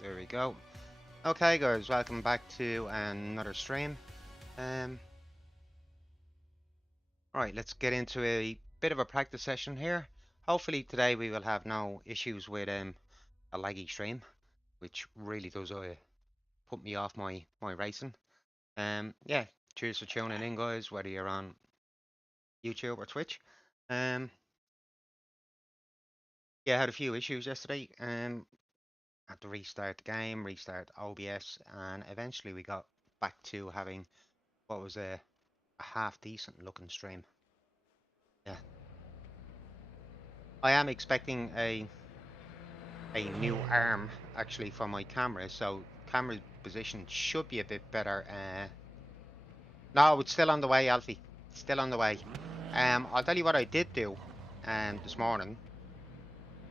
There we go. Okay, guys, welcome back to another stream. Um, right, let's get into a bit of a practice session here. Hopefully today we will have no issues with a laggy stream, which really does put me off my racing. Yeah, cheers for tuning in, guys, whether you're on YouTube or Twitch. Um, yeah, I had a few issues yesterday. Had to restart the game, restart OBS, and eventually we got back to having what was a half decent looking stream. Yeah, I am expecting a new arm actually for my camera, so camera position should be a bit better. No, it's still on the way, Alfie. Still on the way. I'll tell you what I did do. This morning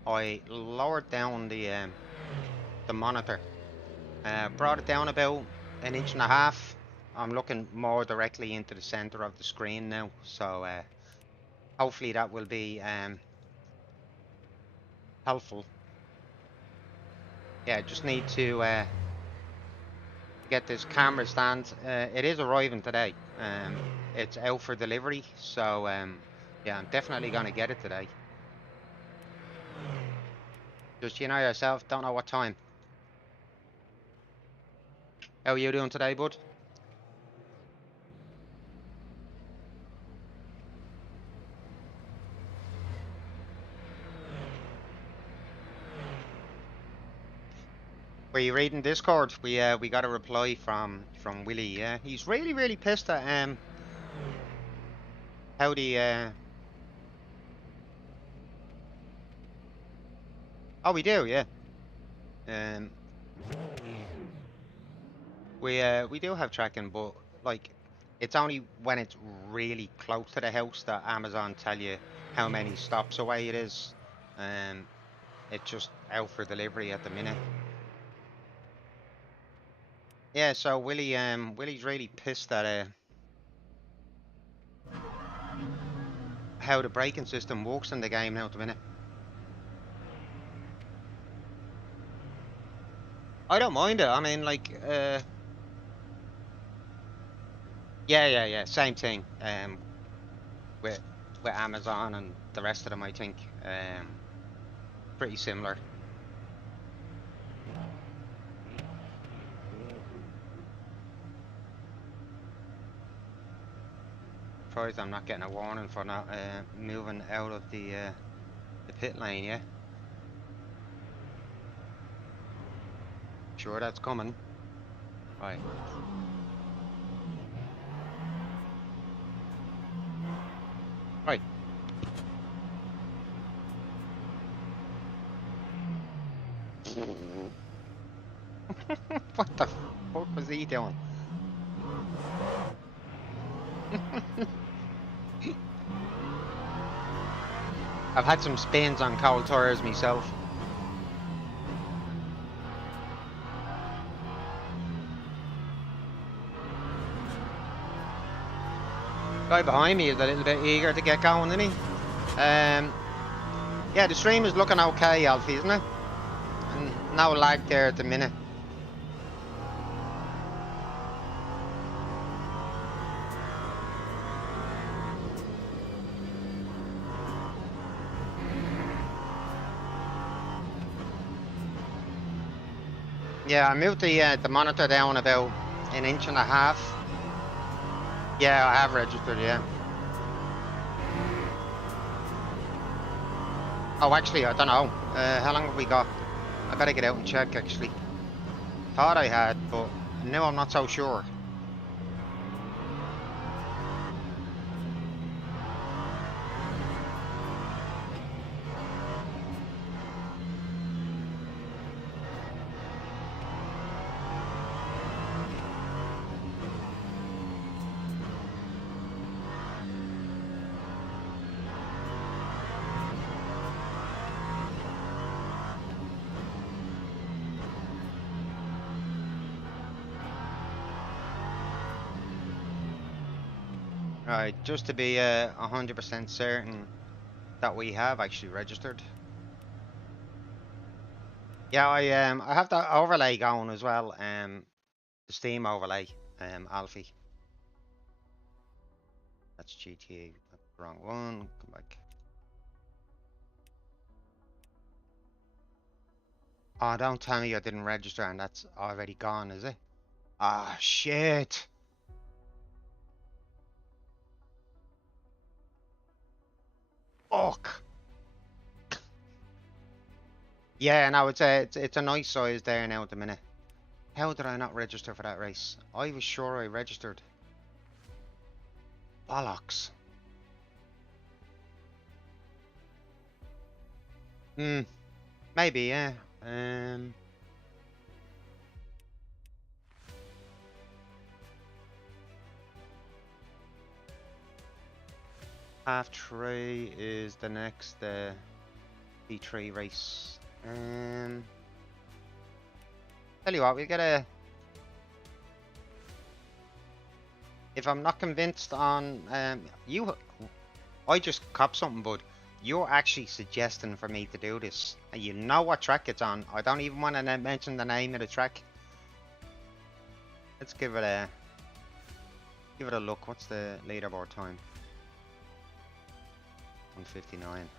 I lowered down the monitor. Brought it down about an inch and a half. I'm looking more directly into the center of the screen now, so hopefully that will be helpful. Yeah, just need to get this camera stand. It is arriving today. It's out for delivery, so yeah, I'm definitely gonna get it today. Just you know yourself, don't know what time. How are you doing today, bud? Were you reading Discord? We got a reply from Willie. Yeah, he's really pissed at how the oh we do, yeah. Um we do have tracking, but like it's only when it's really close to the house that Amazon tell you how many stops away it is. Um it's just out for delivery at the minute. Yeah, so Willie's really pissed at how the braking system works in the game now at the minute. I don't mind it. I mean, like, yeah, same thing. With Amazon and the rest of them, I think, pretty similar. Surprised I'm not getting a warning for not moving out of the pit lane. Yeah, sure that's coming. Right. Right. What the fuck was he doing? I've had some spins on cold tires myself. Guy behind me is a little bit eager to get going, isn't he? Yeah, the stream is looking okay, Alfie, isn't it? And no lag there at the minute. Yeah, I moved the monitor down about an inch and a half. Yeah, I have registered, yeah. Oh, actually, I don't know. How long have we got? I better get out and check, actually. Thought I had, but now I'm not so sure. Right, just to be 100% certain that we have actually registered. Yeah, I have that overlay going as well. The Steam overlay. Alfie. That's GTA. That's the wrong one. Come back. Oh, don't tell me I didn't register and that's already gone, is it? Ah, shit. Fuck. Yeah, no, it's a nice size there now at the minute. How did I not register for that race? I was sure I registered. Bollocks. Hmm. Maybe, yeah. Um. Half three is the next D3 race. Tell you what, we get a. If I'm not convinced on you, I just cop something, bud. You're actually suggesting for me to do this, and you know what track it's on. I don't even want to mention the name of the track. Let's give it a look. What's the leaderboard time? 1:59.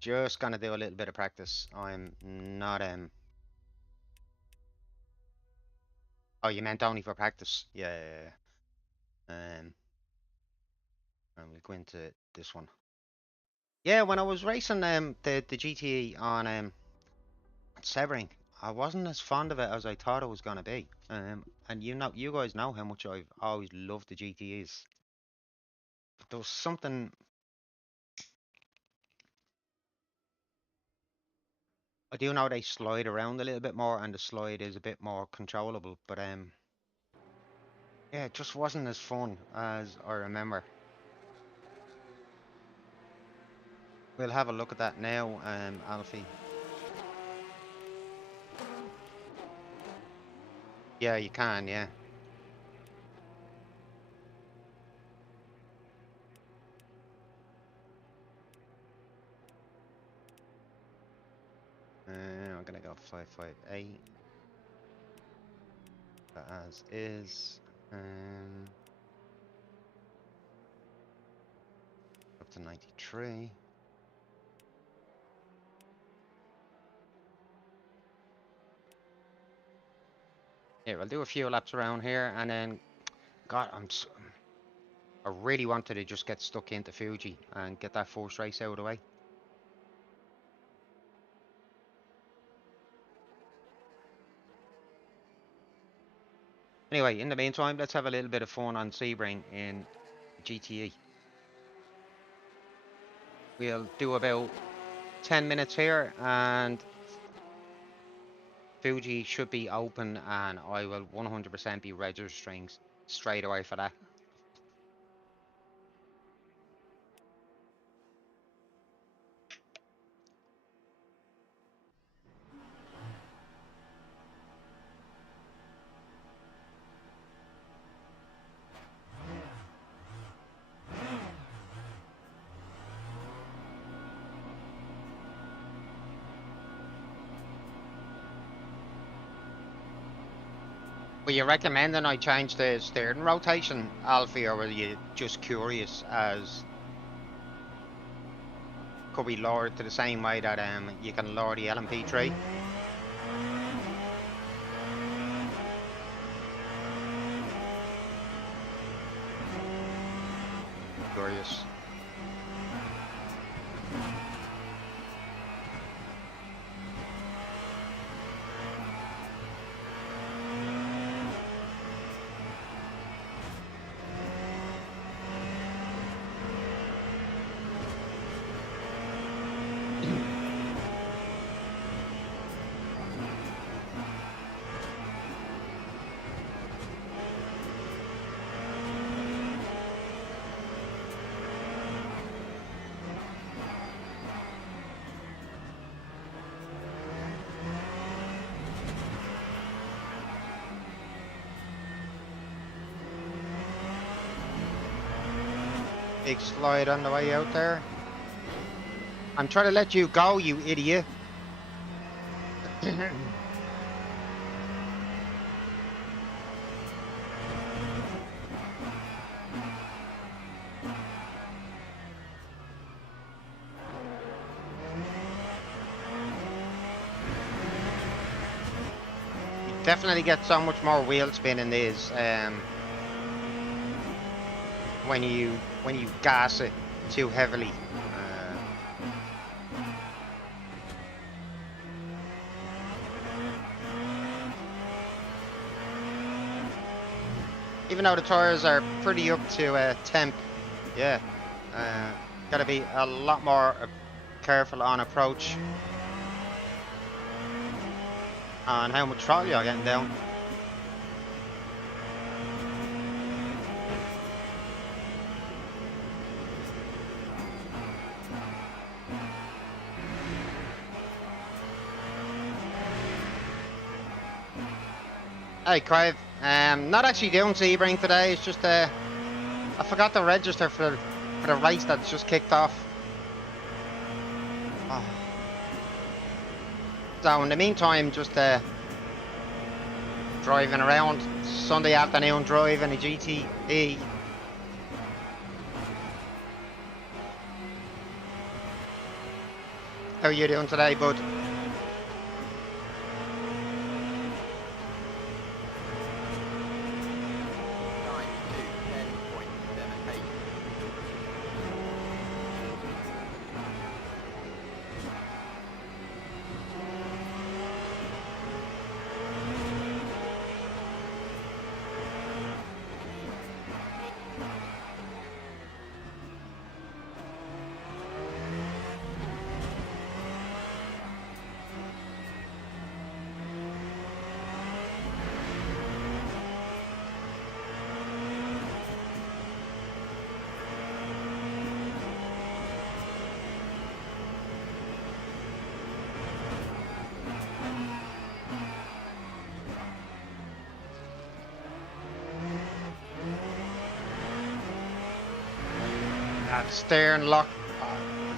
Just gonna do a little bit of practice. I'm not Oh, you meant only for practice? Yeah, yeah, yeah. And we'll go into this one. Yeah, when I was racing the GTE on Sebring, I wasn't as fond of it as I thought it was gonna be. And you guys know how much I've always loved the GTEs. But there was something. I do know they slide around a little bit more, and the slide is a bit more controllable. But yeah, it just wasn't as fun as I remember. We'll have a look at that now, Alfie. Yeah, you can, yeah. I'm gonna go 558 as is. Up to 93. Yeah, we'll do a few laps around here, and then, God, I really wanted to just get stuck into Fuji and get that first race out of the way. Anyway, in the meantime, let's have a little bit of fun on Sebring in GTE. We'll do about 10 minutes here, and Fuji should be open, and I will 100% be registering straight away for that. Were you recommending I change the steering rotation, Alfie, or were you just curious as could we lower it to the same way that you can lower the LMP3? Curious. big slide on the way out there. I'm trying to let you go, you idiot. Definitely get so much more wheel spin in these when you gas it too heavily. Even though the tires are pretty up to temp, yeah, gotta be a lot more careful on approach on how much throttle you're getting down. Hey Clive, not actually doing Sebring today, it's just I forgot to register for the race that's just kicked off. Oh. So in the meantime, just driving around, Sunday afternoon driving a GTE. How are you doing today, bud? That stern lock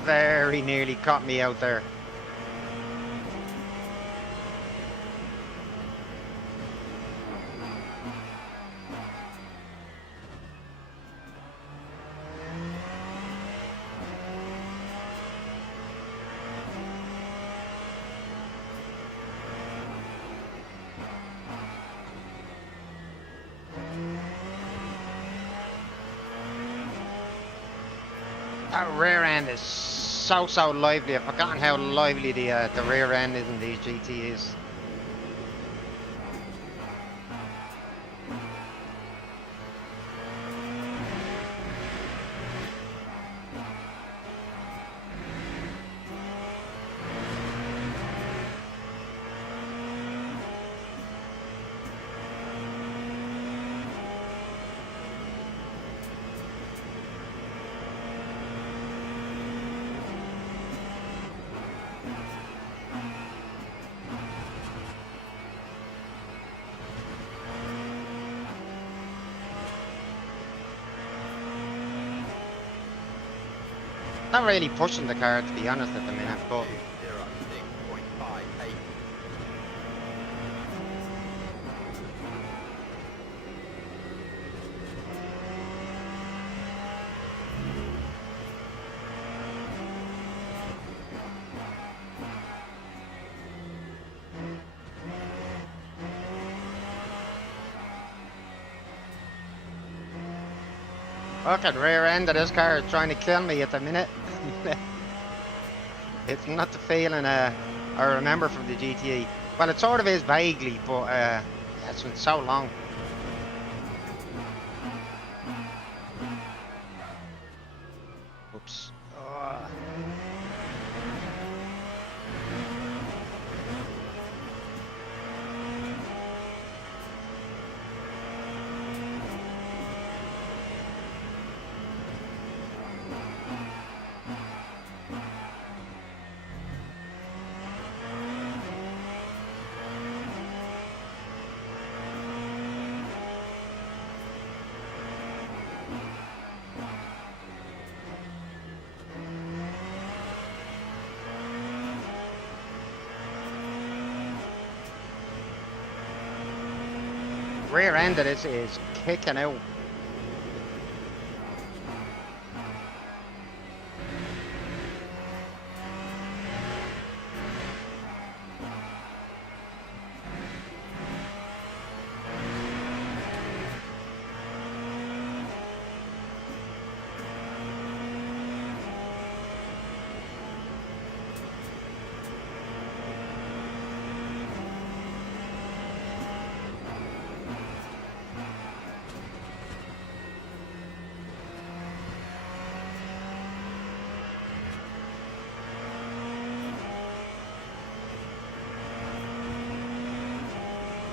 very nearly caught me out there. That rear end is so lively. I've forgotten how lively the rear end is in these GTEs. Not really pushing the car, to be honest, at the minute, but fucking rear end of this car is trying to kill me at the minute. It's not the feeling I remember from the GTE. Well, it sort of is vaguely, but it's been so long. Oops. Rear end of this is kicking out.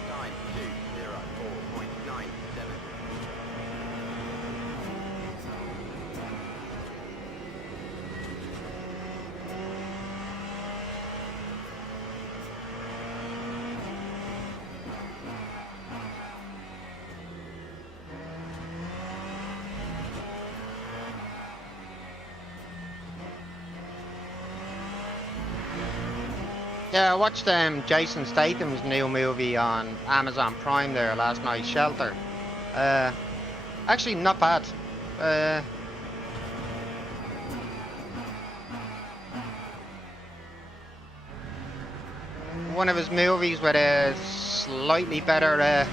Time 204.97. Yeah, I watched Jason Statham's new movie on Amazon Prime there last night, Shelter. Actually, not bad. Uh, One of his movies with a slightly better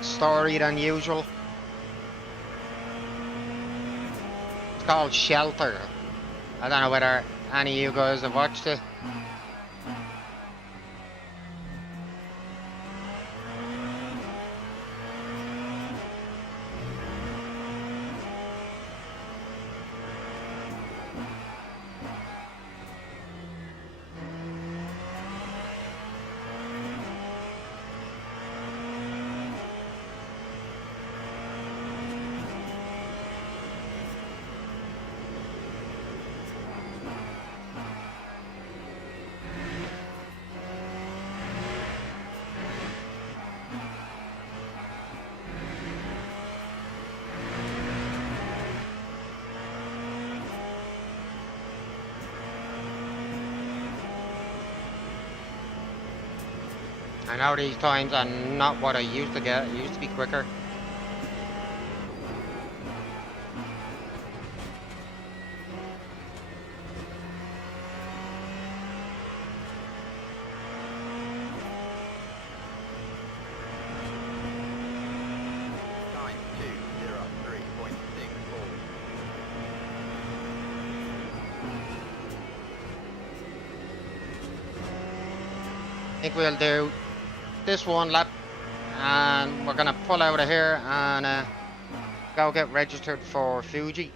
story than usual. It's called Shelter. I don't know whether any of you guys have watched it. I know these times are not what I used to get. It used to be quicker. Time 203.64. I think we'll do this one lap and we're gonna pull out of here and go get registered for Fuji.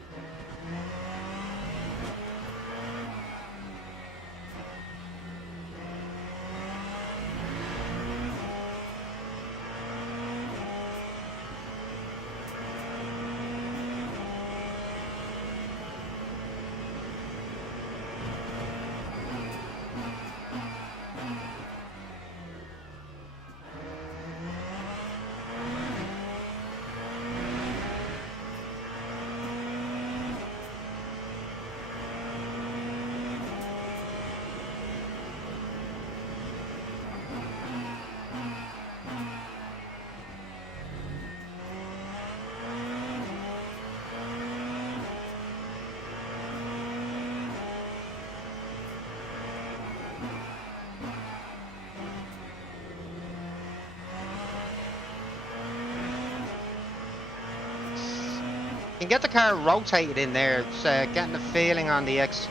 You can get the car rotated in there. It's getting the feeling on the exit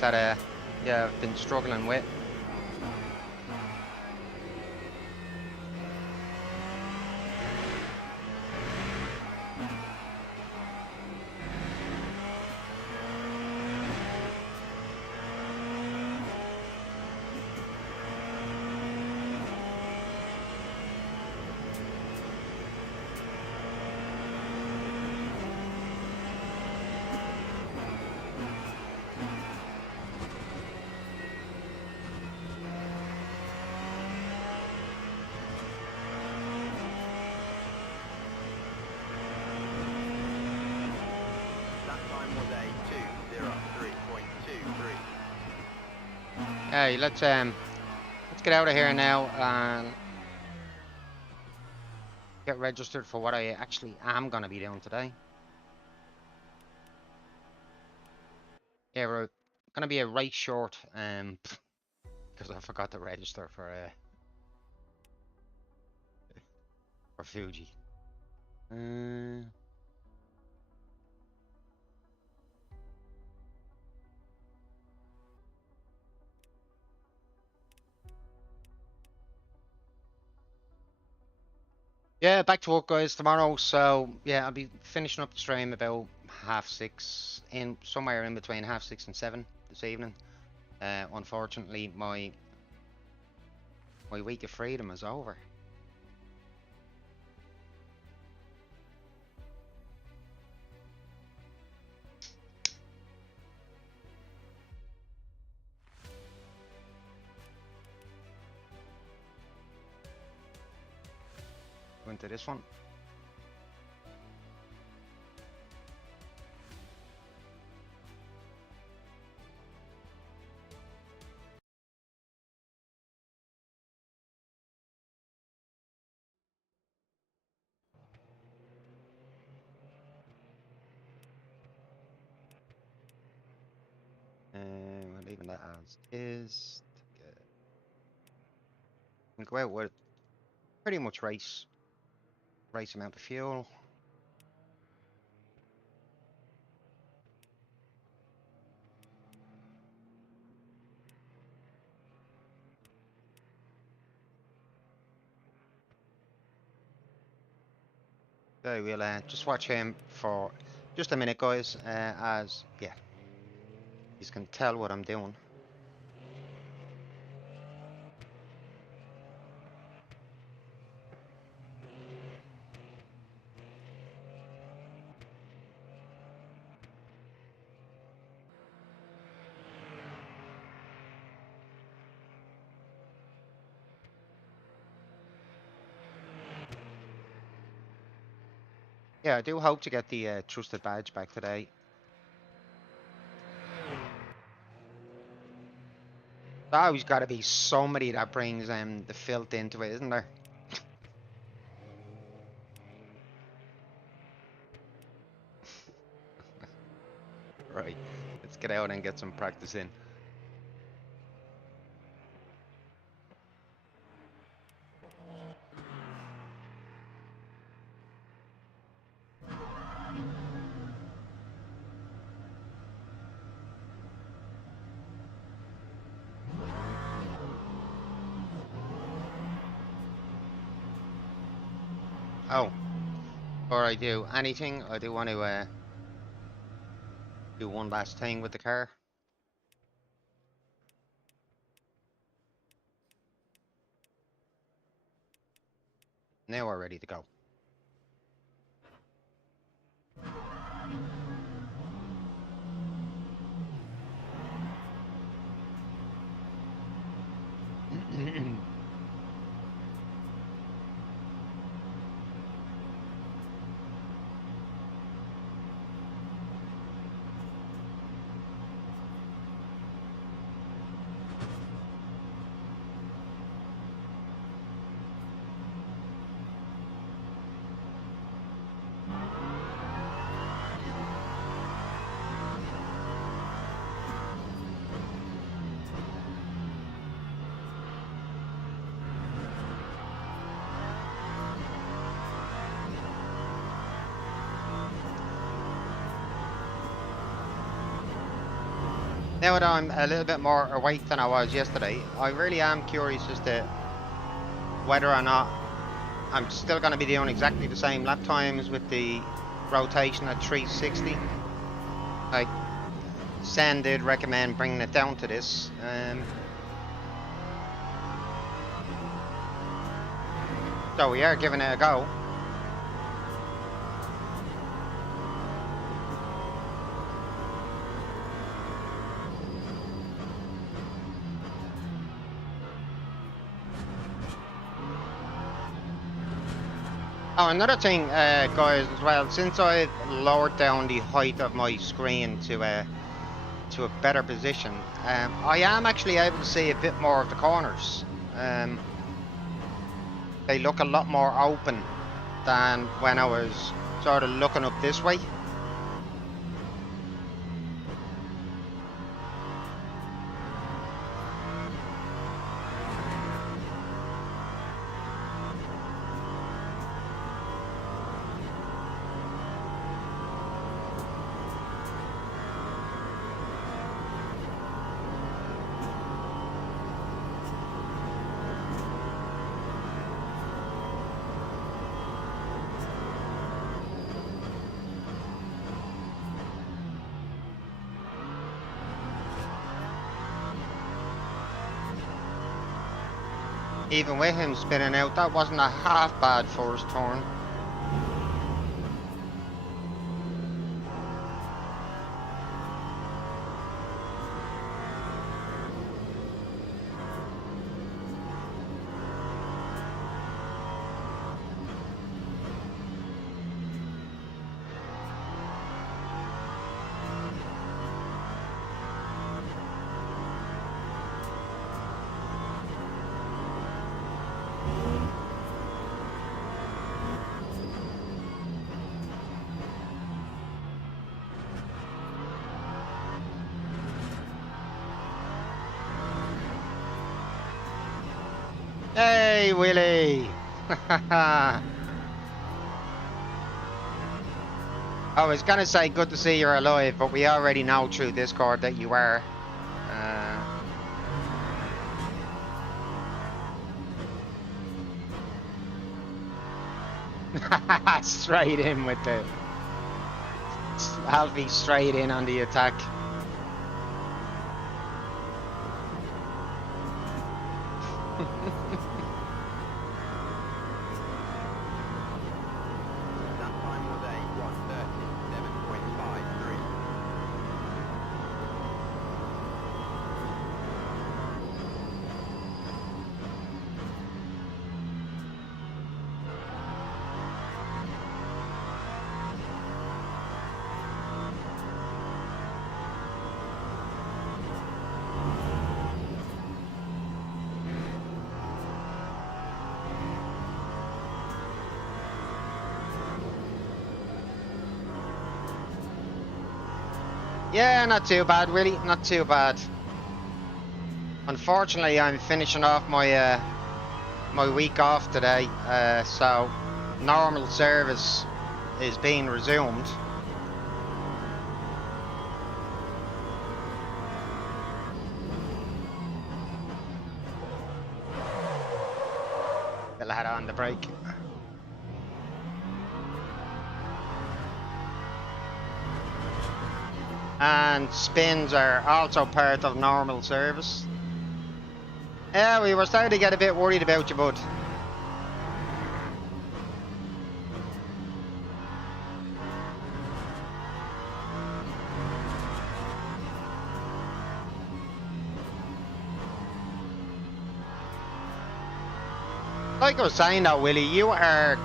that yeah, I've been struggling with. That time was a 203.23. Hey, let's get out of here now and get registered for what I actually am going to be doing today. Yeah, we're going to be a race short, because I forgot to register for Fuji. Yeah, back to work, guys, tomorrow. So yeah, I'll be finishing up the stream about 6:30, in somewhere in between 6:30 and 7 this evening. Unfortunately, my week of freedom is over. Go into this one. We're leaving that as is. We'll go out with pretty much race amount of fuel. So we'll just watch him for just a minute, guys, as yeah, you can tell what I'm doing. Yeah, I do hope to get the trusted badge back today. There's always got to be somebody that brings the filth into it, isn't there? Right, let's get out and get some practice in. Oh, before I do anything, I do want to do one last thing with the car. Now we're ready to go. Now that I'm a little bit more awake than I was yesterday, I really am curious as to whether or not I'm still going to be doing exactly the same lap times with the rotation at 360. Like, Sen did recommend bringing it down to this. So we are giving it a go. Oh, another thing, guys, as well, since I've lowered down the height of my screen to a better position, I am actually able to see a bit more of the corners. They look a lot more open than when I was sort of looking up this way. Even with him spinning out, that wasn't a half bad first turn. Hey, Willie! I was gonna say good to see you're alive, but we already know through Discord that you are. Straight in with the Alfie, straight in on the attack. That time of day, 1:37.53. Yeah, not too bad, really, not too bad. Unfortunately, I'm finishing off my my week off today, so normal service is being resumed. The lad on the brake. And spins are also part of normal service. Yeah, we were starting to get a bit worried about you, bud. Like I was saying though, Willie, you are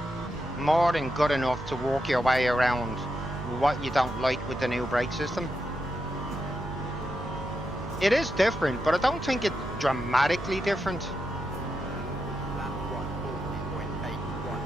more than good enough to work your way around what you don't like with the new brake system. It is different, but I don't think it's dramatically different. Lap 1:40.81.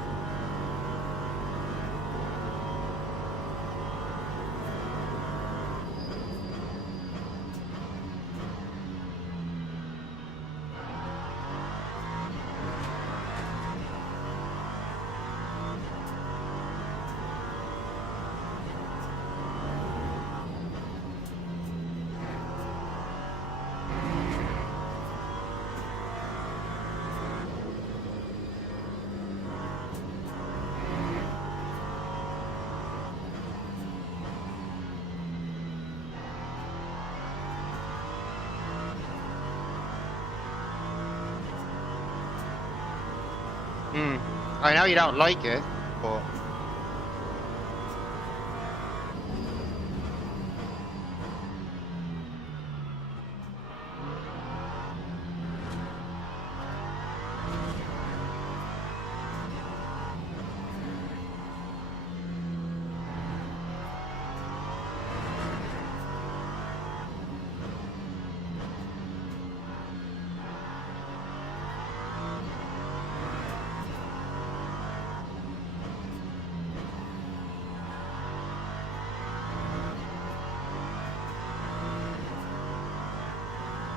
I know you don't like it, but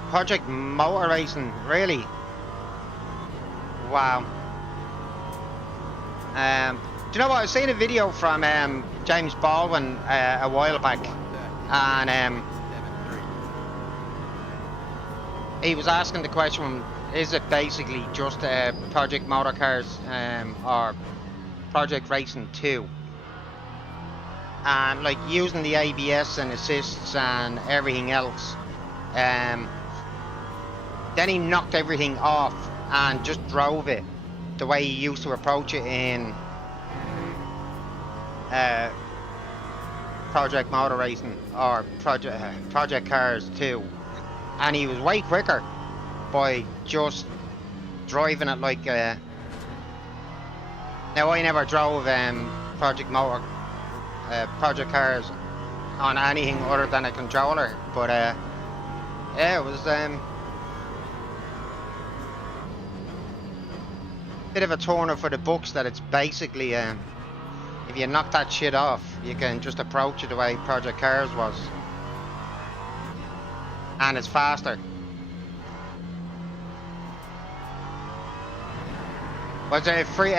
Project Motor Racing, really? Wow. Do you know what? I was seeing a video from James Baldwin a while back, and he was asking the question, is it basically just Project Motor Cars or Project Racing 2? And like using the ABS and assists and everything else, then he knocked everything off and just drove it the way he used to approach it in Project Motor Racing or Project Cars 2, and he was way quicker by just driving it like now I never drove Project Cars on anything other than a controller, but yeah, it was bit of a turner for the books that it's basically if you knock that shit off, you can just approach it the way Project Cars was, and it's faster. Was it free?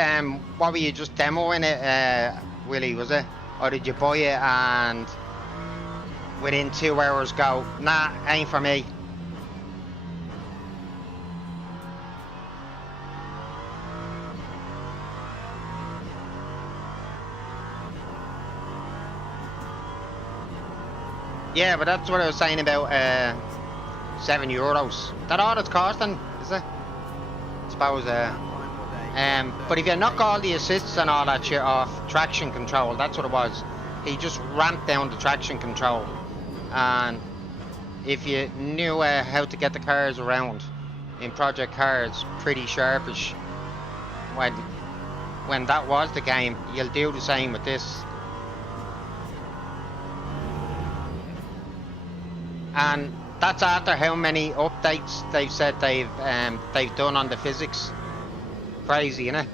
What were you just demoing it, Willie? Was it, or did you buy it and within 2 hours go, nah, ain't for me? Yeah, but that's what I was saying about €7. That all it's costing, is it? I suppose. But if you knock all the assists and all that shit off, traction control, that's what it was. He just ramped down the traction control, and if you knew how to get the cars around in Project Cars pretty sharpish, when that was the game, you'll do the same with this. And that's after how many updates they've said they've done on the physics. Crazy, innit?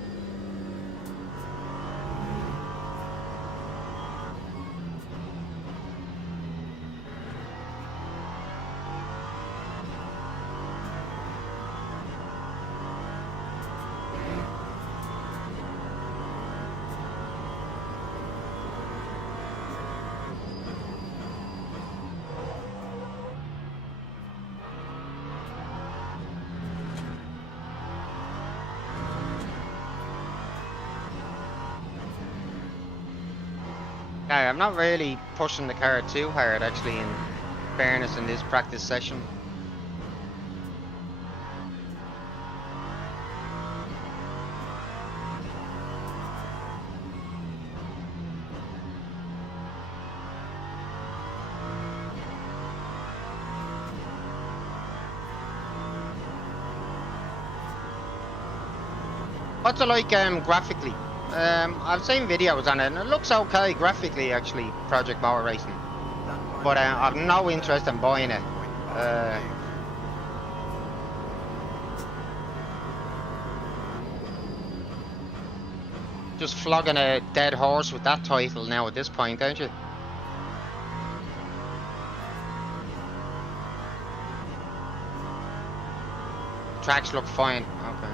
I'm not really pushing the car too hard, actually, in fairness, in this practice session. What's it like graphically? I've seen videos on it and it looks okay graphically, actually, Project Motor Racing, but I've no interest in buying it. Just flogging a dead horse with that title now at this point, don't you? Tracks look fine. Okay.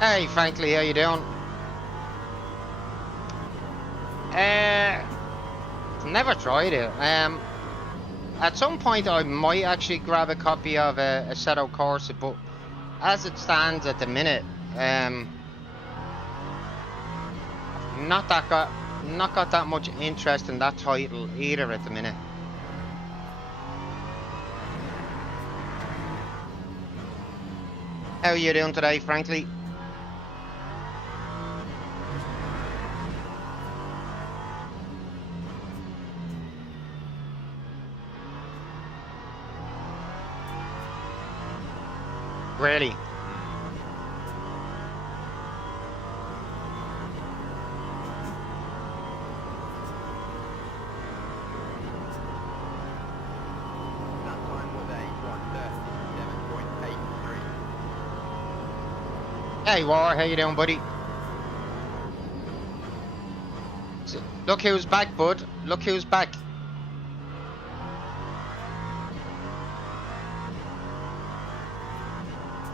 Hey, Frankly, how you doing? Never tried it. At some point I might actually grab a copy of Assetto Corsa, but as it stands at the minute, not got that much interest in that title either at the minute. How are you doing today, Frankly? Really? Hey, War, how you doing, buddy? Look who's back, bud. Look who's back.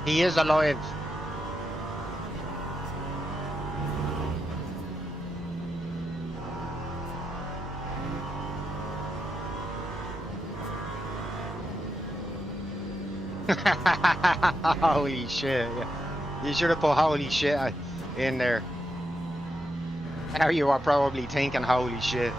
He is alive. Holy shit, yeah. You should have put holy shit in there. Now you are probably thinking holy shit.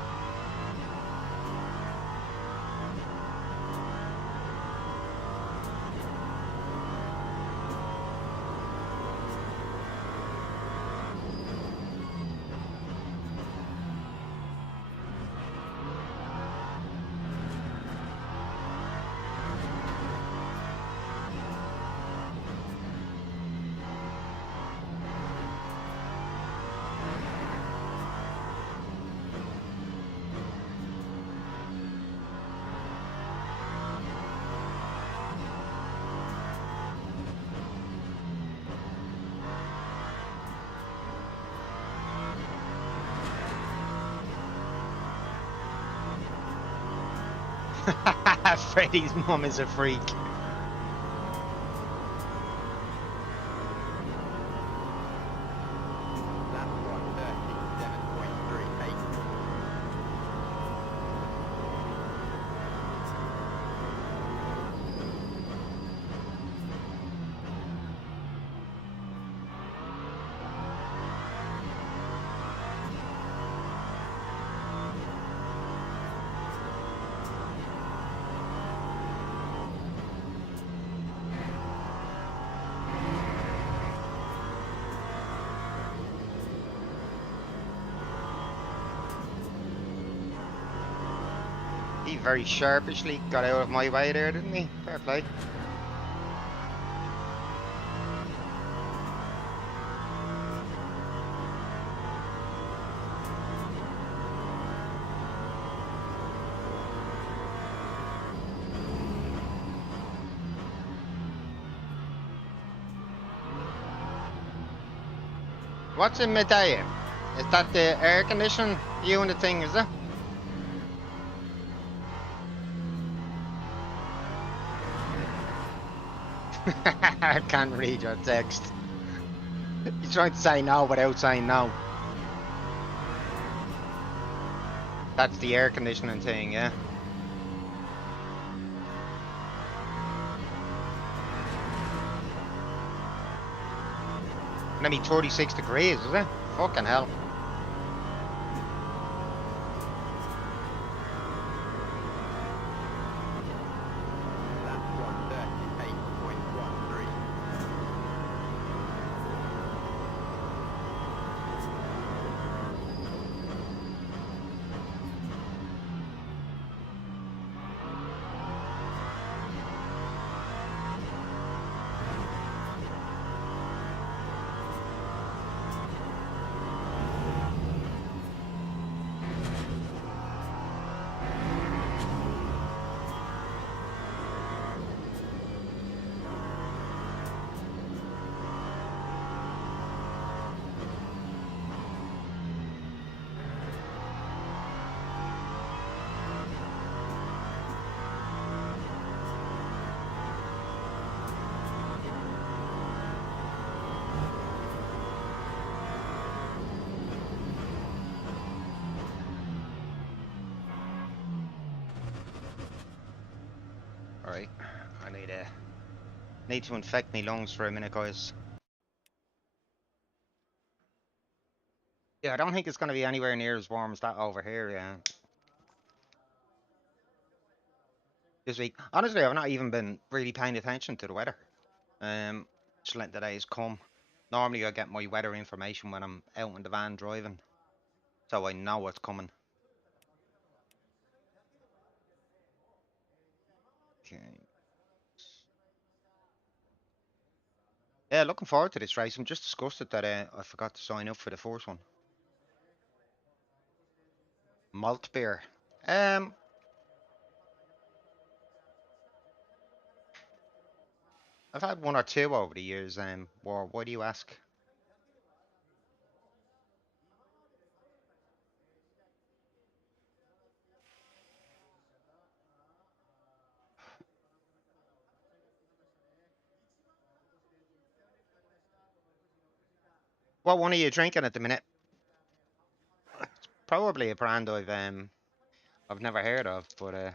Freddy's mum is a freak. Lap 137.38. He very sharpishly got out of my way there, didn't he? Fair play. What's in Medea? Is that the air conditioning unit thing, is it? I can't read your text. He's trying to say no without saying no. That's the air conditioning thing, yeah. And I mean 36 degrees, is it? Fucking hell. Lap 138.13. Alright. I need to infect me lungs for a minute, guys. Yeah, I don't think it's gonna be anywhere near as warm as that over here, yeah. This week. Honestly, I've not even been really paying attention to the weather. Just letting the days come. Normally I get my weather information when I'm out in the van driving. So I know what's coming. Okay. Yeah, looking forward to this race. I'm just disgusted that I forgot to sign up for the first one. Malt beer. Um, I've had one or two over the years. Why do you ask? What one are you drinking at the minute? Probably a brand I've never heard of, but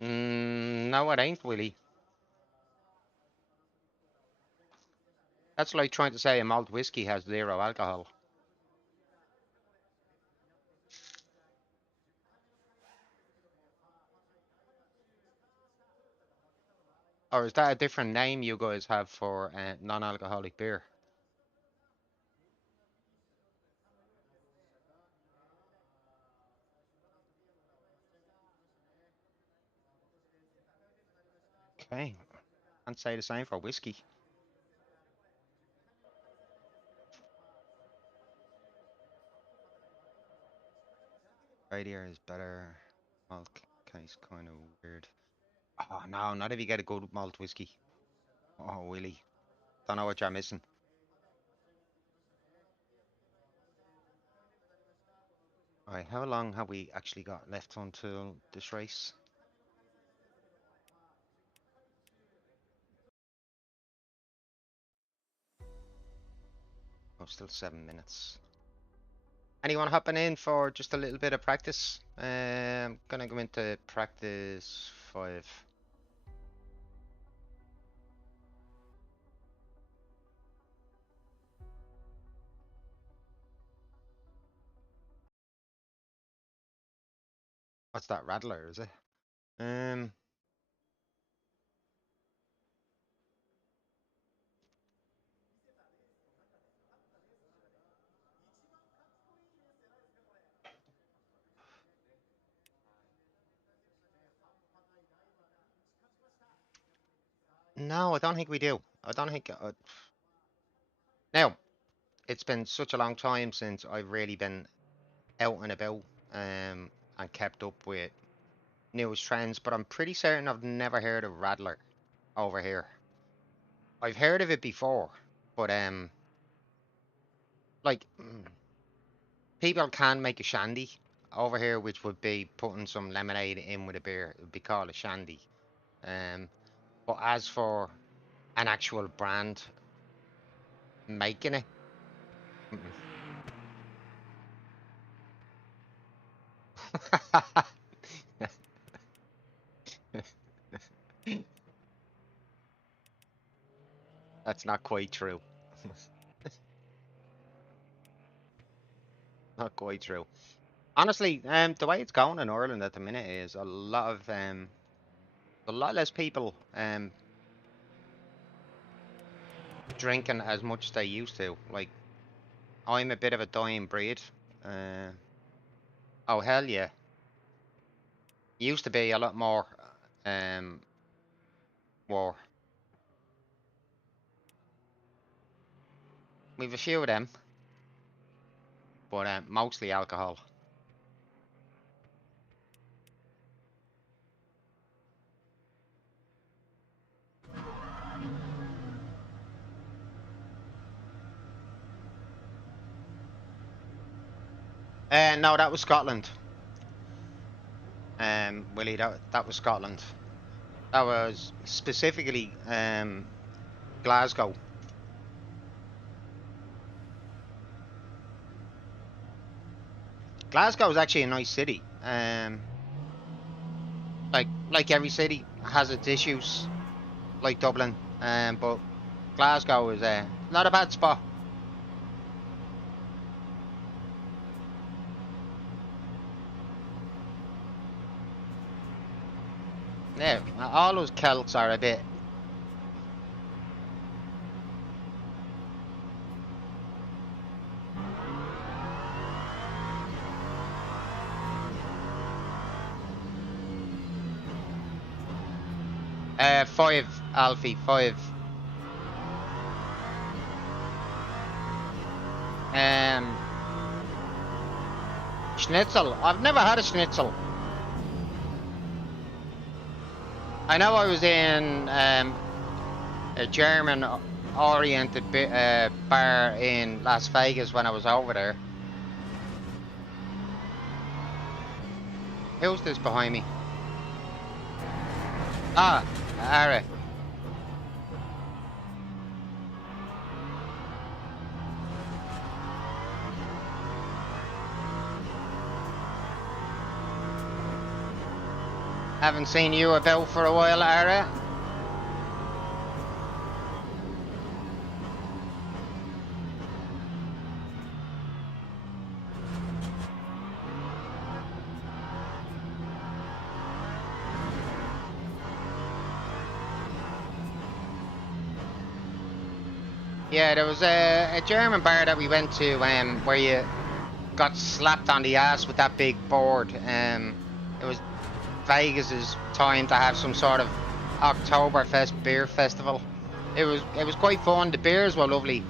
no, it ain't, Willie. That's like trying to say a malt whiskey has 0 alcohol. Or is that a different name you guys have for non-alcoholic beer? Okay, can't say the same for whiskey. Radier is better. Malt case kind of weird. Oh no, not if you get a good malt whiskey. Oh Willie, don't know what you're missing. Alright, how long have we actually got left until this race? Oh, still 7 minutes. Anyone hopping in for just a little bit of practice? Gonna go into practice 5. What's that, Rattler, is it? No, I don't think we do. I don't think. Now, it's been such a long time since I've really been out and about and kept up with newest trends, but I'm pretty certain I've never heard of Rattler over here. I've heard of it before, but like people can make a shandy over here, which would be putting some lemonade in with a beer. It would be called a shandy. But as for an actual brand making it, that's not quite true. Not quite true. Honestly, the way it's going in Ireland at the minute is a lot less people drinking as much as they used to. Like, I'm a bit of a dying breed. Oh hell yeah. Used to be a lot more war. We've a few of them, but mostly alcohol. No, that was Scotland. Willie, that was Scotland. That was specifically Glasgow. Glasgow is actually a nice city. Like every city has its issues, like Dublin. But Glasgow is not a bad spot. Yeah, all those Celts are a bit. Five, Alfie, 5. Schnitzel. I've never had a schnitzel. I know I was in a German-oriented bar in Las Vegas when I was over there. Who's this behind me? Ah, alright. Haven't seen you about for a while, Ara. Yeah, there was a German bar that we went to where you got slapped on the ass with that big board. It was Vegas's time to have some sort of Oktoberfest beer festival. It was quite fun. The beers were lovely.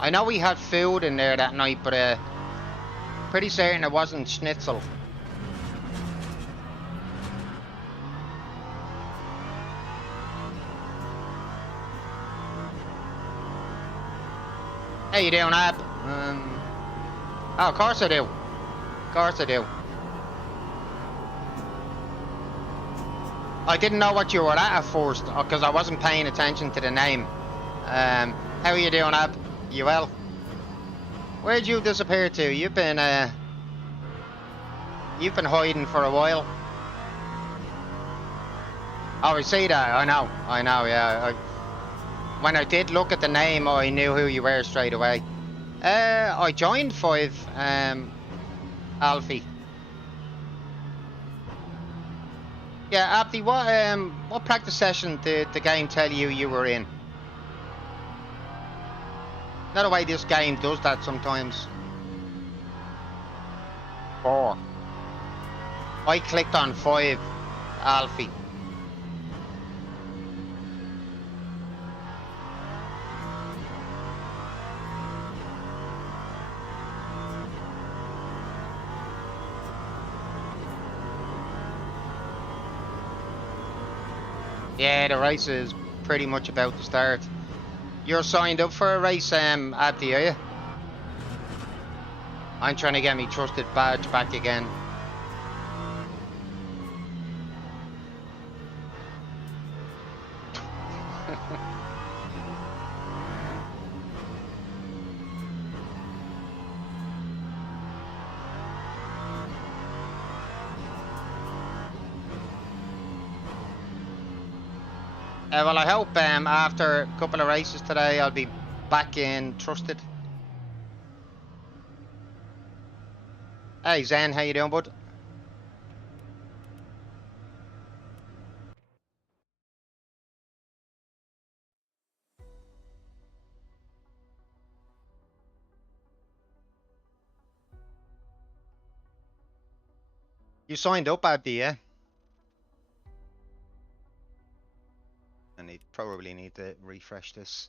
I know we had food in there that night, but pretty certain it wasn't schnitzel. How you doing, Ab? Oh, of course I do. Of course I do. I didn't know what you were at first, because I wasn't paying attention to the name. How are you doing, Ab? You well? Where'd you disappear to? You've been hiding for a while. Oh, I see that. I know, yeah. When I did look at the name, I knew who you were straight away. I joined 5, Alfie. Yeah, Abdi, what practice session did the game tell you you were in? Not the way this game does that sometimes. 4. I clicked on 5, Alfie. Yeah, the race is pretty much about to start. You're signed up for a race, Abdi, are you? I'm trying to get me trusted badge back again. Well, I hope after a couple of races today, I'll be back in trusted. Hey Zen, how you doing, bud? You signed up, Abdi, yeah? I probably need to refresh this.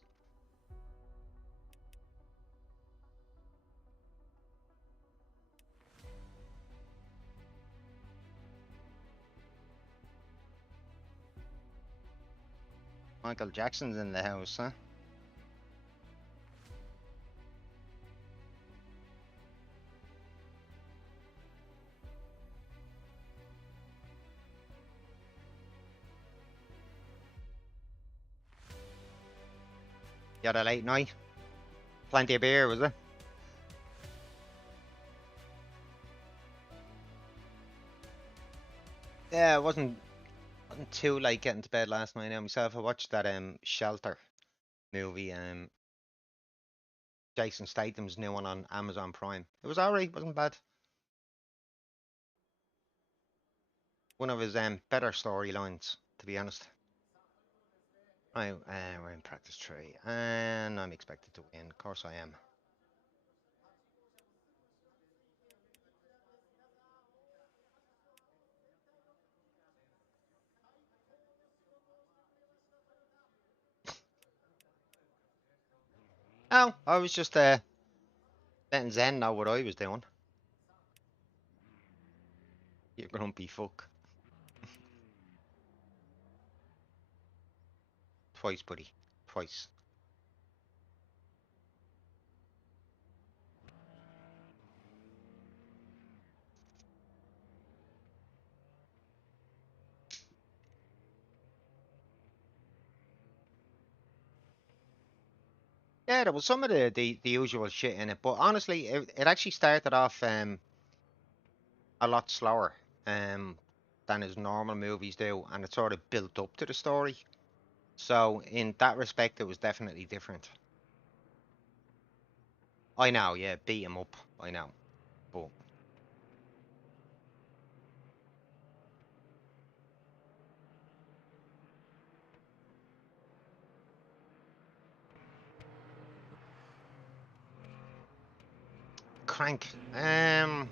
Michael Jackson's in the house, huh? You had a late night? Plenty of beer, was it? Yeah, it wasn't too late getting to bed last night now myself. I watched that Shelter movie, Jason Statham's new one on Amazon Prime. It was alright, wasn't bad. One of his better storylines, to be honest. Right, we're in practice 3, and I'm expected to win. Of course I am. Oh, I was just letting Zen know what I was doing. You grumpy fuck. Twice, buddy. Twice. Yeah, there was some of the usual shit in it, but honestly, it actually started off a lot slower than his normal movies do, and it sort of built up to the story. So in that respect, it was definitely different. I know, yeah, beat him up. I know, but Crank. Can't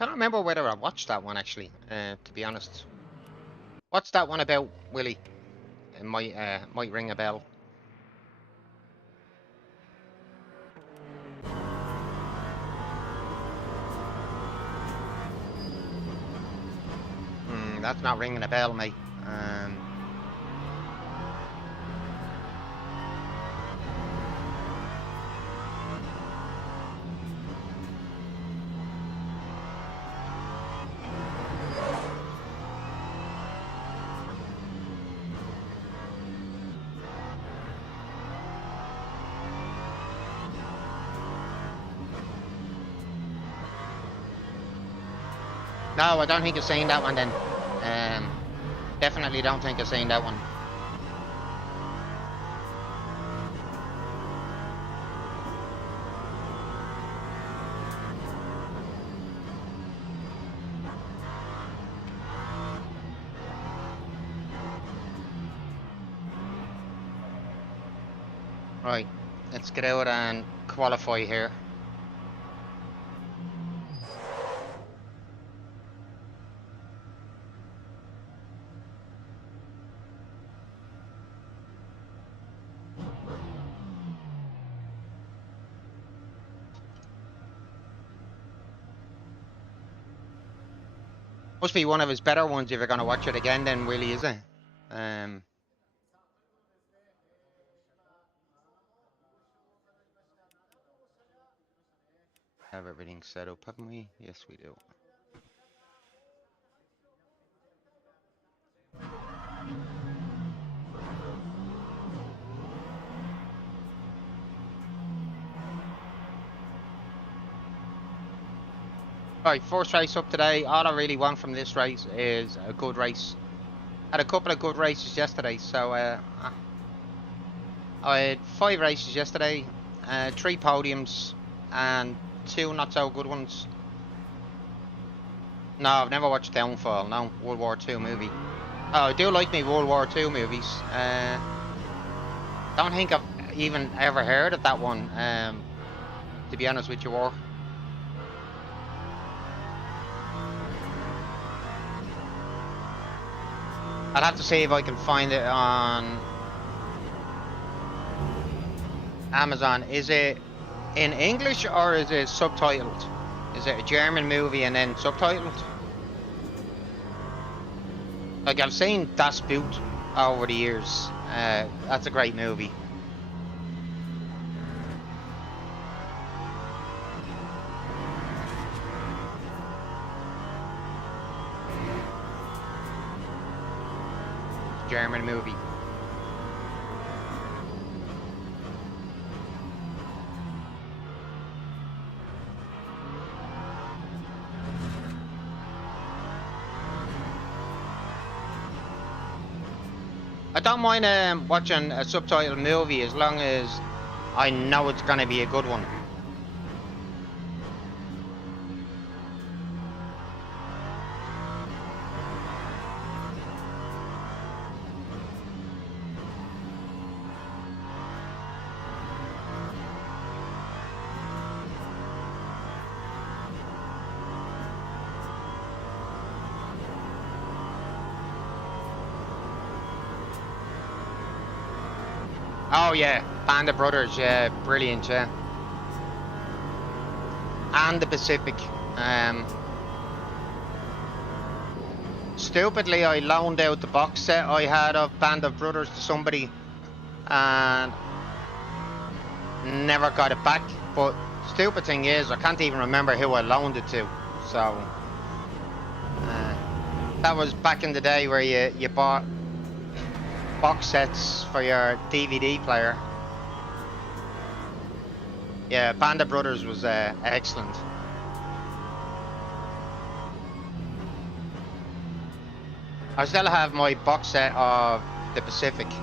remember whether I watched that one actually. To be honest, what's that one about, Willie? It might ring a bell. That's not ringing a bell, mate. No, I don't think I've seen that one then. Definitely don't think I've seen that one. Right, let's get out and qualify here. Must be one of his better ones if you're gonna watch it again then, Willie, is it? Um, have everything set up, haven't we? Yes, we do. Right, first race up today. All I really want from this race is a good race. Had a couple of good races yesterday, so I had 5 races yesterday, 3 podiums, and 2 not so good ones. No, I've never watched Downfall, no, World War II movie. Oh, I do like me World War II movies. Don't think I've even ever heard of that one, to be honest with you, War. I'd have to see if I can find it on Amazon. Is it in English or is it subtitled? Is it a German movie and then subtitled? Like, I've seen Das Boot over the years. That's a great movie. German movie. I don't mind watching a subtitled movie as long as I know it's gonna be a good one. Oh yeah, Band of Brothers, yeah, brilliant, yeah. And the Pacific. Stupidly, I loaned out the box set I had of Band of Brothers to somebody and never got it back. But stupid thing is, I can't even remember who I loaned it to. So that was back in the day where you bought box sets for your DVD player. Yeah, Band of Brothers was excellent. I still have my box set of the Pacific.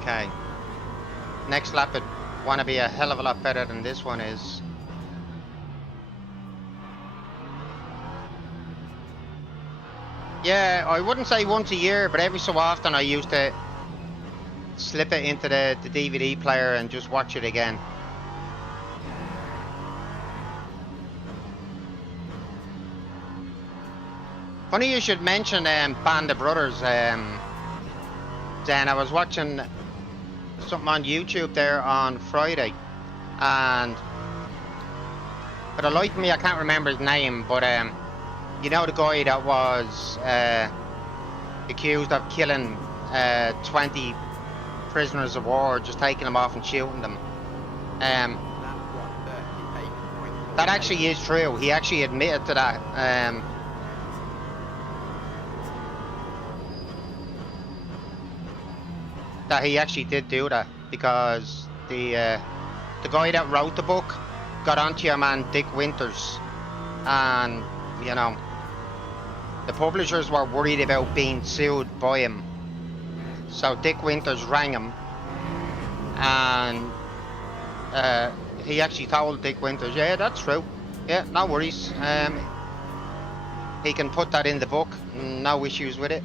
Okay. Next lap it want to be a hell of a lot better than this one is. Yeah, I wouldn't say once a year, but every so often I used to slip it into the DVD player and just watch it again. Funny you should mention Band of Brothers. Dan, I was watching something on YouTube there on Friday, and for the life of me, I can't remember his name, but you know the guy that was accused of killing 20 prisoners of war, just taking them off and shooting them. Lap 138.48. That actually is true. He actually admitted to that. That he actually did do that because the guy that wrote the book got onto your man Dick Winters, and you know the publishers were worried about being sued by him. So Dick Winters rang him, and he actually told Dick Winters, "Yeah, that's true. Yeah, no worries. He can put that in the book. No issues with it."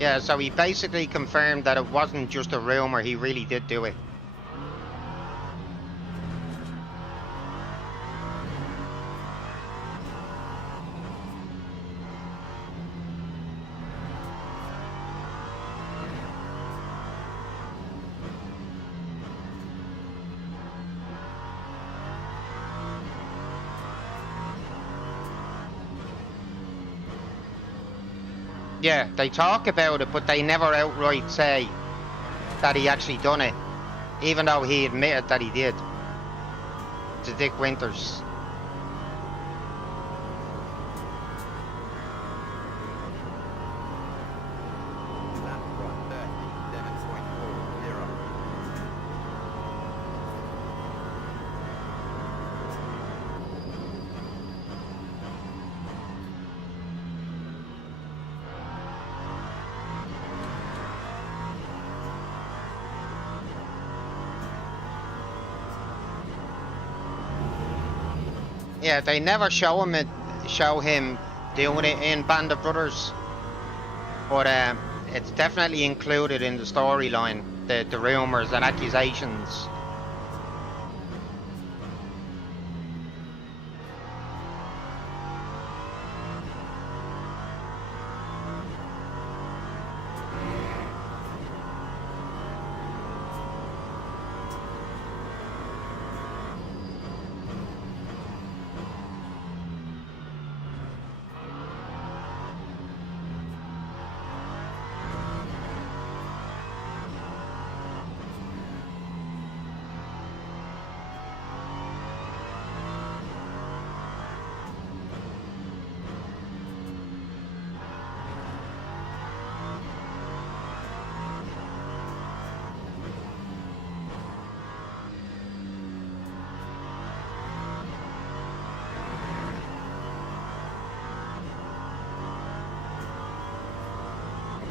Yeah, so he basically confirmed that it wasn't just a rumor, he really did do it. Yeah, they talk about it, but they never outright say that he actually done it, even though he admitted that he did, to Dick Winters. Lap 137.40. Yeah, they never show him doing it in Band of Brothers, but it's definitely included in the storyline, the rumors and accusations.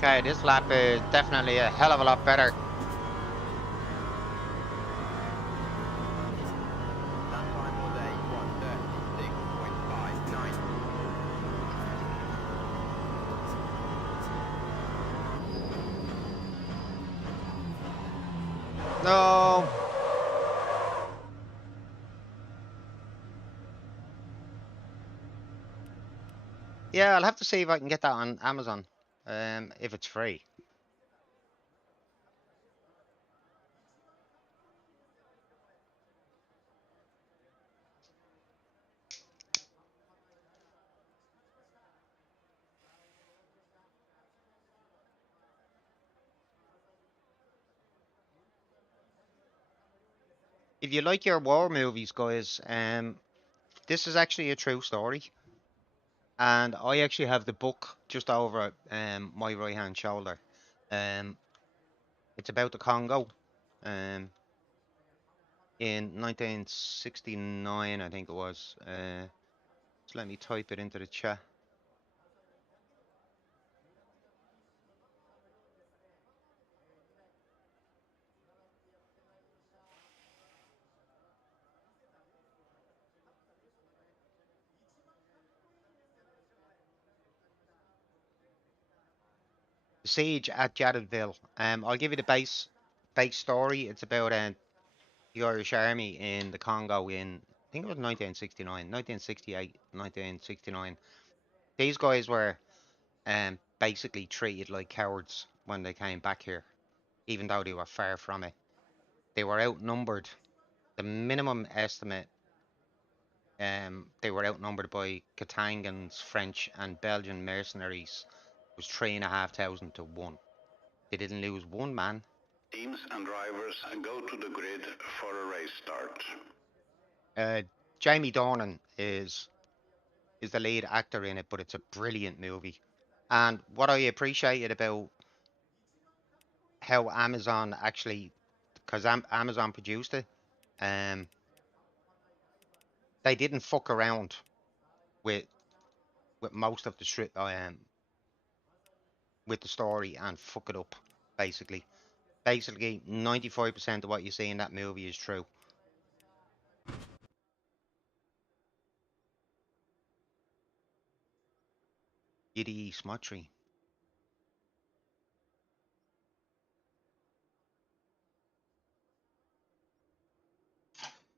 Okay, this lap is definitely a hell of a lot better. That time was a 136.59. No. Yeah, I'll have to see if I can get that on Amazon, if it's free. if you like your war movies, guys, this is actually a true story, and I actually have the book just over my right hand shoulder. Um, it's about the Congo, um, in 1969, I think it was. Just let me type it into the chat. The siege at Jadotville. I'll give you the base story. It's about the Irish Army in the Congo in, I think it was 1969, 1968, 1969. These guys were basically treated like cowards when they came back here, even though they were far from it. They were outnumbered. The minimum estimate, they were outnumbered by Katangans, French, and Belgian mercenaries was 3,500 to 1. They didn't lose one man. Teams and drivers go to the grid for a race start. Jamie Dornan is the lead actor in it, but it's a brilliant movie. And what I appreciated about how Amazon actually, because Amazon produced it, they didn't fuck around with most of the with the story and fuck it up. Basically, 95% of what you see in that movie is true. Giddy Smotry.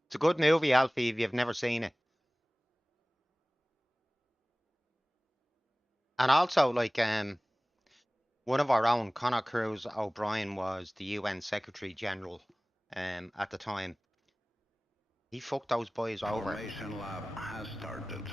It's a good movie, Alfie, if you've never seen it. And also, like, one of our own, Conor Cruise O'Brien, was the UN Secretary General at the time. He fucked those boys over. Formation lab has started.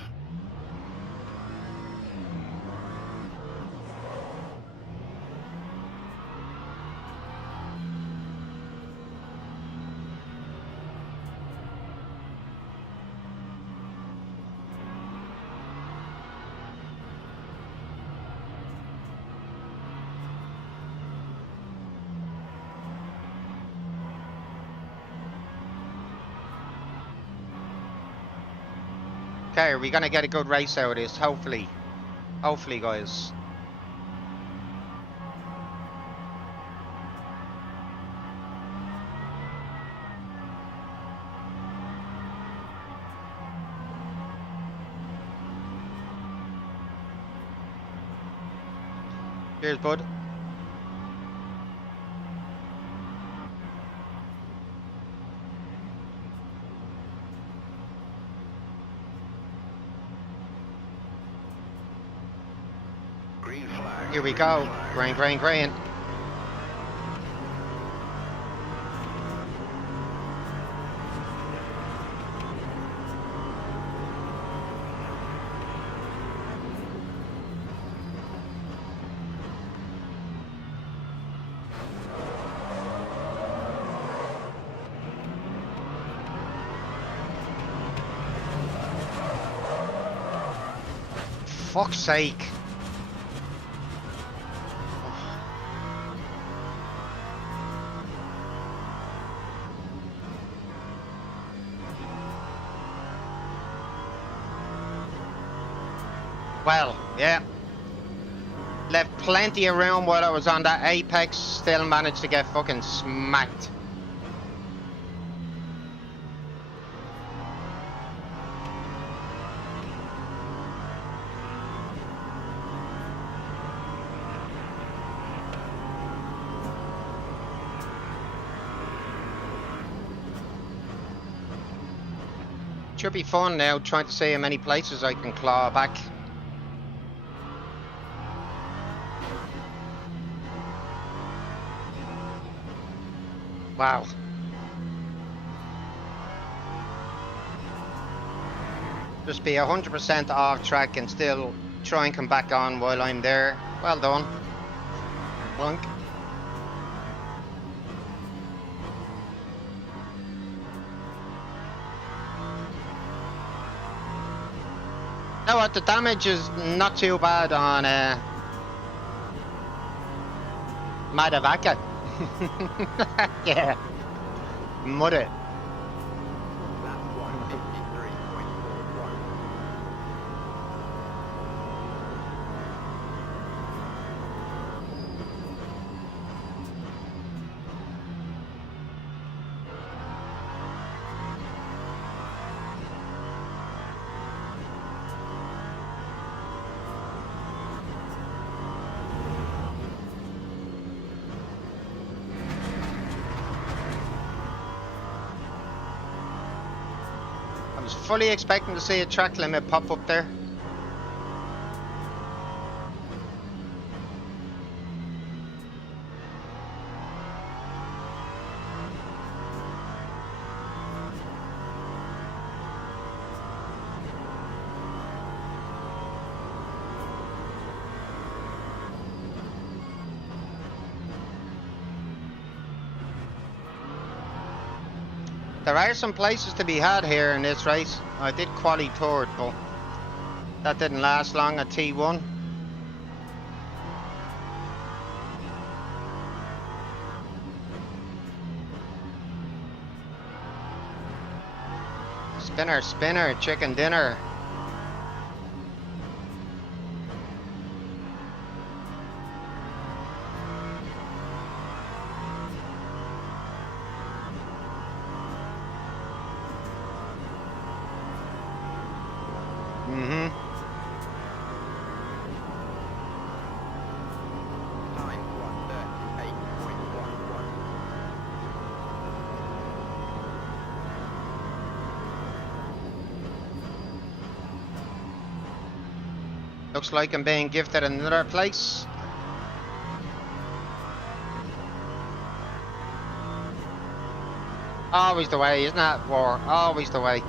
Okay, are we gonna get a good race out of this? Hopefully. Hopefully, guys. Cheers, bud. Green flag. Here we go. Green, green, green. Fuck's sake. Well, yeah. Left plenty of room while I was on that apex, still managed to get fucking smacked. Should be fun now, trying to see how many places I can claw back. Wow. Just be 100% off track and still try and come back on while I'm there. Well done. Blunk. know what? The damage is not too bad on Madavaka. Yeah, mud it. Lap 153.41. I was fully expecting to see a track limit pop up there. There are some places to be had here in this race. I did quali third, but that didn't last long at T1. Spinner, spinner, chicken dinner. Mm-hmm. Time 138.11. Looks like I'm being gifted another place. Always the way, isn't that, War? Always the way.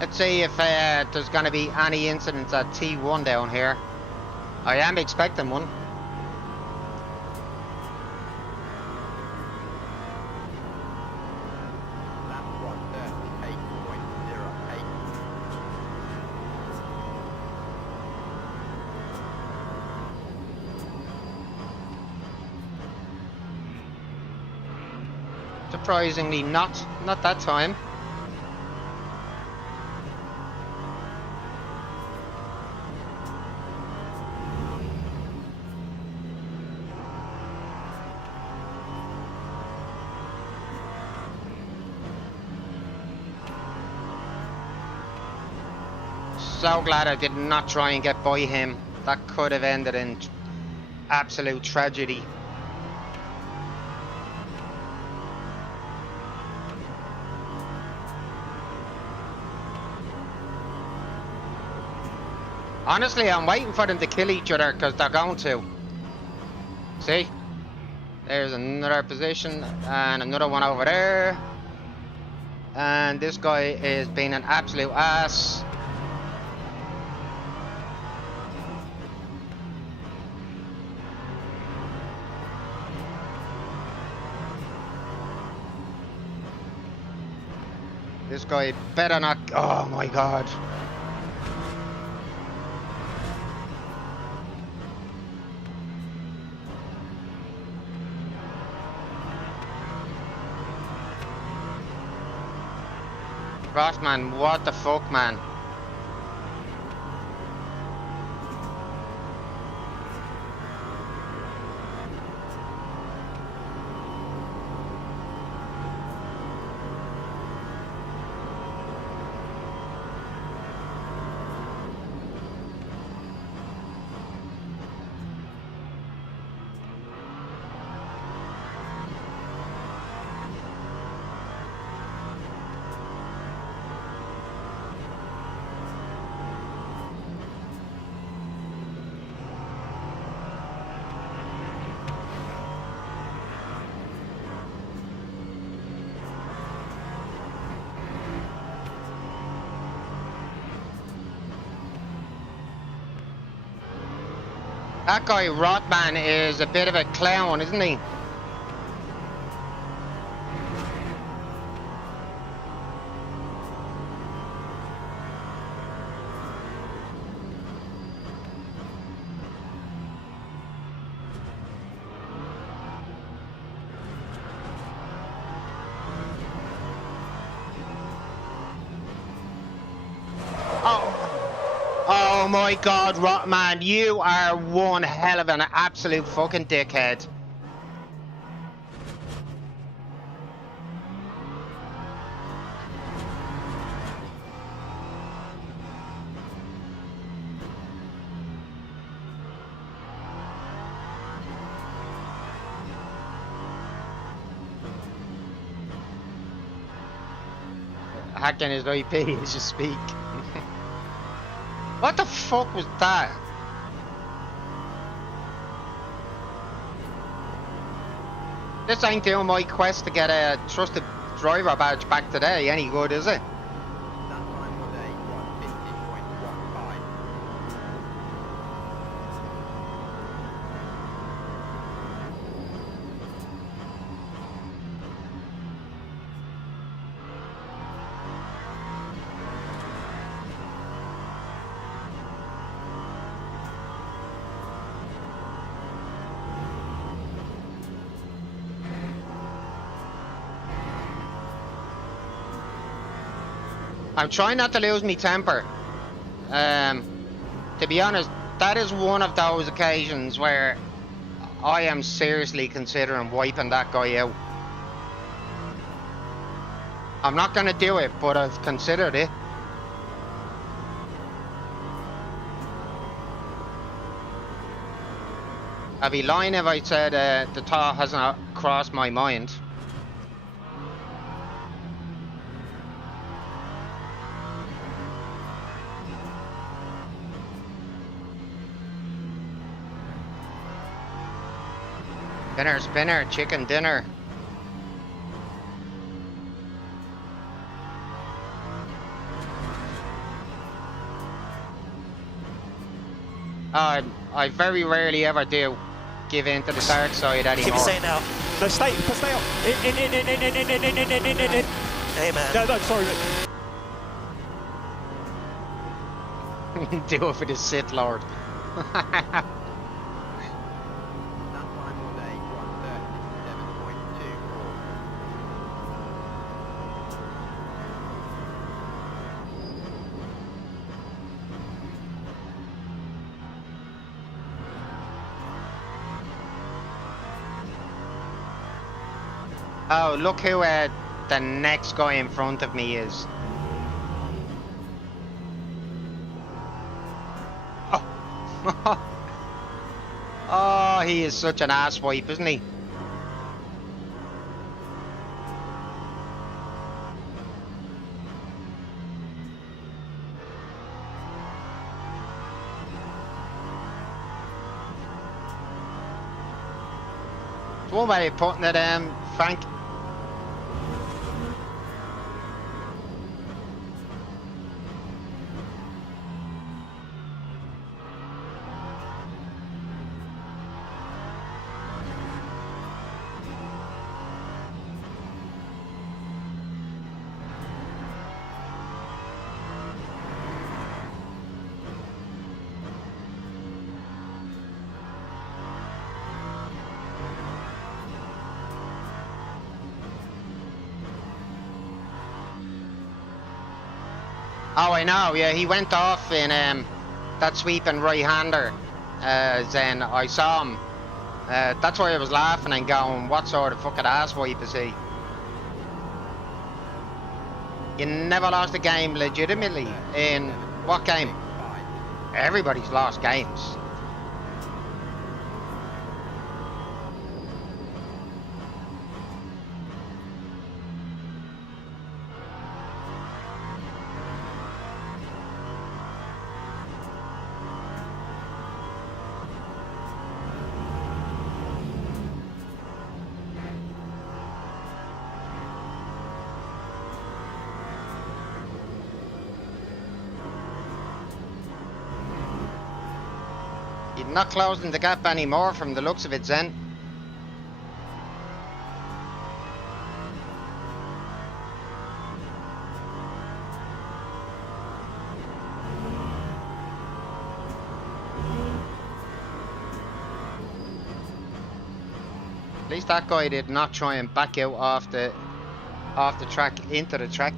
Let's see if there's going to be any incidents at T1 down here. I am expecting one. Lap 138.08. Surprisingly not that time. So glad I did not try and get by him. That could have ended in absolute tragedy. Honestly, I'm waiting for them to kill each other because they're going to. See? There's another position and another one over there. And this guy is being an absolute ass. This guy better not. Oh my god. Rothman, what the fuck, man? That guy Rothman is a bit of a clown, isn't he? Oh my god, Rothman, you are one hell of an absolute fucking dickhead. Hacking his IP as you speak. What the fuck was that? This ain't doing my quest to get a trusted driver badge back today any good, is it? That time was a 150.15. I'm trying not to lose my temper. To be honest, that is one of those occasions where I am seriously considering wiping that guy out. I'm not gonna do it, but I've considered it. I'd be lying if I said the thought hasn't crossed my mind. Spinner, spinner, chicken dinner. I very rarely ever do give in to the dark side anymore. Keep it saying now. No, stay up. In. Hey, man. No, sorry. Do it for the Sith Lord. That time was a 137.24. Oh, look who the next guy in front of me is. Oh, oh, he is such an asswipe, isn't he? It's one way of putting it, Frank. Oh, I know. Yeah, he went off in that sweeping right-hander. Then I saw him. That's why I was laughing and going, "What sort of fucking asswipe is he?" You never lost a game legitimately in what game? 5. Everybody's lost games. You're not closing the gap anymore from the looks of it, Zen. At least that guy did not try and back out off the track into the track.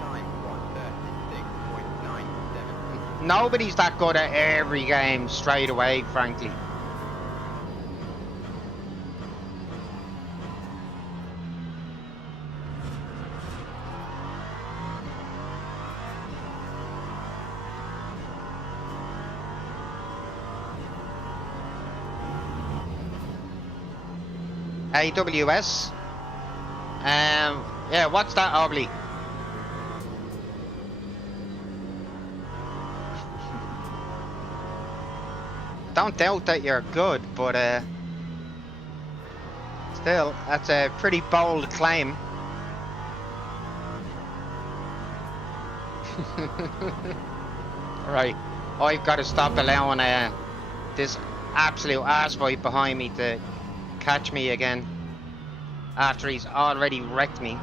Time 1:36.97. Nobody's that good at every game straight away, frankly. AWS. Yeah, what's that, Obly? Don't doubt that you're good, but still, that's a pretty bold claim. Right, I've got to stop allowing this absolute asswipe behind me to catch me again after he's already wrecked me.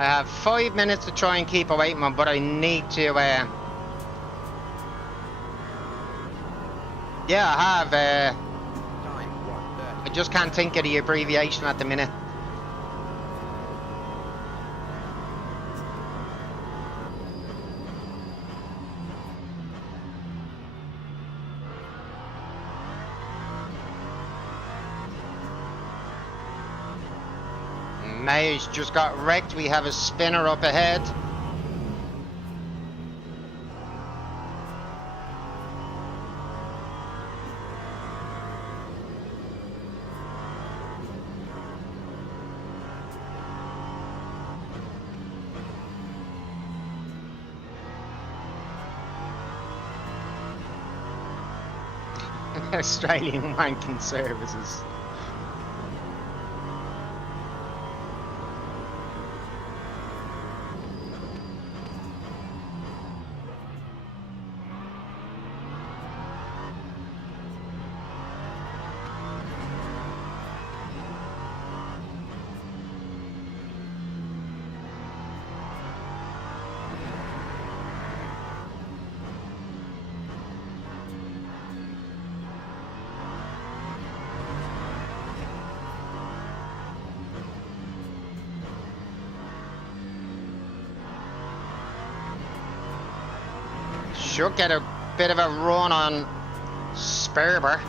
I have 5 minutes to try and keep away from him, but I need to, yeah, I have, Time I just can't think of the abbreviation at the minute. Mays just got wrecked. We have a spinner up ahead. Australian wanking services. Should get a bit of a run on Sperber.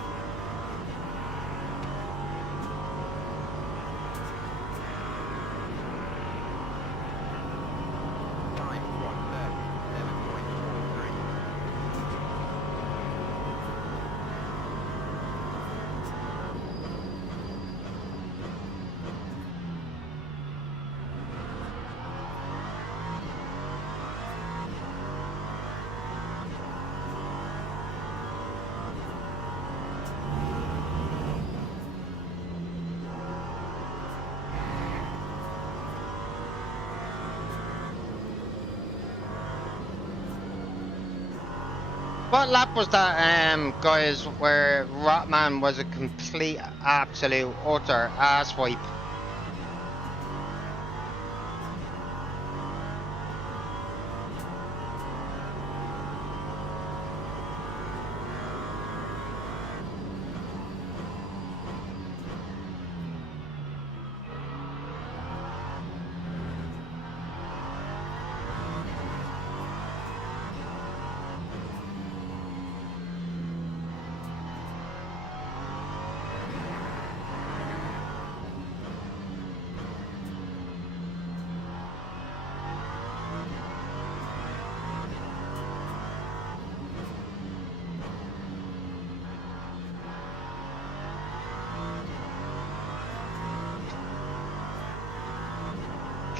What lap was that, guys, where Rotman was a complete, absolute, utter asswipe?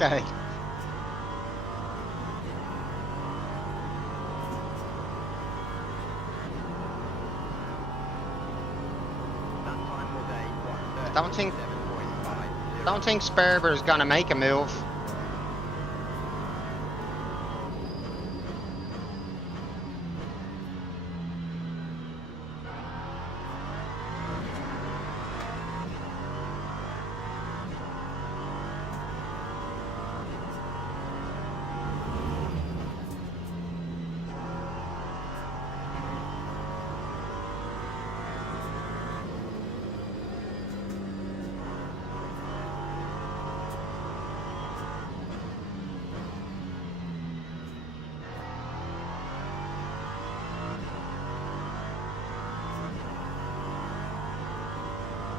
Okay. That time was a Don't think 1:37.50. Don't think Sperber's gonna make a move.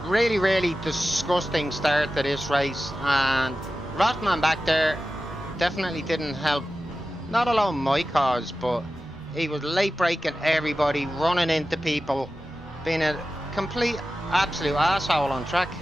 Really, really disgusting start to this race, and Rotman back there definitely didn't help. Not alone my cause, but he was late breaking everybody, running into people, being a complete, absolute asshole on track.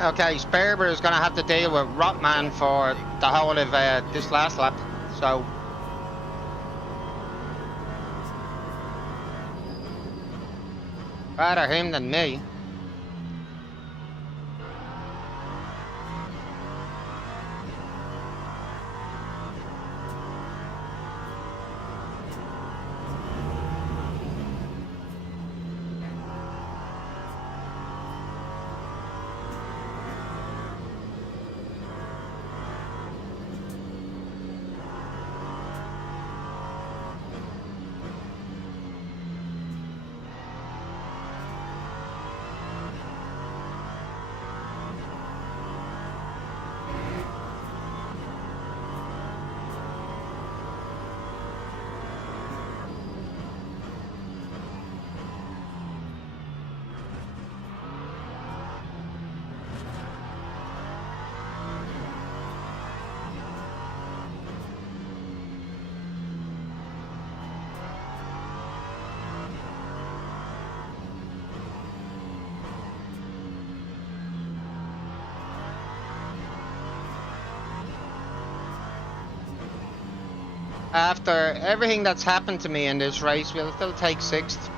Okay, Sperber is going to have to deal with Rotman for the whole of this last lap. So, rather him than me. After everything that's happened to me in this race, we'll still take sixth.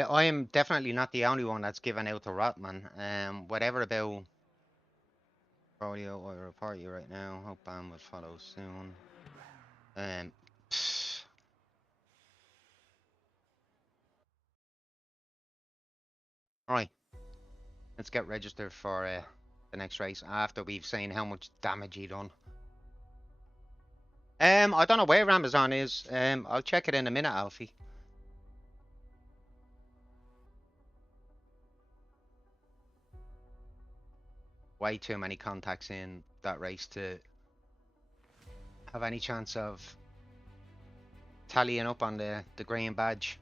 I am definitely not the only one that's given out to Rotman. Whatever about Rodeo, I report you right now. Hope Bam will follow soon. Um, right, let's get registered for the next race after we've seen how much damage he done. I don't know where Amazon is. I'll check it in a minute, Alfie. Way too many contacts in that race to have any chance of tallying up on the green badge.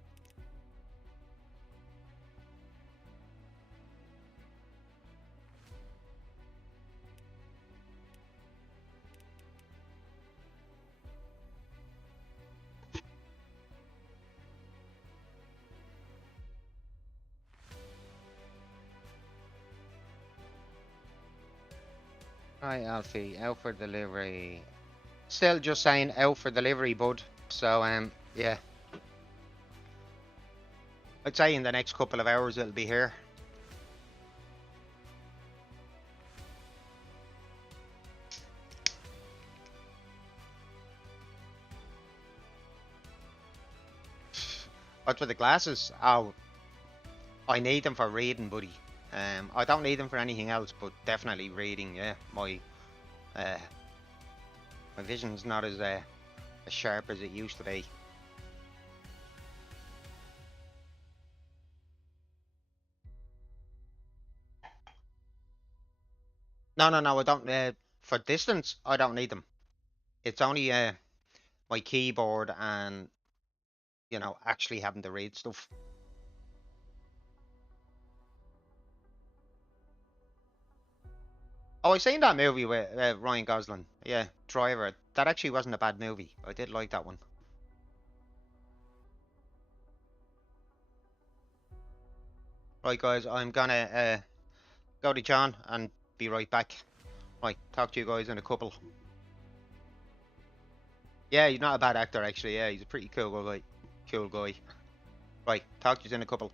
Right, Alfie, out for delivery. Still just saying out for delivery, bud. So, yeah. I'd say in the next couple of hours it'll be here. What for the glasses? Oh, I need them for reading, buddy. I don't need them for anything else, but definitely reading. Yeah, my vision's not as sharp as it used to be. No, I don't. For distance, I don't need them. It's only my keyboard and actually having to read stuff. Oh, I seen that movie with Ryan Gosling. Yeah, Driver. That actually wasn't a bad movie. I did like that one. Right, guys, I'm gonna go to John and be right back. Right, talk to you guys in a couple. Yeah, he's not a bad actor, actually. Yeah, he's a pretty cool guy. Cool guy. Right, talk to you in a couple.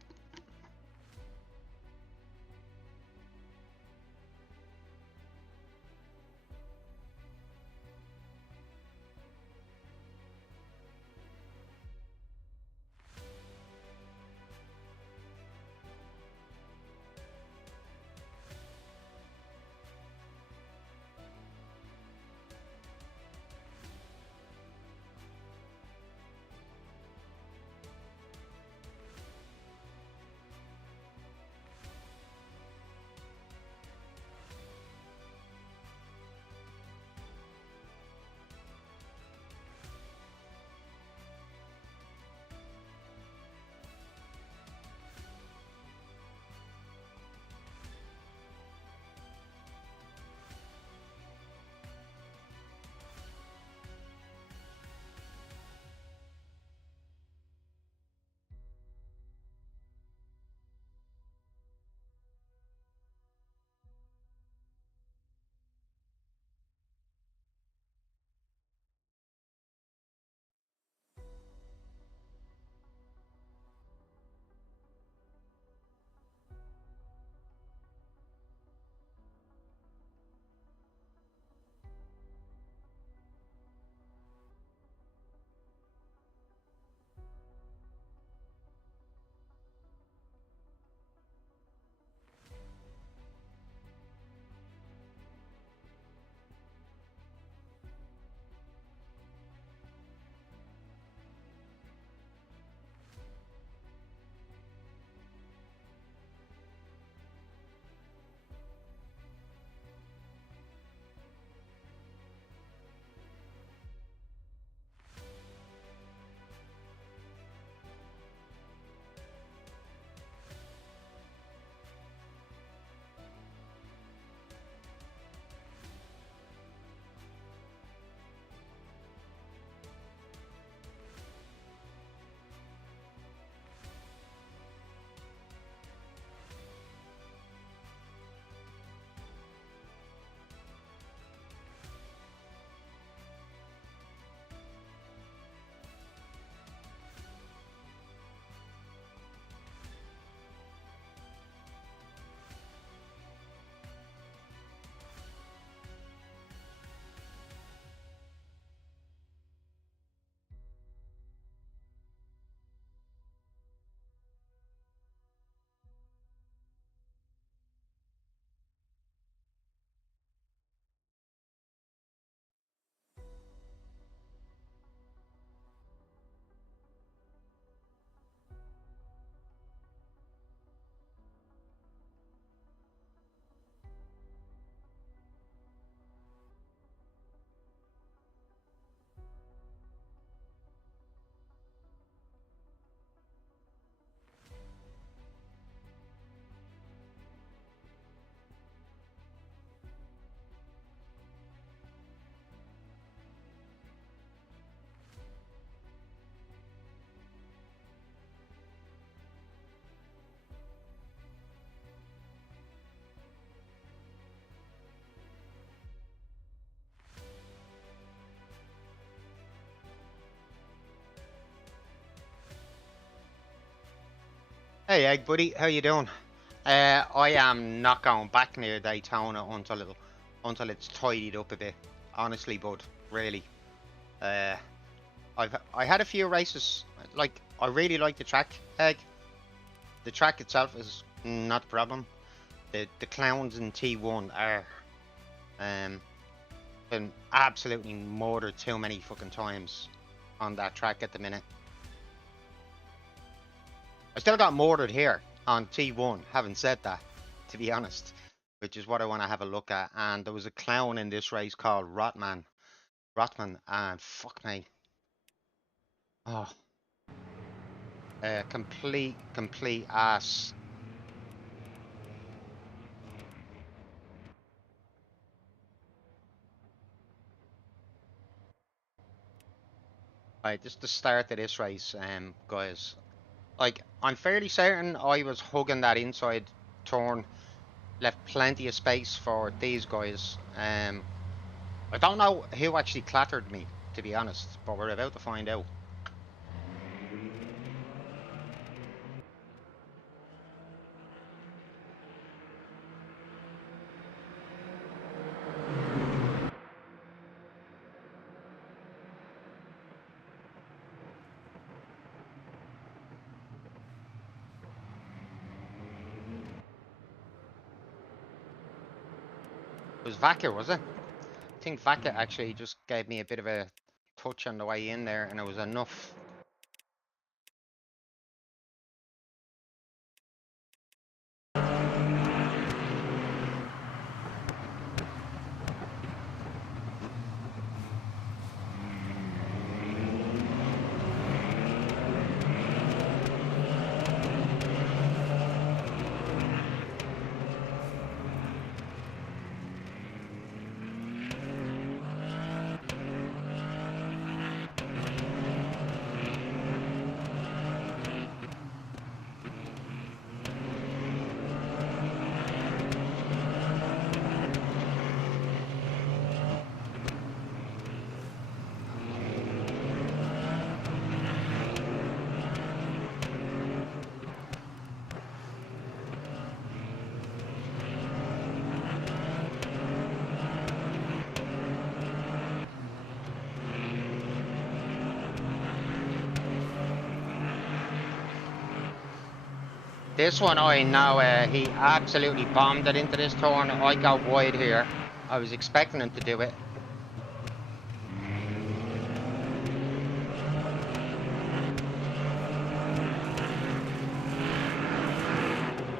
Hey, Egg Buddy, how you doing? I am not going back near Daytona until it's tidied up a bit. Honestly, bud, really. Uh, I had a few races. Like, I really like the track, Egg. The track itself is not a problem. The clowns in T1 are been absolutely murdered too many fucking times on that track at the minute. I still got murdered here on T1, having said that, to be honest, which is what I want to have a look at. And there was a clown in this race called Rotman, and fuck me. Oh, complete ass. Right, just the start of this race, guys. Like, I'm fairly certain I was hugging that inside turn, left plenty of space for these guys. I don't know who actually clattered me, to be honest, but we're about to find out. It was Vaca, was it? I think Vaca actually just gave me a bit of a touch on the way in there, and it was enough. This one I know, he absolutely bombed it into this turn. I got wide here. I was expecting him to do it.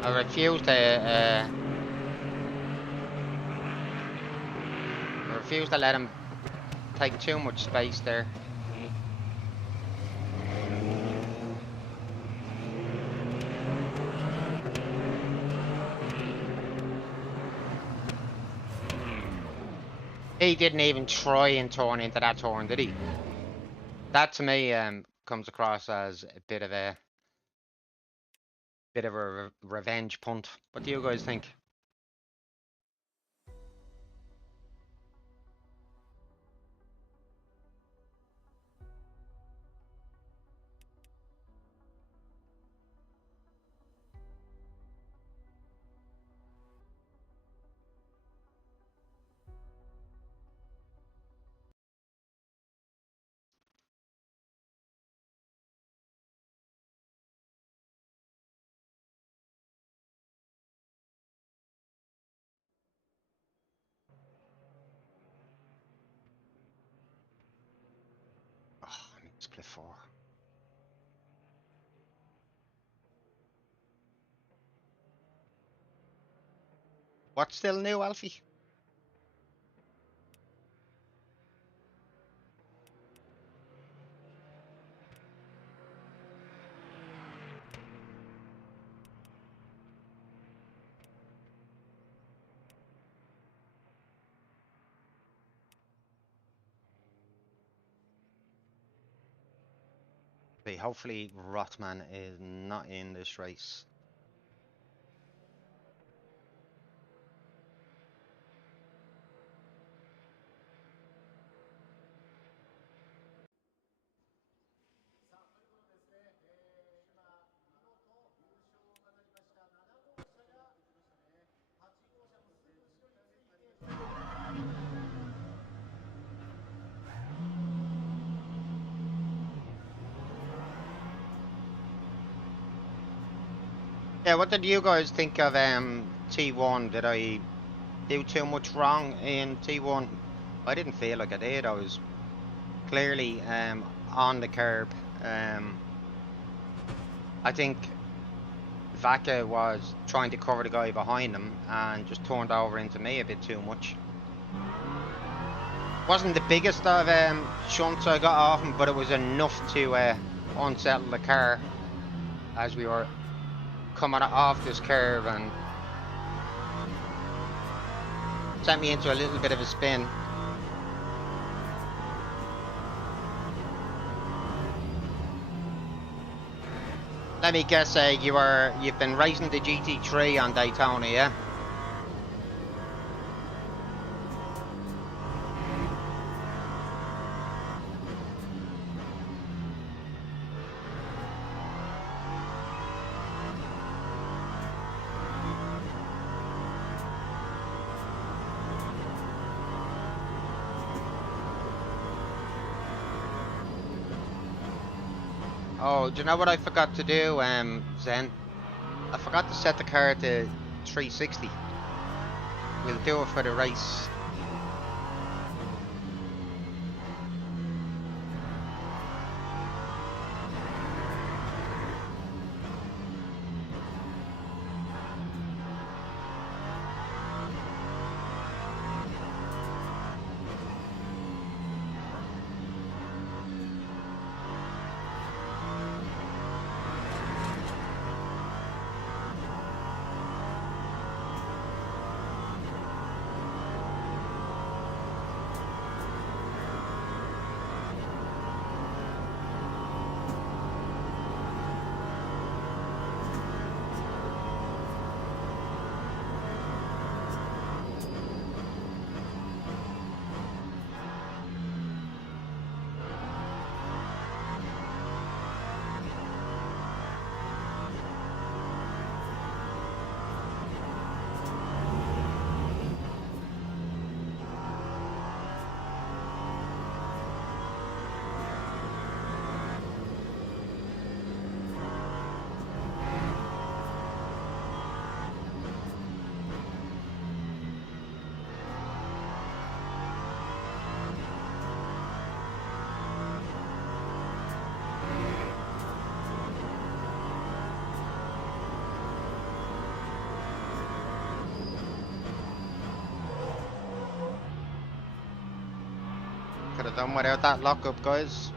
I refuse to let him take too much space there. He didn't even try and turn into that turn, did he? That to me comes across as a bit of a revenge punt. What do you guys think? Oh, I need to split 4. What's still new, Alfie? Okay, hopefully Rotman is not in this race. Yeah, what did you guys think of T1? Did I do too much wrong in T1? I didn't feel like I did. I was clearly on the curb. I think Vaca was trying to cover the guy behind him and just turned over into me a bit too much. Wasn't the biggest of shunts I got off him, but it was enough to unsettle the car as we were coming off this curve and sent me into a little bit of a spin. Let me guess, you've been racing the GT3 on Daytona, yeah? Oh, do you know what I forgot to do, Zen? I forgot to set the car to 360. We'll do it for the race. Could have done without that lockup, guys.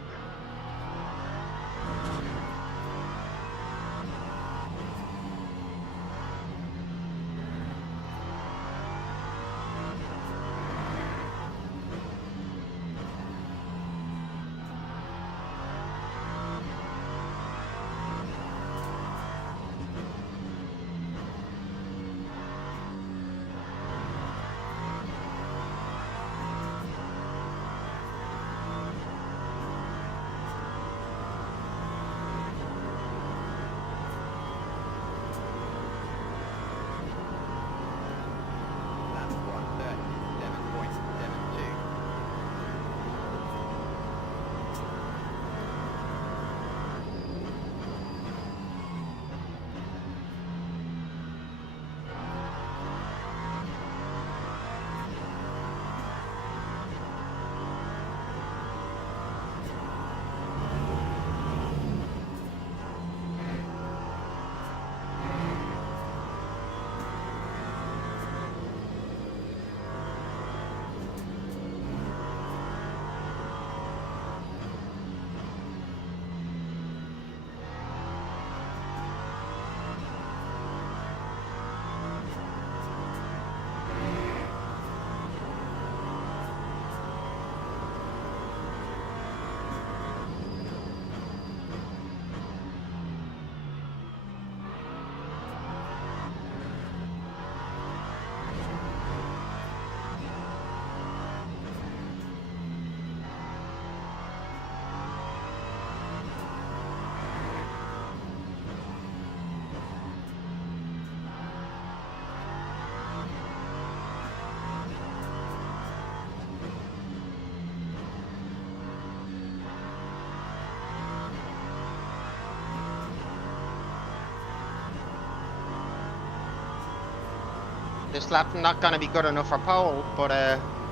This lap not gonna be good enough for pole, but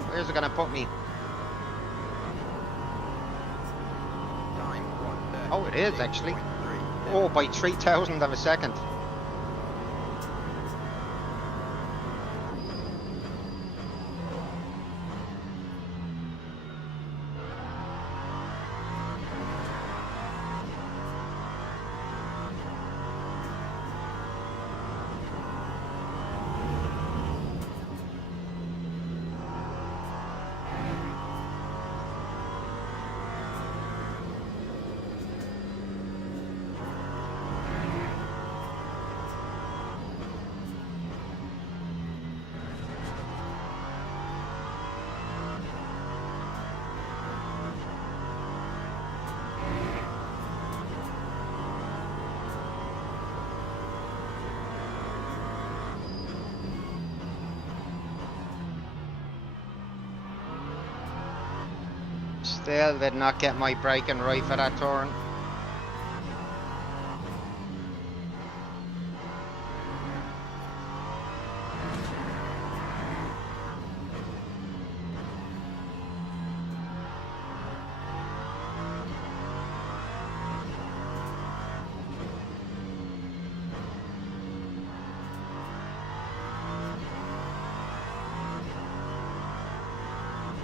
where's it gonna put me? Time 1:30. Oh, it is actually. 6.37. Oh, by 3,000 of a second. Still did not get my braking right for that turn.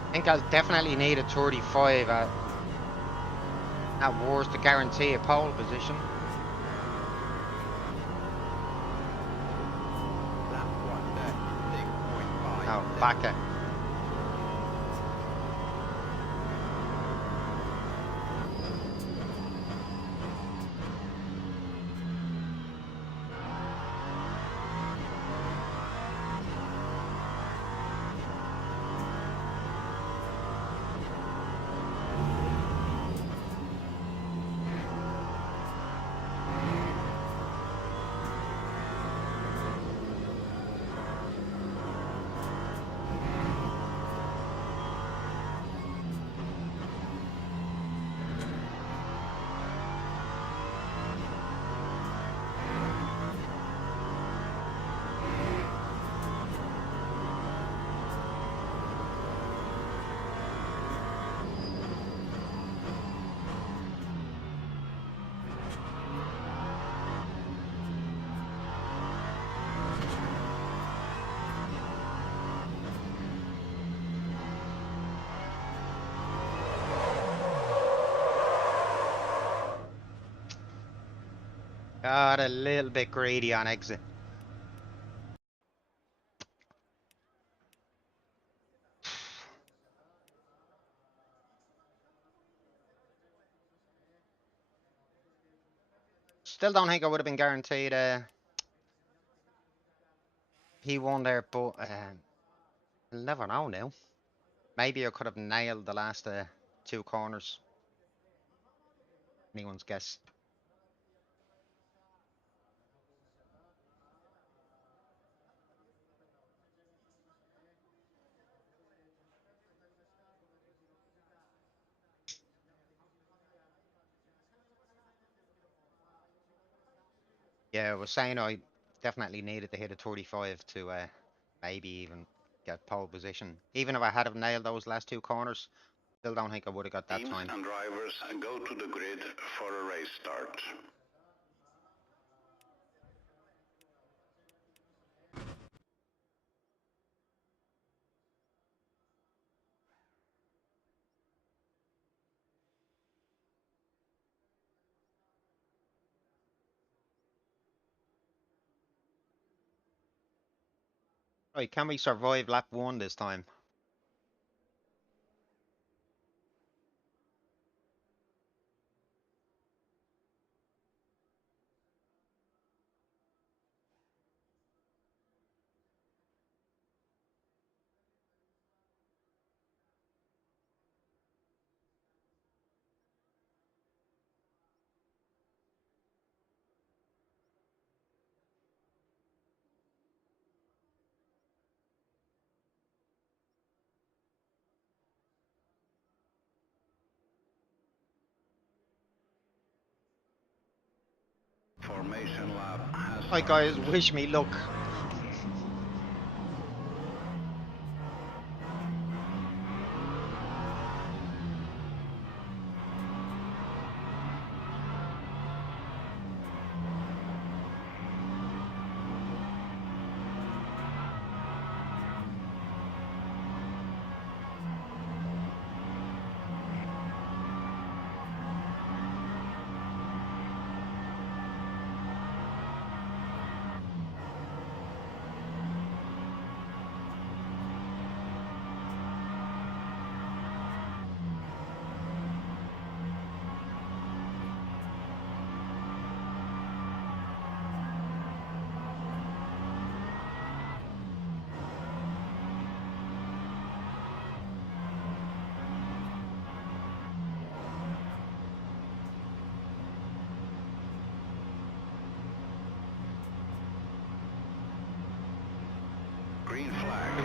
I think I'll definitely need a 35 at worst to guarantee a pole position. Lap 1:36.5. Oh, back it. Got a little bit greedy on exit. Still don't think I would have been guaranteed P1 there, but you'll never know now. Maybe I could have nailed the last two corners. Anyone's guess. Yeah, I was saying I definitely needed to hit a 35 to maybe even get pole position. Even if I had have nailed those last two corners, still don't think I would have got that Teams time. and drivers go to the grid for a race start. Right, can we survive lap 1 this time? Formation lap has Right guys, started. wish me luck.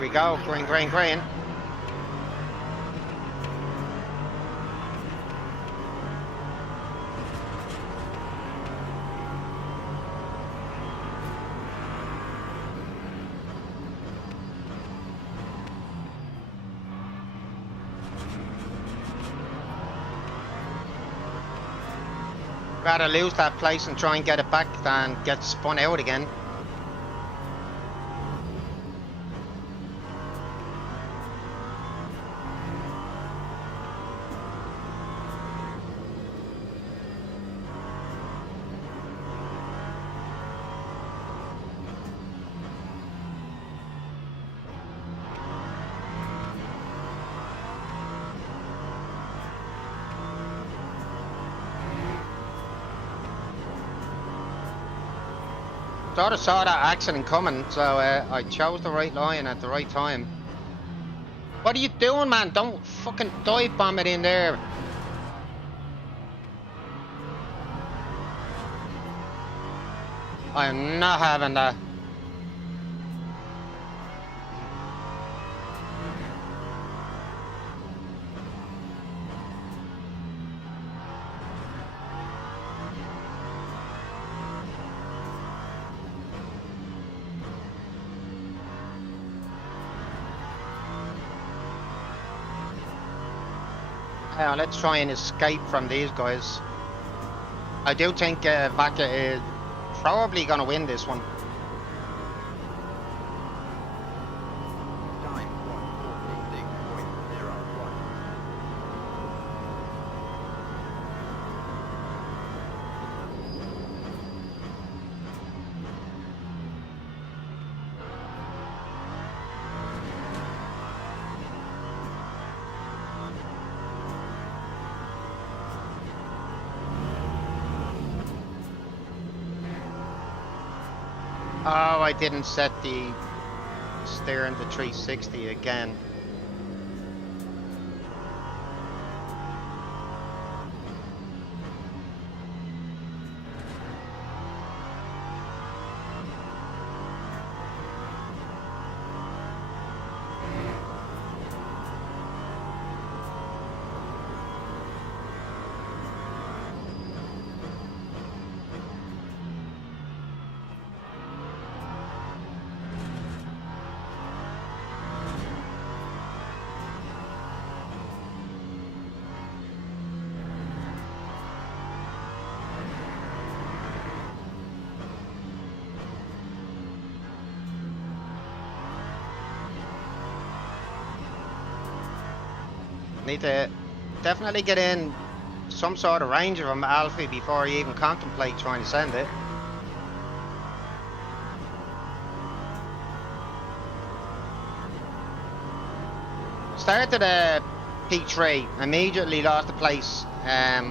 we go. Green, green, green. Rather lose that place and try and get it back than get spun out again. Sort of saw that accident coming, so I chose the right line at the right time. What are you doing, man? Don't fucking dive bomb it in there. I'm not having that. Let's try and escape from these guys. I do think Vaca is probably going to win this one. Time 1:46.01. Oh, I didn't set the steering to 360 again. Need to definitely get in some sort of range of him, Alfie, before you even contemplate trying to send it. Started at P3, immediately lost the place at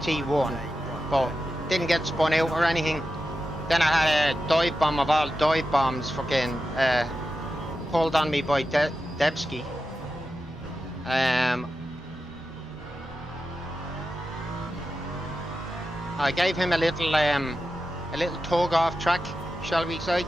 T1, but didn't get spun out or anything. Then I had a dive bomb of all dive bombs fucking pulled on me by Debsky. I gave him a little tug off track, shall we say.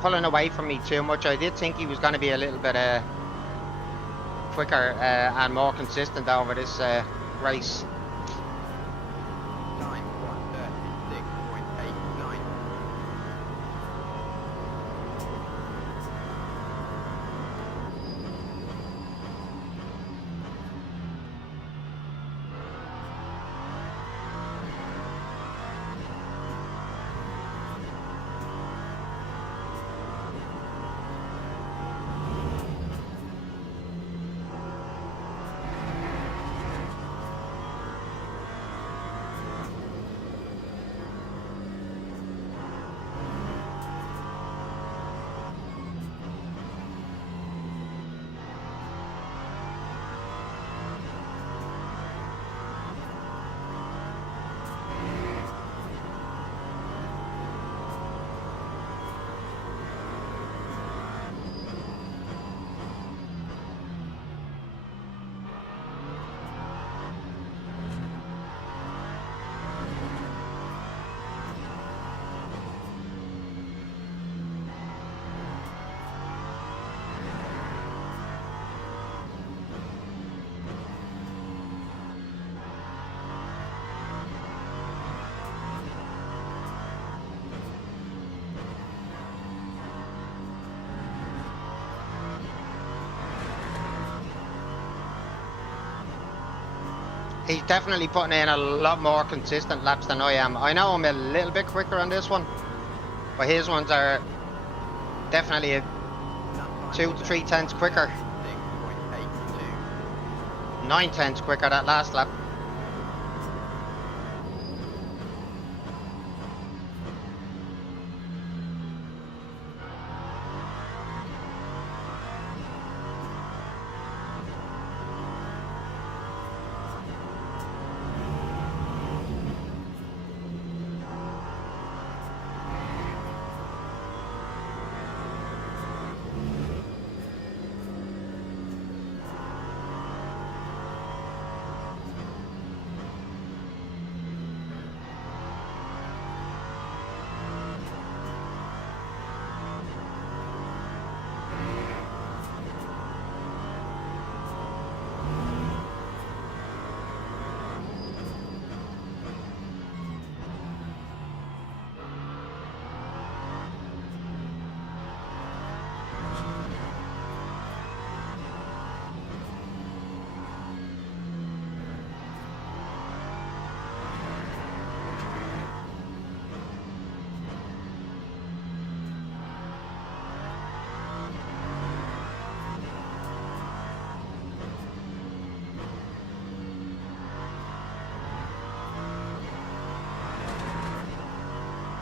Pulling away from me too much. I did think he was going to be a little bit quicker and more consistent over this race. Time 1:30. He's definitely putting in a lot more consistent laps than I am. I know I'm a little bit quicker on this one, but his ones are definitely a Lap time 2 will to then 3 tenths quicker. 6.82. 9 tenths quicker that last lap.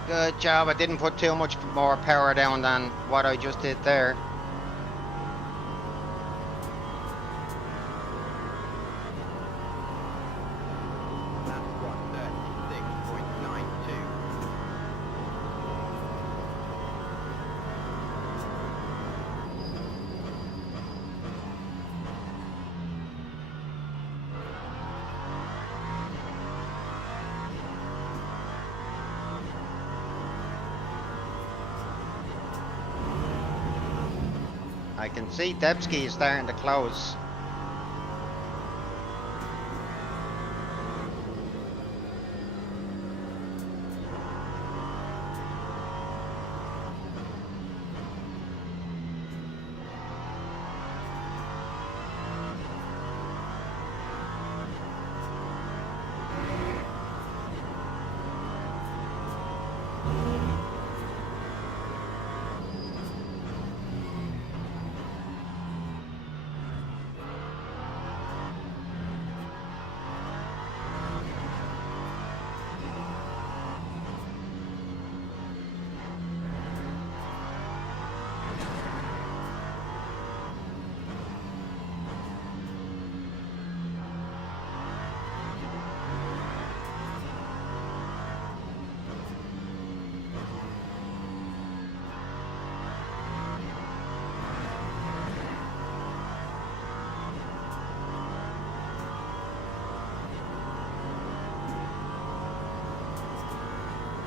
Good job. I didn't put too much more power down than what I just did there. Lap 136.92. I can see Debski is starting to close.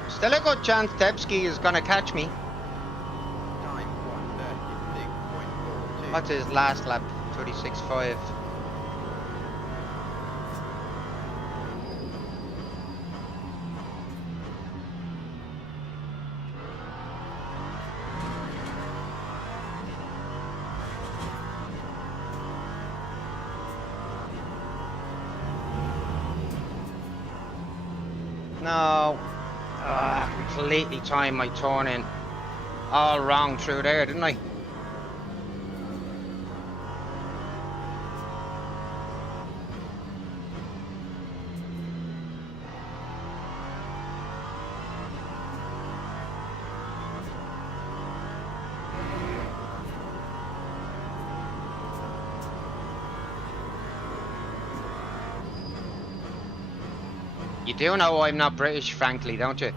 Still a good chance Debski is going to catch me. Time 136.42. What's his last lap? 36.5. No. Completely timed my turn in all wrong through there, didn't I? You do know I'm not British, frankly, don't you?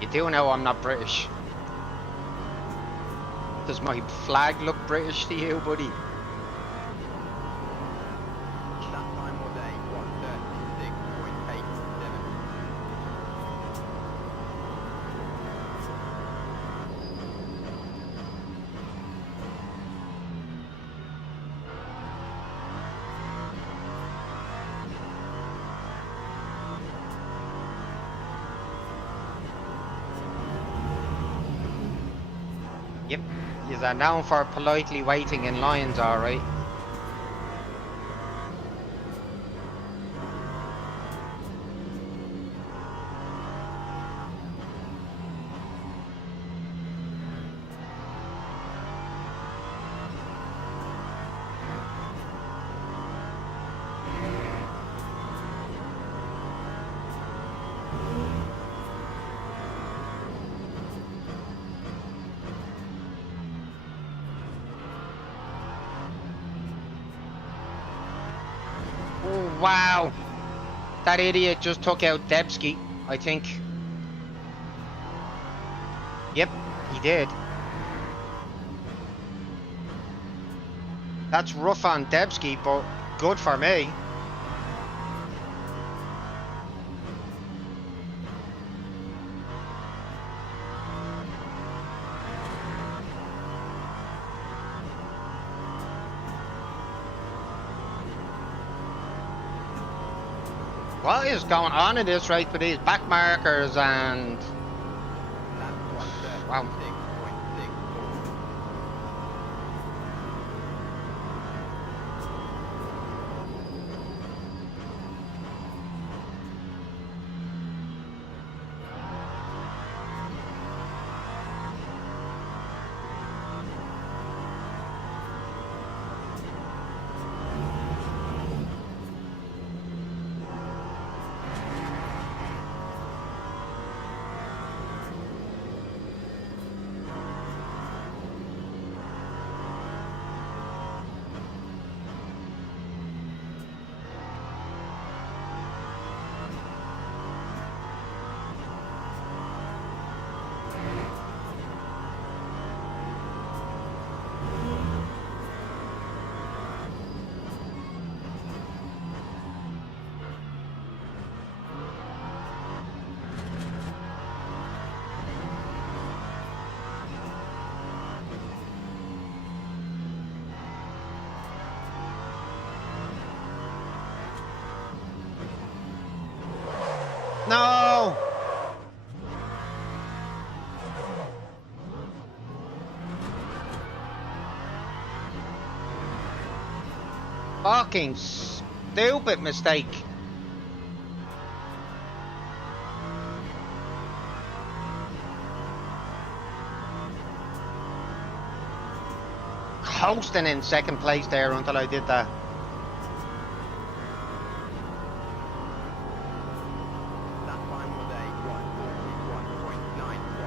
You do know I'm not British. Does my flag look British to you, buddy? Lap time will Yep. You are known for politely waiting in lines, alright. Oh, wow. That idiot just took out Debski, I think. Yep, he did. That's rough on Debski, but good for me. What is going on in this race with these back markers and... Wow. 136.64. No! Fucking stupid mistake. Coasting in second place there until I did that. That time was a 141.91.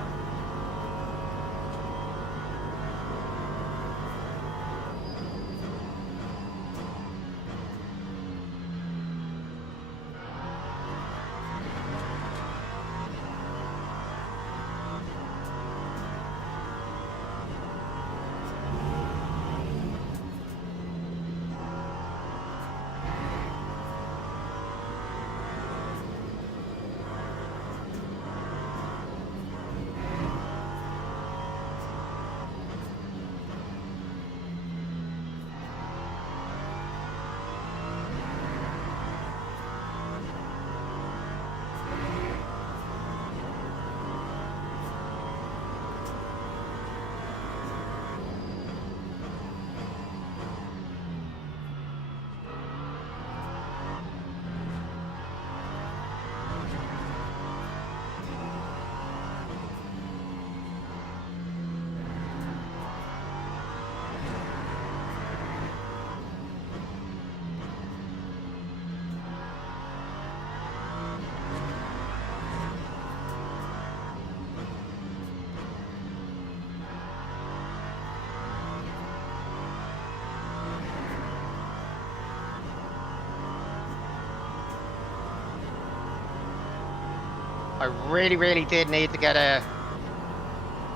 I really did need to get a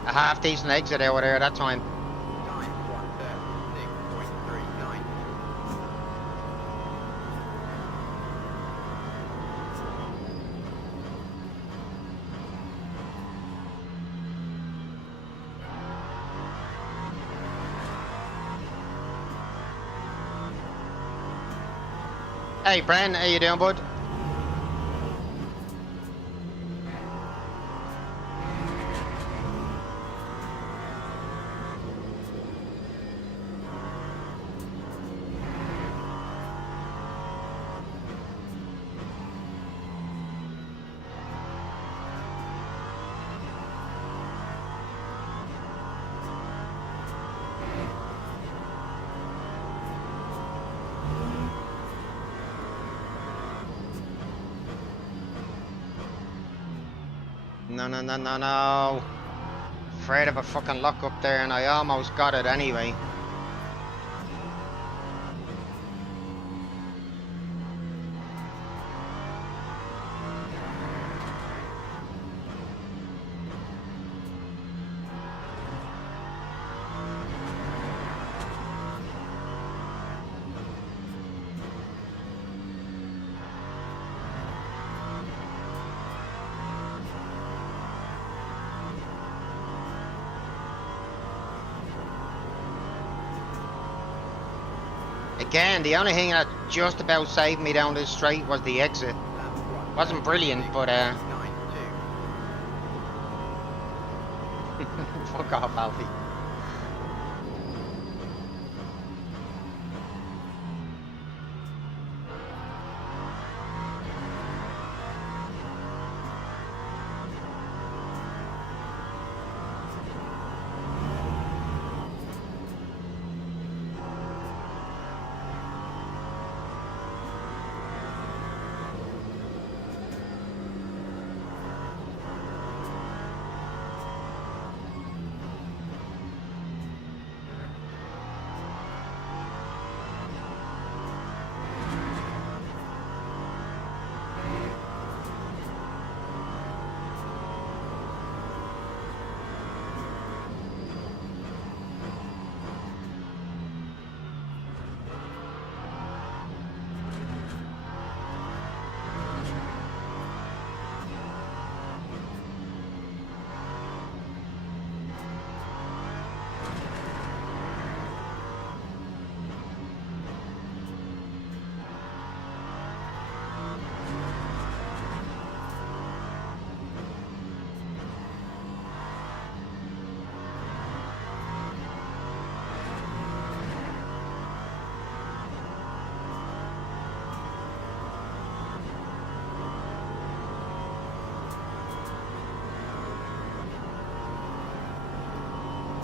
half decent exit out of there that time. Time 136.39. Hey Bren, how you doing, bud? No, no, no, no, no. Afraid of a fucking lock up there, and I almost got it anyway. Again, the only thing that just about saved me down this straight was the exit. Wasn't brilliant, but 92. fuck off, Alfie.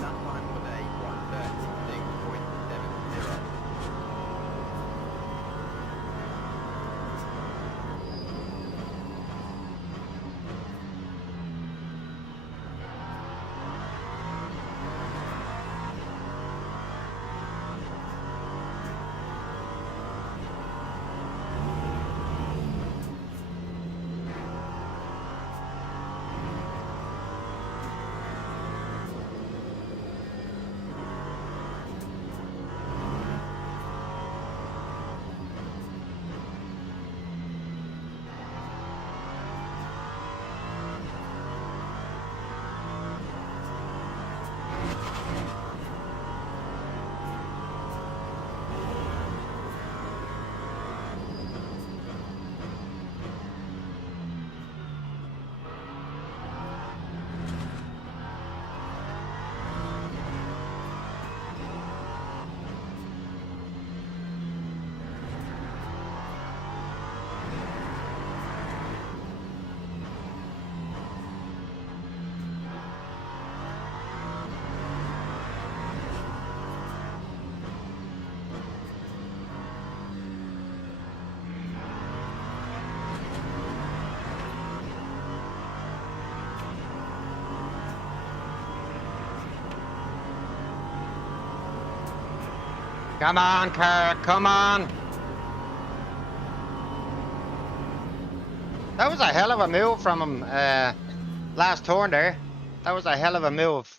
That time was a 1:36.70. Come on, Kirk, come on. That was a hell of a move from him last turn there. That was a hell of a move.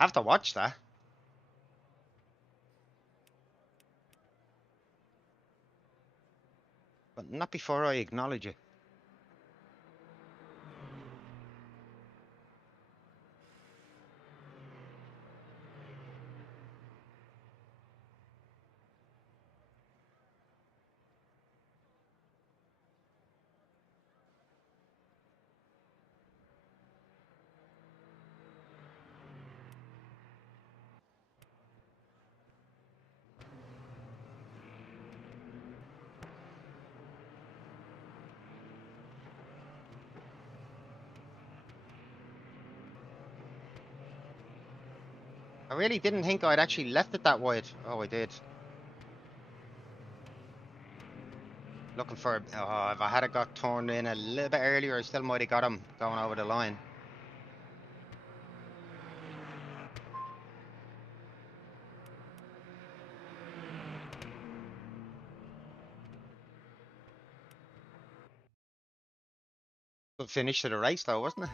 I have to watch that. But not before I acknowledge it. I really didn't think I'd actually left it that wide. Oh, I did. Looking for. Oh, if I had got turned in a little bit earlier, I still might have got him going over the line. Good finish to the race, though, wasn't it?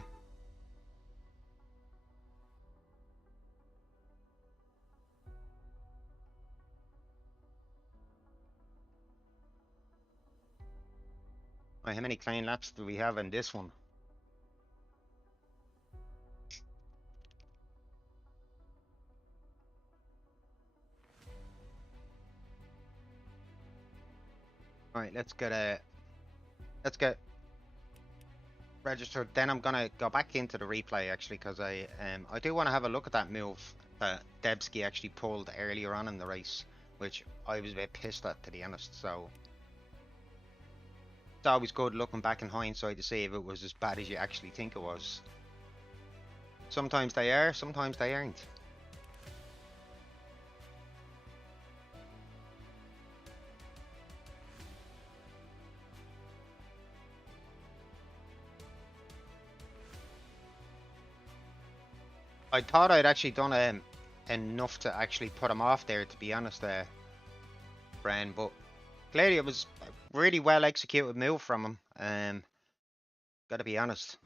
Right, how many clean laps do we have in this one? Right, let's get registered. Then I'm gonna go back into the replay actually, because I do want to have a look at that move that Debski actually pulled earlier on in the race, which I was a bit pissed at, to be honest. So it's always good looking back in hindsight to see if it was as bad as you actually think it was. Sometimes they are, sometimes they aren't. I thought I'd actually done enough to actually put him off there, to be honest, Bren, but clearly it was a really well executed move from him. Gotta be honest.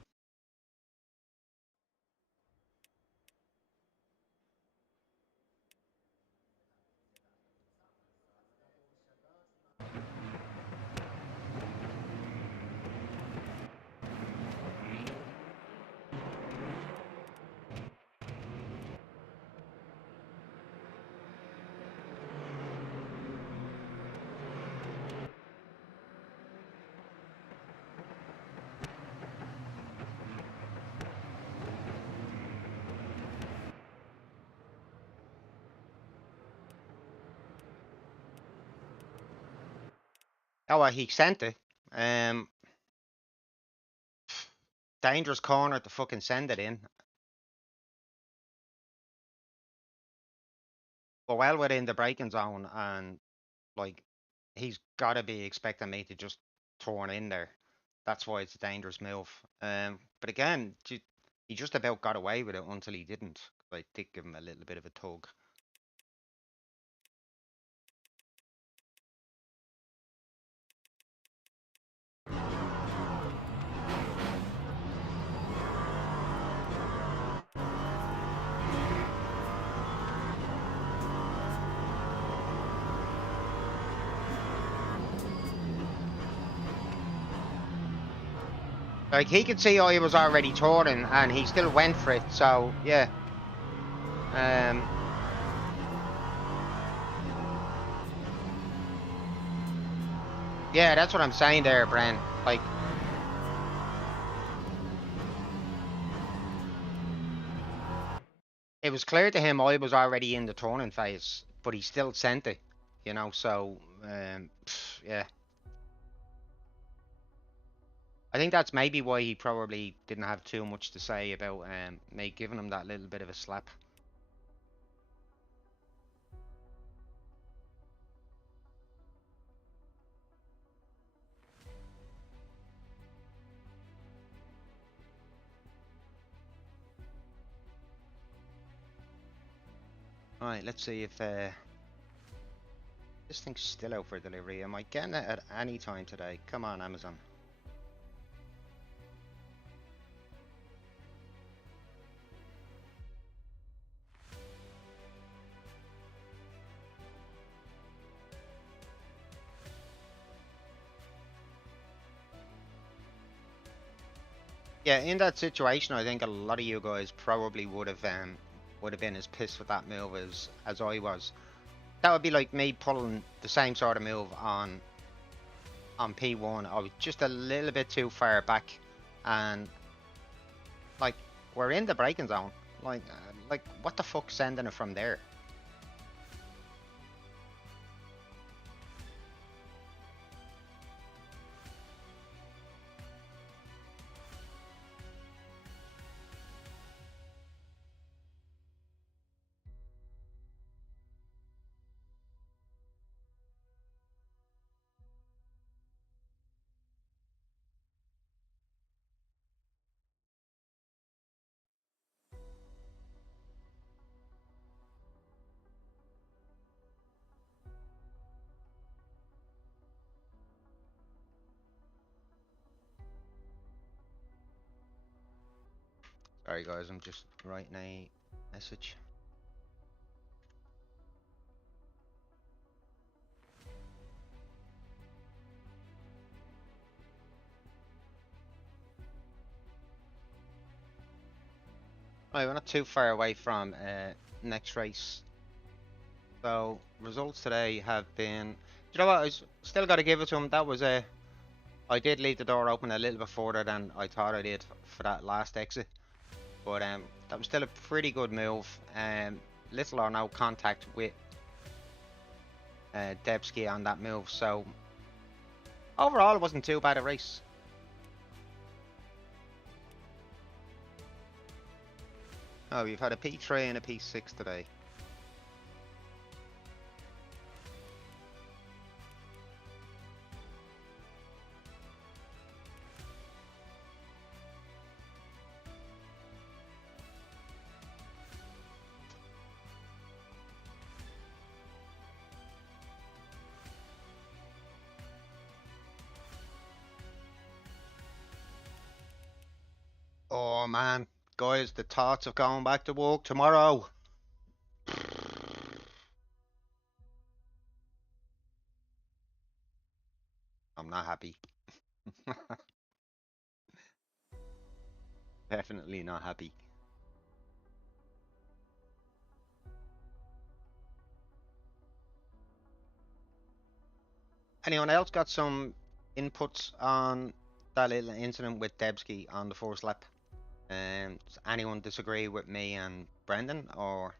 Oh, well, he sent it. Um, Dangerous corner to fucking send it in. But well within the braking zone, and like he's gotta be expecting me to just turn in there. That's why it's a dangerous move. But again, he just about got away with it until he didn't. I did give him a little bit of a tug. Like he could see I was already turning, and he still went for it. So yeah. Yeah, that's what I'm saying there, Bren. Like, it was clear to him I was already in the turning phase, but he still sent it, you know. So yeah. I think that's maybe why he probably didn't have too much to say about me giving him that little bit of a slap. Alright, let's see if this thing's still out for delivery. Am I getting it at any time today? Come on, Amazon. Yeah, in that situation, I think a lot of you guys probably would have been as pissed with that move as I was. That would be like me pulling the same sort of move on P1. I was just a little bit too far back, and like we're in the braking zone. Like what the fuck, sending it from there? Sorry guys, I'm just writing a message. Right, we're not too far away from next race. So results today have been. You know what? Still got to give it to him. That was a. I did leave the door open a little bit further than I thought I did for that last exit, but that was still a pretty good move. Little or no contact with Debski on that move. So overall, it wasn't too bad a race. Oh, we've had a P3 and a P6 today. Oh man, guys, the thoughts of going back to work tomorrow. I'm not happy. Definitely not happy. Anyone else got some inputs on that little incident with Debski on the first lap? Does anyone disagree with me and Brendan, or?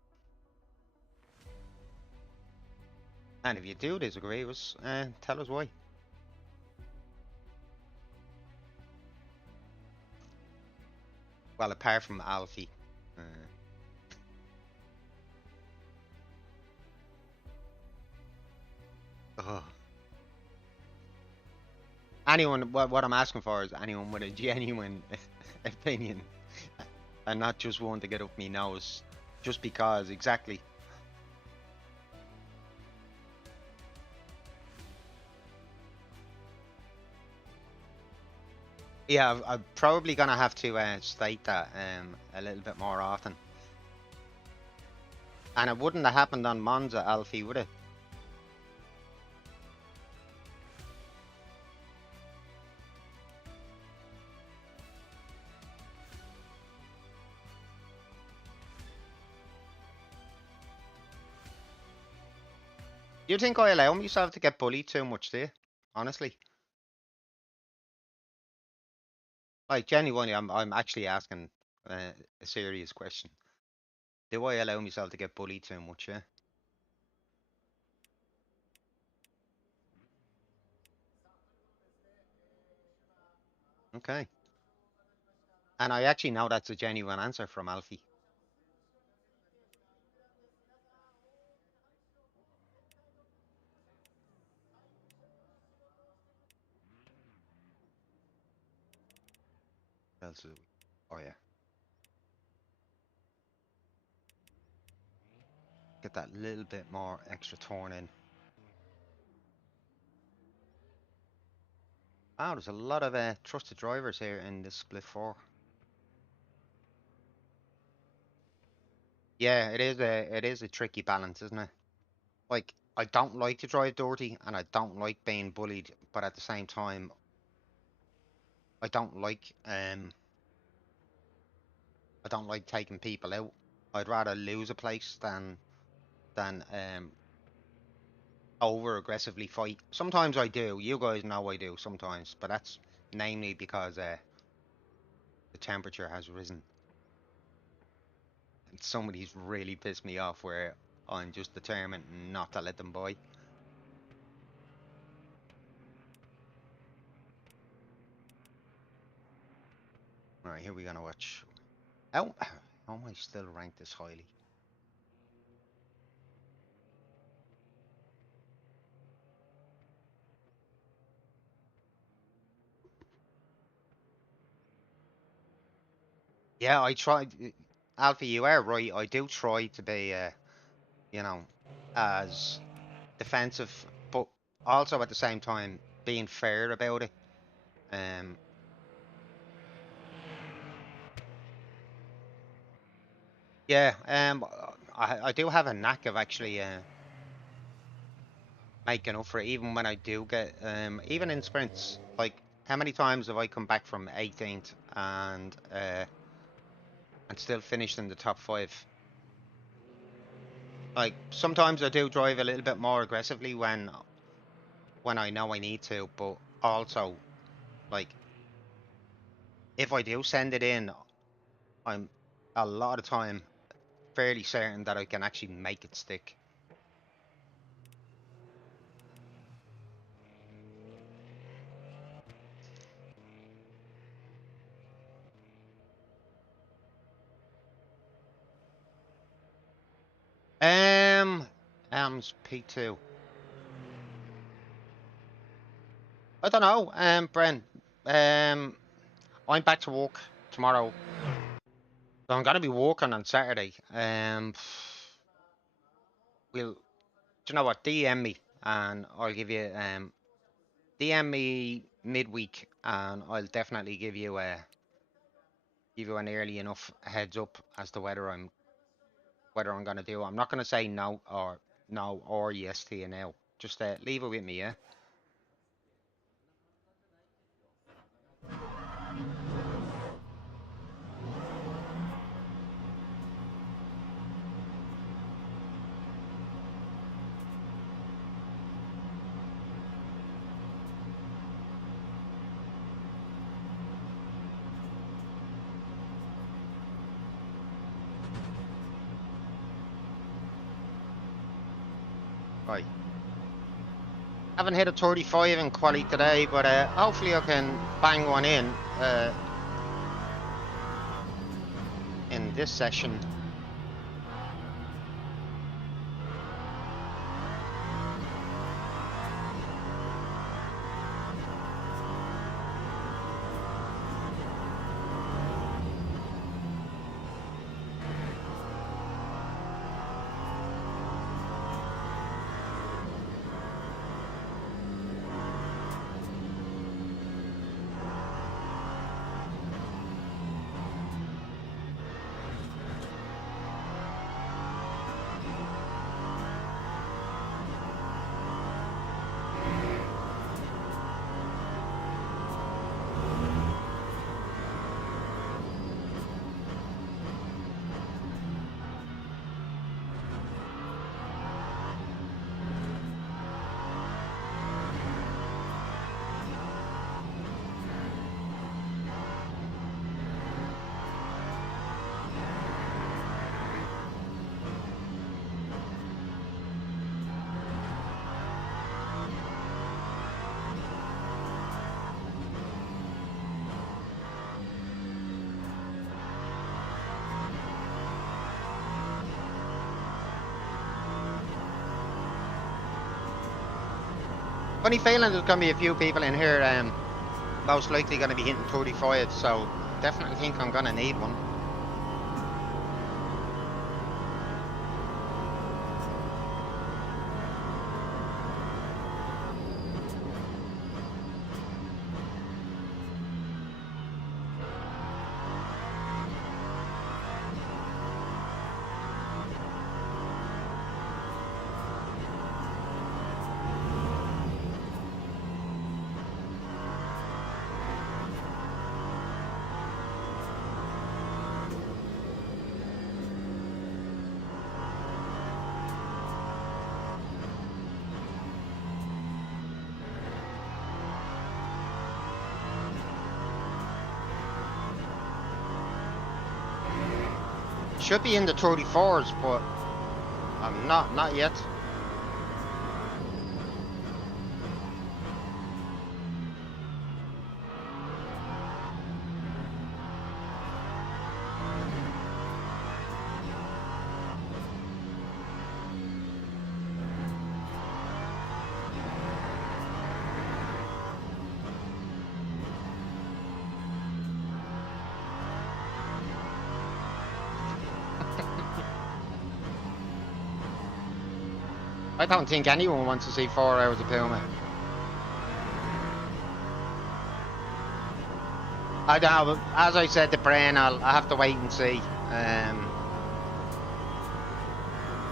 And if you do disagree with us, tell us why. Well, apart from Alfie. Ugh. Anyone, what I'm asking for is anyone with a genuine opinion and not just one to get up me nose just because, exactly. Yeah, I'm probably gonna have to state that a little bit more often. And it wouldn't have happened on Monza, Alfie, would it? You think I allow myself to get bullied too much, do you? Honestly. Like, genuinely, I'm actually asking a serious question. Do I allow myself to get bullied too much, yeah? Okay. And I actually know that's a genuine answer from Alfie. Oh yeah. Get that little bit more extra torn in. Wow, there's a lot of trusted drivers here in this split 4. Yeah, it is a tricky balance, isn't it? Like, I don't like to drive dirty and I don't like being bullied, but at the same time I don't like taking people out. I'd rather lose a place than over aggressively fight. Sometimes I do. You guys know I do sometimes, but that's namely because the temperature has risen. And somebody's really pissed me off where I'm just determined not to let them by. Alright, here we're gonna watch. How am I still ranked this highly? Yeah, I tried. Alfie, you are right. I do try to be, you know, as defensive, but also at the same time being fair about it. Um, Yeah, I do have a knack of actually making up for it, even when I do get even in sprints. Like, how many times have I come back from 18th and still finished in the top five? Like, sometimes I do drive a little bit more aggressively when I know I need to, but also, like, if I do send it in, I'm a lot of time fairly certain that I can actually make it stick. Um, P2. I don't know. Bren. I'm back to work tomorrow, so I'm gonna be working on Saturday. We'll, do you know what? DM me, and I'll give you DM me midweek, and I'll definitely give you an early enough heads up as to whether I'm gonna do. I'm not gonna say no or yes to you now. Just leave it with me, yeah. Right. Haven't hit a 35 in quali today, but hopefully I can bang one in this session. Funny feeling there's gonna be a few people in here, most likely gonna be hitting 35, so definitely think I'm gonna need one. Should be in the 34s, but I'm not yet. I don't think anyone wants to see 4 hours of Puma. I don't know, but as I said to Brian, I'll have to wait and see.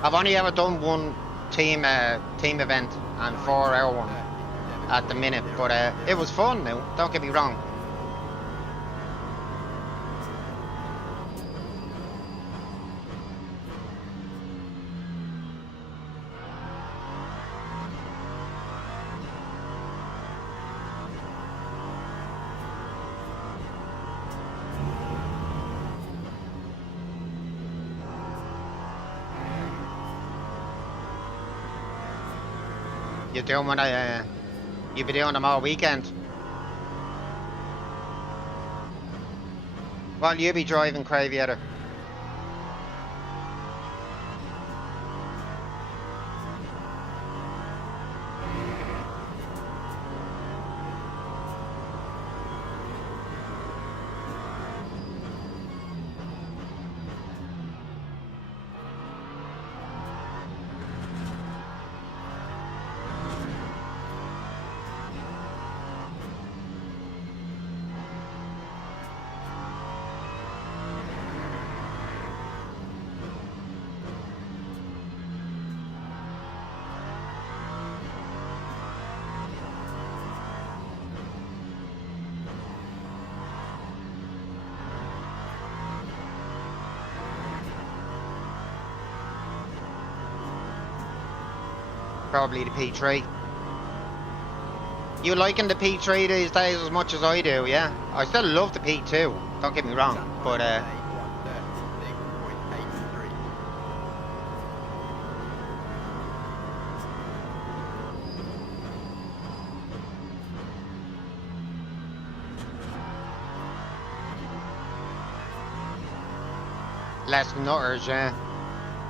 I've only ever done one team event and 4-hour one at the minute, but it was fun now, don't get me wrong. You're doing what you'll be doing them all weekend. Well, you be driving, Craviator. Probably the P3. You liking the P3 these days as much as I do, yeah? I still love the P2, don't get me wrong, but less nutters, yeah.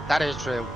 That is true.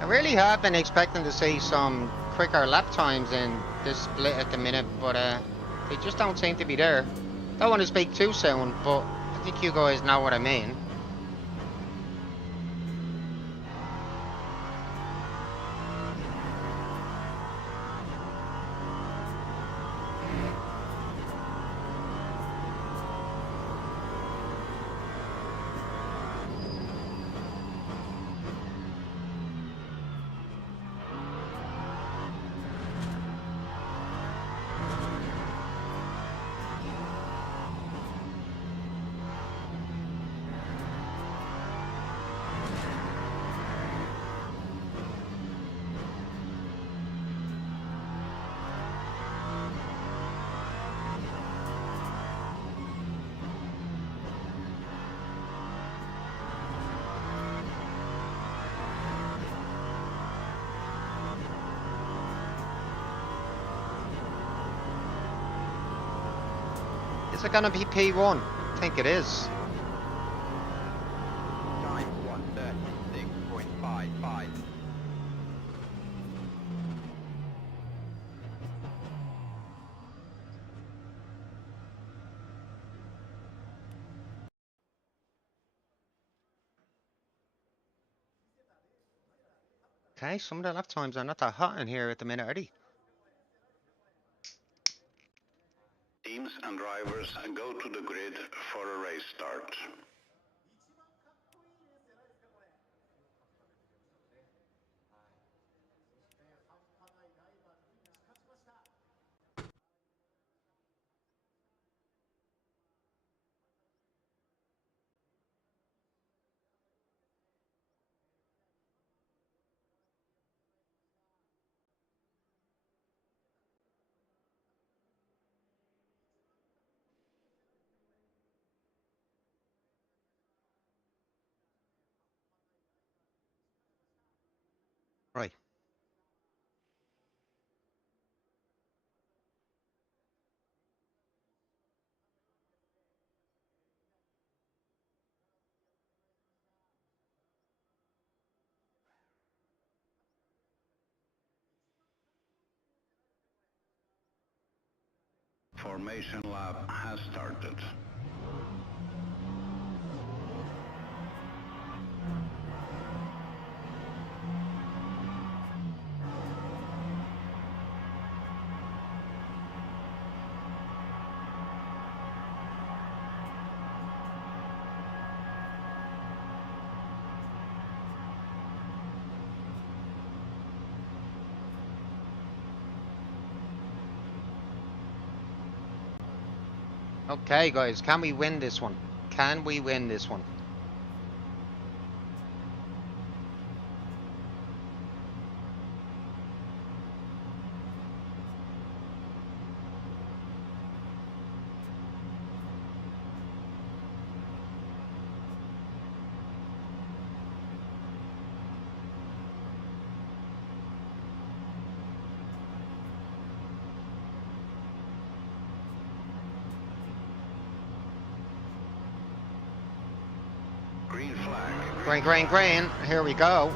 I really have been expecting to see some quicker lap times in this split at the minute, but they just don't seem to be there. Don't want to speak too soon, but I think you guys know what I mean. Is it gonna be P1? I think it is. Time 1:36.55. Okay, some of the lap times are not that hot in here at the minute, are they? Teams and drivers go to the grid for a race start. Right. Formation lap has started. Okay, guys, can we win this one? Can we win this one? Green flag. Green, green, green. Here we go.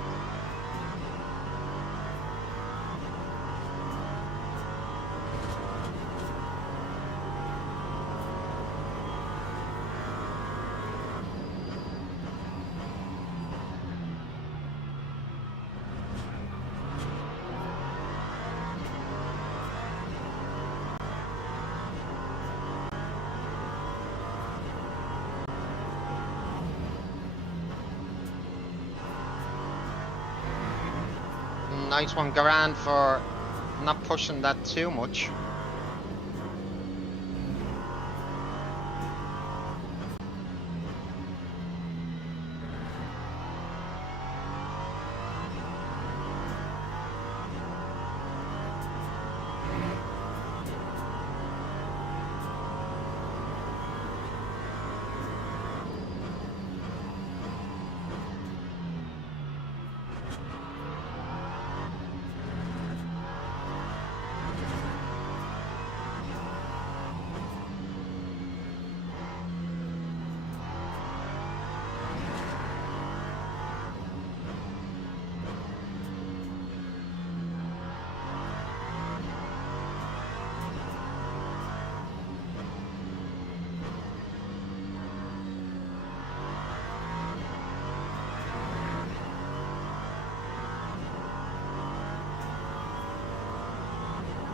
Nice one, Garand, for not pushing that too much.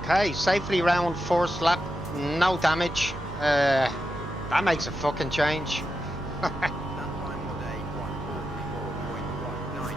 Okay, safely round first lap, no damage. That makes a fucking change. That time was a 144.19.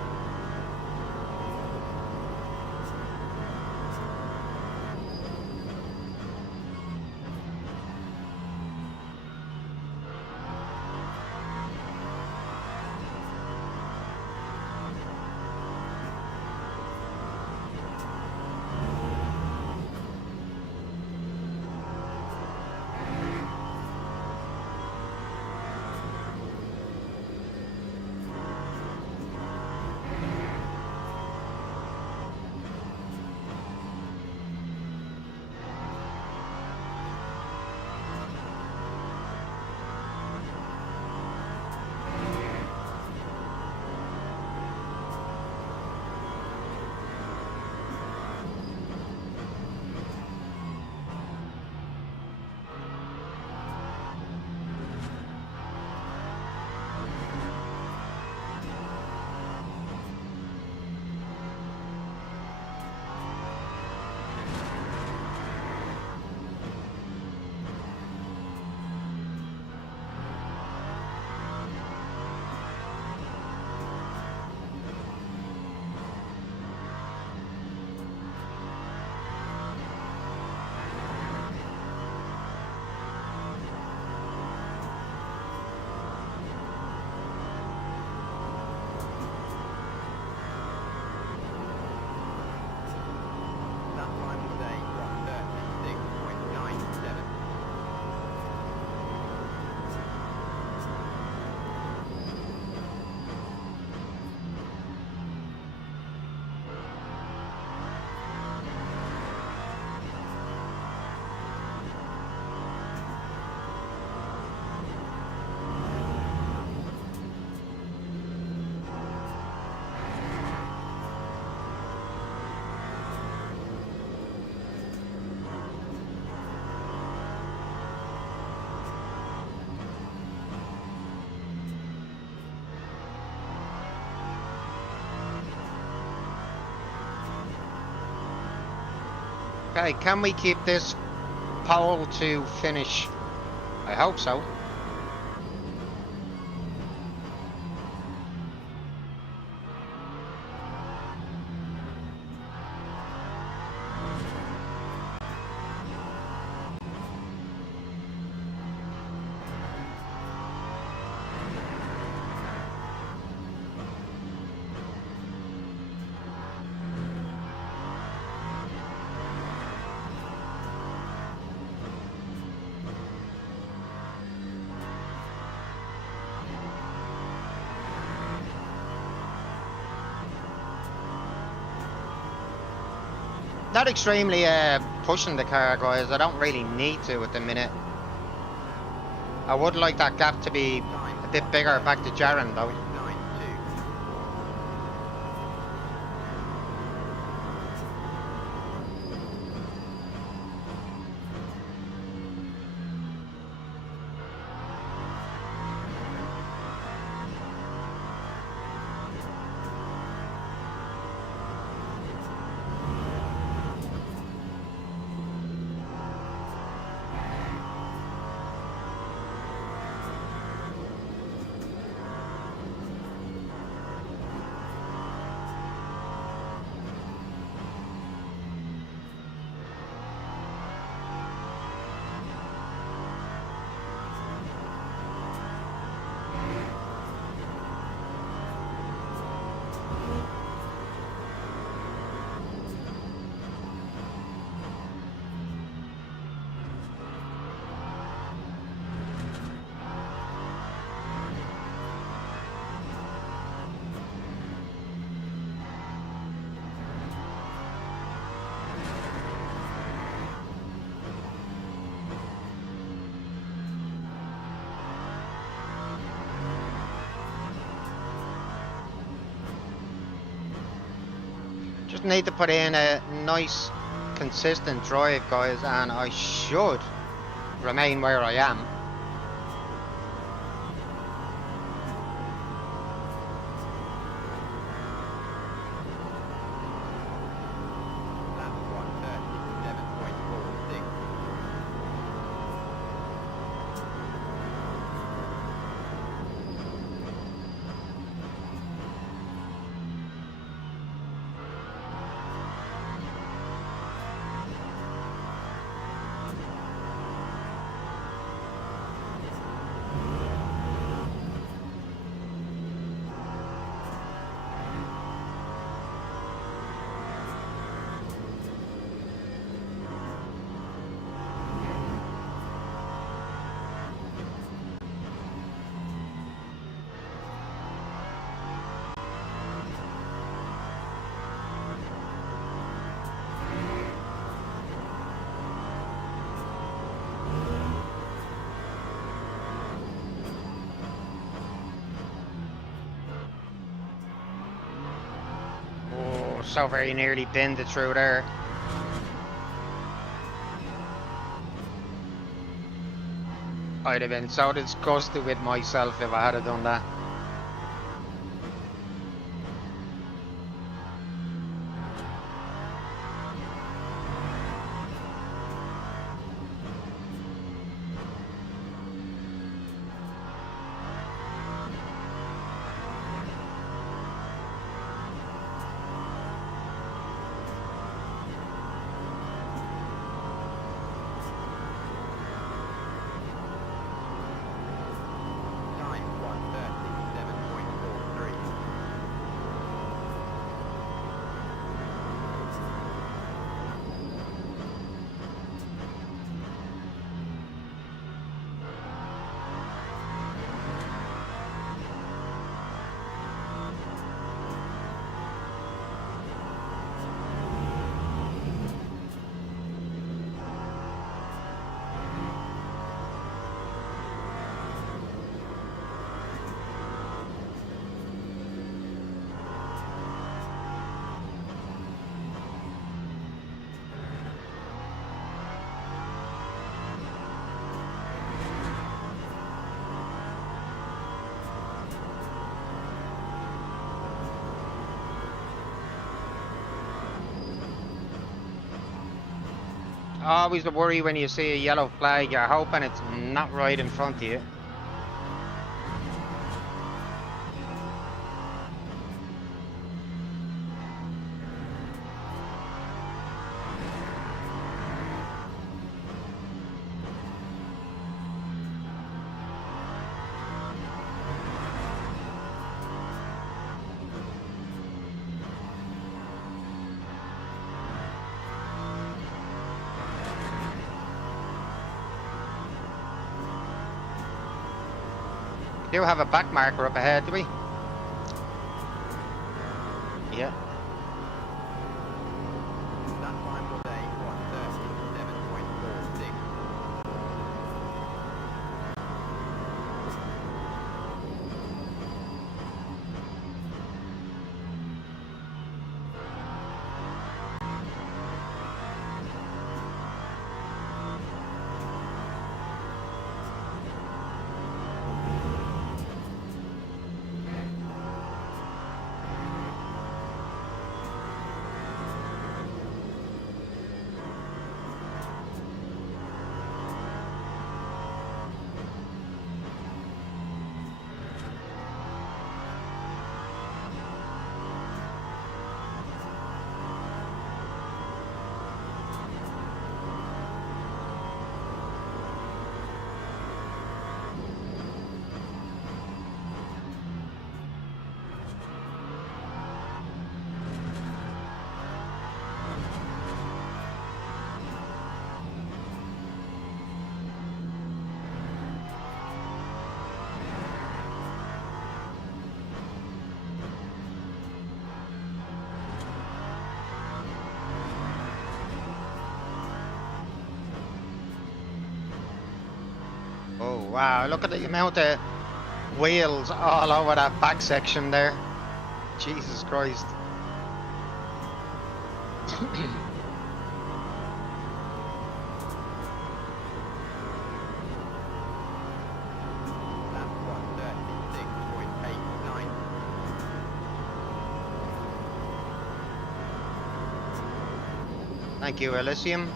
Okay, can we keep this pole to finish? I hope so. Not extremely pushing the car, guys. I don't really need to at the minute. I would like that gap to be a bit bigger back to Jaron though. 9-2. Just need to put in a nice, consistent drive, guys, and I should remain where I am. Lap 1:37.46. Oh, so very nearly binned it through there. I'd have been so disgusted with myself if I had done that. Time 1:30. Always a worry when you see a yellow flag. You're hoping it's not right in front of you. We do have a back marker up ahead, do we? Yeah. That time was a 1:37.46. Oh wow, look at the amount of wheels all over that back section there. Jesus Christ. Lap 1:36.89. Thank you, Elysium.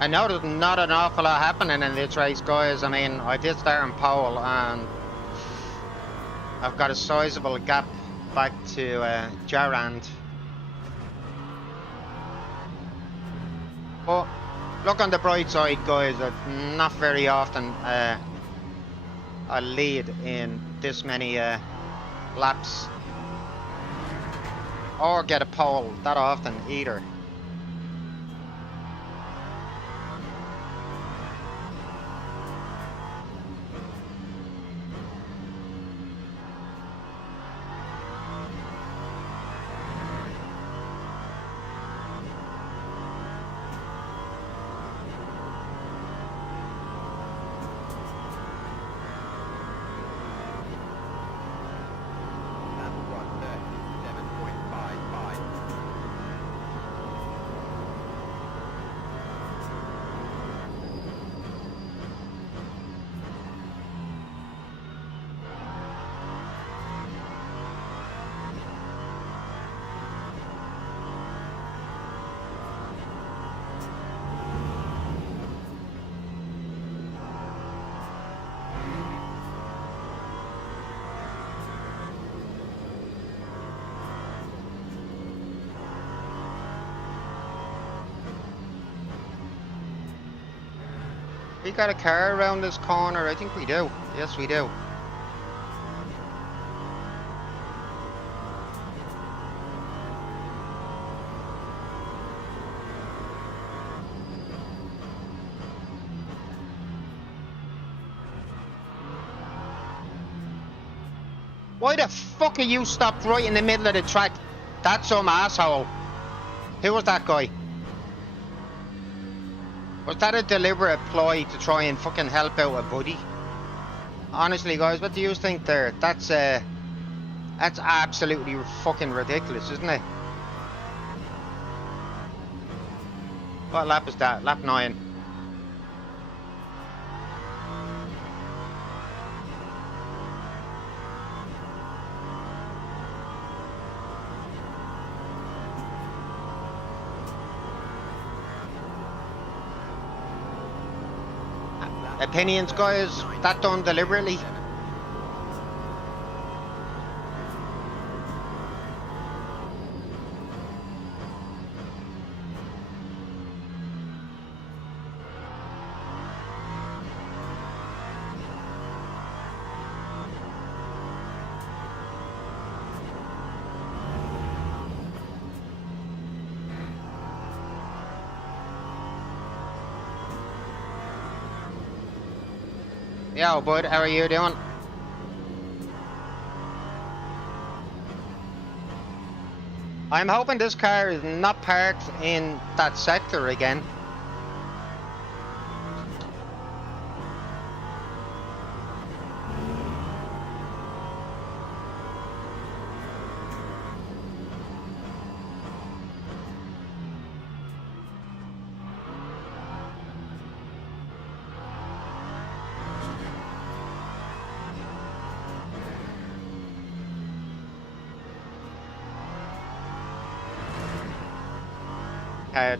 I know there's not an awful lot happening in this race, guys. I mean, I did start in pole and I've got a sizable gap back to Jarrand. But look on the bright side, guys. It's not very often I lead in this many laps or get a pole that often either. Lap 1:37.55. We got a car around this corner. I think we do. Yes, we do. Why the fuck are you stopped right in the middle of the track? That's some asshole. Who was that guy? Was that a deliberate ploy to try and fucking help out a buddy? Honestly, guys, what do you think there? That's absolutely fucking ridiculous, isn't it? What lap is that? Lap 9. Opinions, guys? That done deliberately? Yo, bud, how are you doing? I'm hoping this car is not parked in that sector again.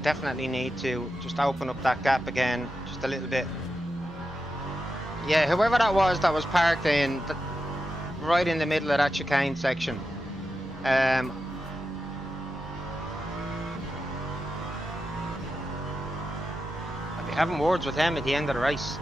Definitely need to just open up that gap again, just a little bit. Yeah, whoever that was parked in, right in the middle of that chicane section. I'll be having words with him at the end of the race.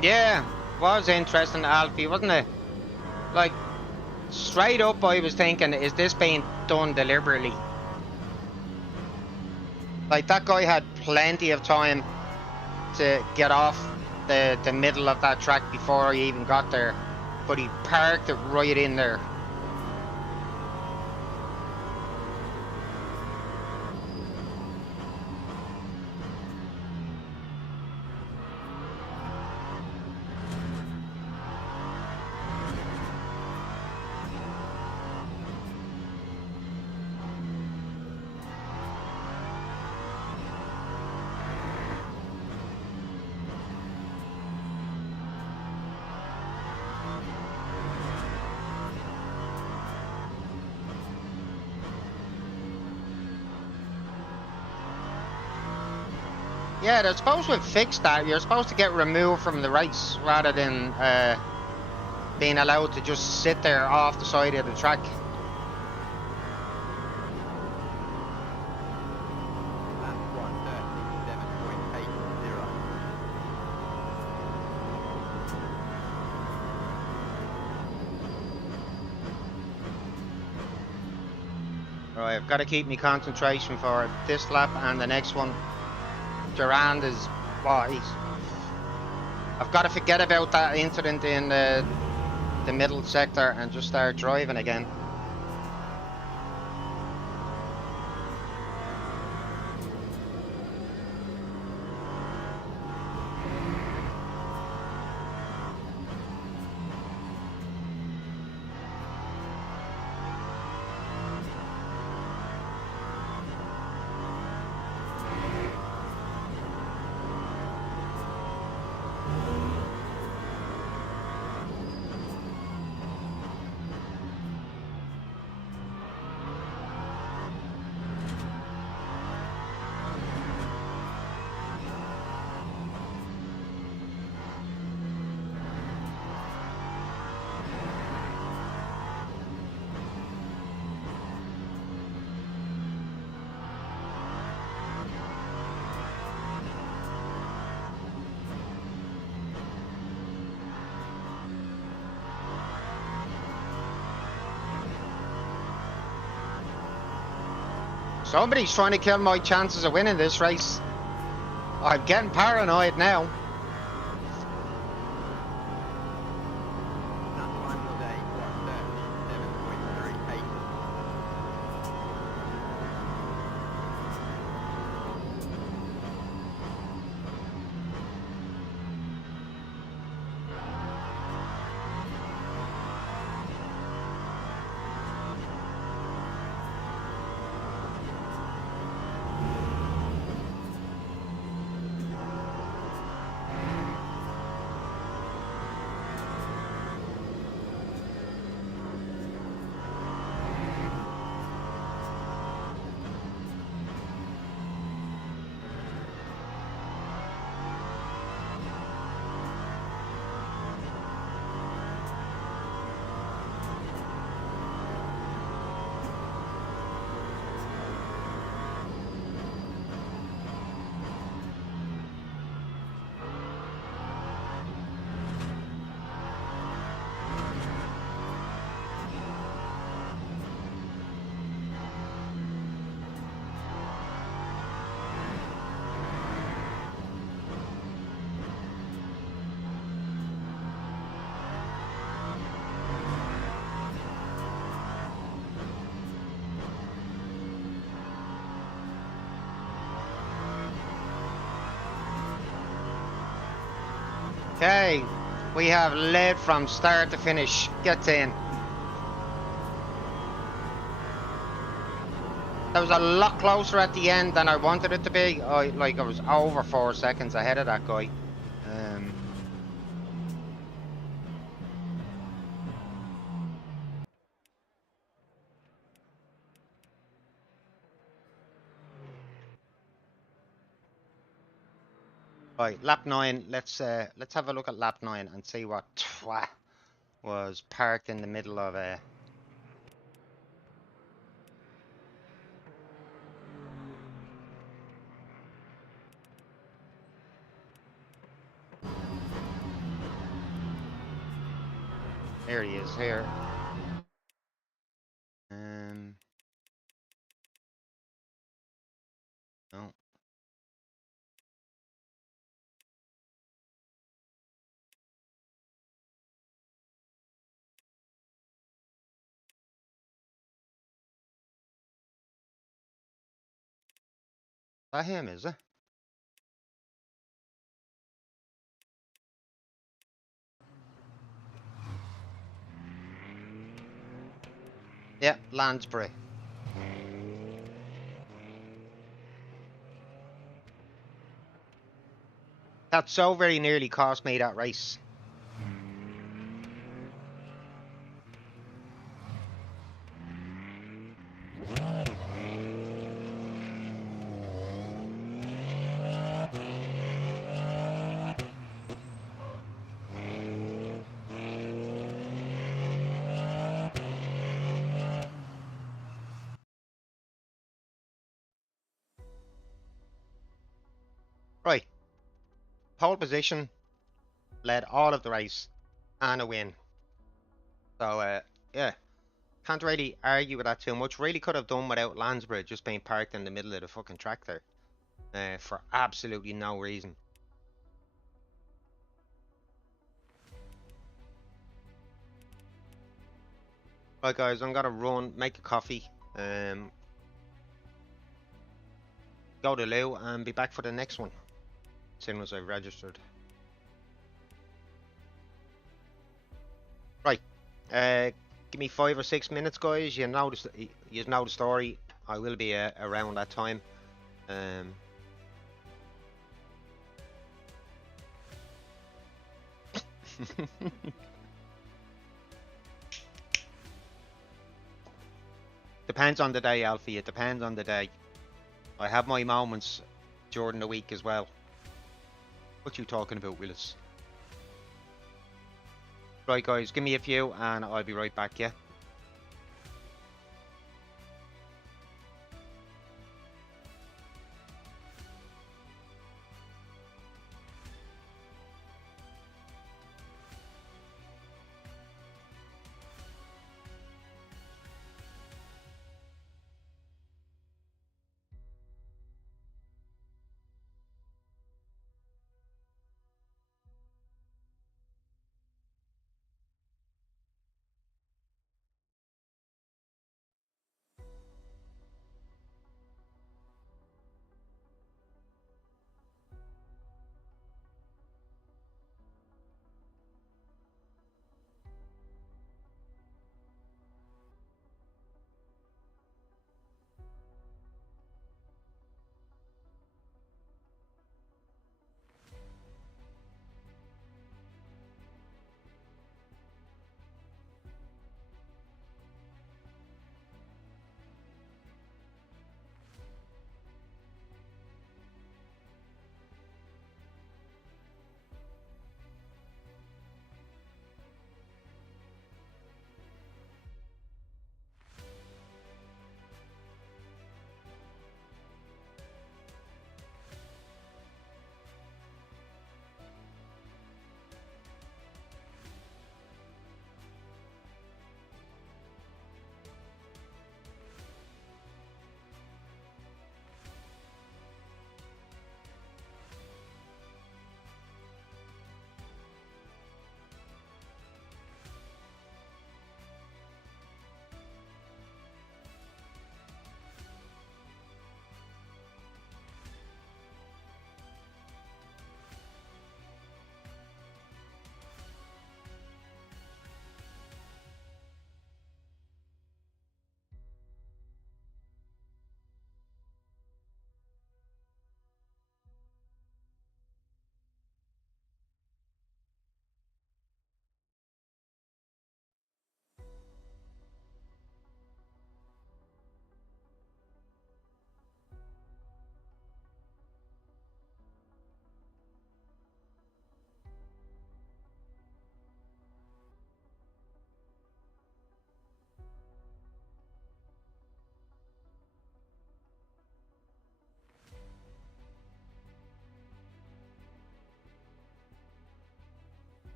Yeah, was interesting, Alfie, wasn't it? Like, straight up I was thinking, is this being done deliberately? Like, that guy had plenty of time to get off the middle of that track before he even got there, but he parked it right in there. Yeah, they're supposed to have fixed that. You're supposed to get removed from the race rather than being allowed to just sit there off the side of the track. Right, I've got to keep my concentration for this lap and the next one. Durand is, I've got to forget about that incident in the middle sector and just start driving again. Somebody's trying to kill my chances of winning this race. I'm getting paranoid now. That time of the day was 37.38. Okay, we have led from start to finish. Gets in. That was a lot closer at the end than I wanted it to be. I was over 4 seconds ahead of that guy. Right, lap 9. Let's have a look at lap 9 and see what twat was parked in the middle of a. There he is here. No. That him, is it? Yeah, Lansbury. That so very nearly cost me that race. Right. Pole position, led all of the race, and a win. So, yeah. Can't really argue with that too much. Really could have done without Lansbury just being parked in the middle of the fucking track there. For absolutely no reason. Right guys, I'm gonna run, make a coffee, go to loo and be back for the next one. As soon as I've registered. Right. Give me 5 or 6 minutes, guys. You know the story. I will be around that time. Depends on the day, Alfie. It depends on the day. I have my moments during the week as well. What you talking about, Willis? Right, guys. Give me a few and I'll be right back, yeah?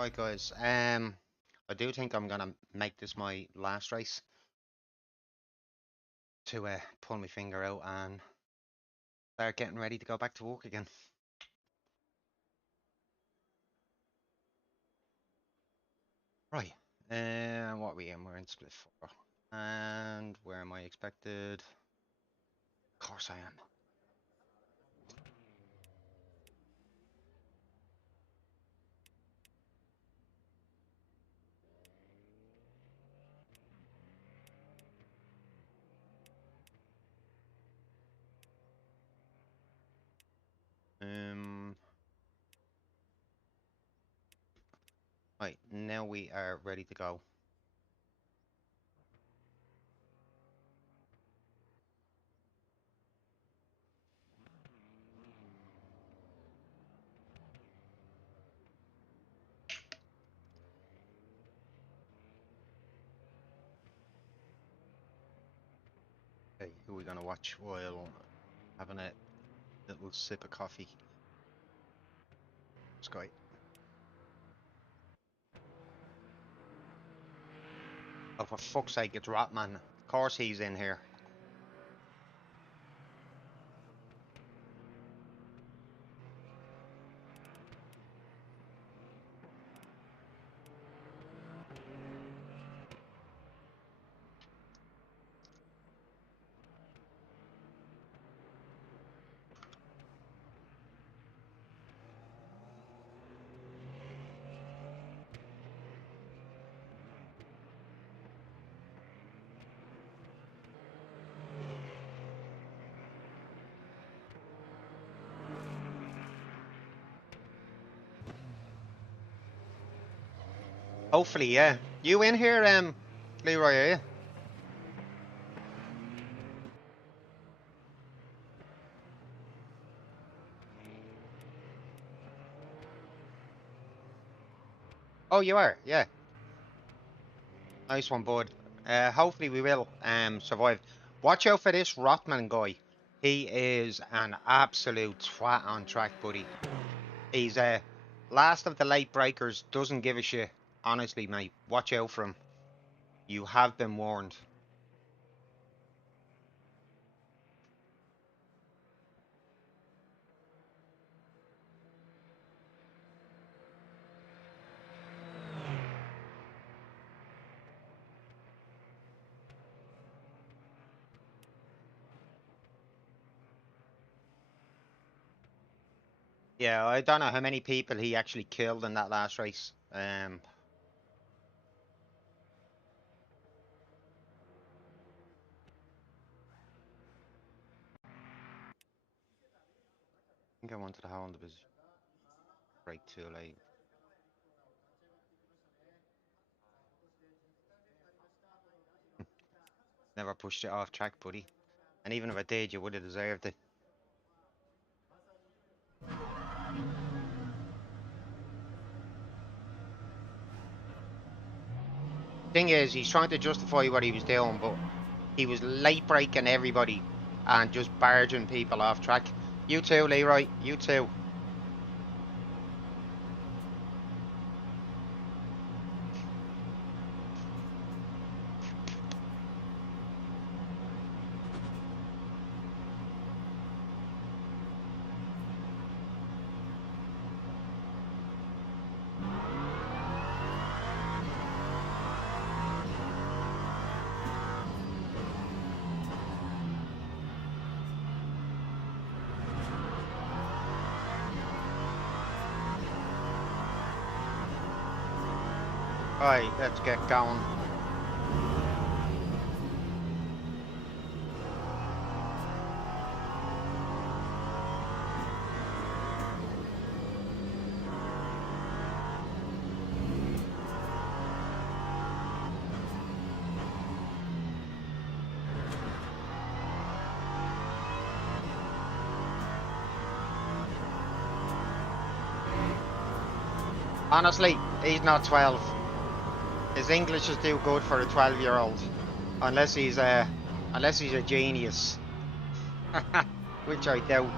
Right, guys. I do think I'm gonna make this my last race to pull my finger out and start getting ready to go back to work again. Right. What are we in? We're in split 4. And where am I expected? Of course I am. Right, now we are ready to go. Okay, who are we gonna watch while having a little sip of coffee? Sky. Oh, for fuck's sake, it's Rotman. Of course he's in here. Hopefully, yeah. You in here, Leroy, are you? Oh, you are, yeah. Nice one, bud. Hopefully we will survive. Watch out for this Rotman guy. He is an absolute twat on track, buddy. He's last of the late breakers, doesn't give a shit. Honestly, mate, watch out for him. You have been warned. Yeah, I don't know how many people he actually killed in that last race. I think I wanted to hold his break too late. Never pushed it off track, buddy. And even if I did, you would have deserved it. Thing is, he's trying to justify what he was doing, but he was late breaking everybody and just barging people off track. You too, Leroy. You too. Right, let's get going. Honestly, he's not 12. His English is too good for a 12-year-old, unless he's a genius, which I doubt.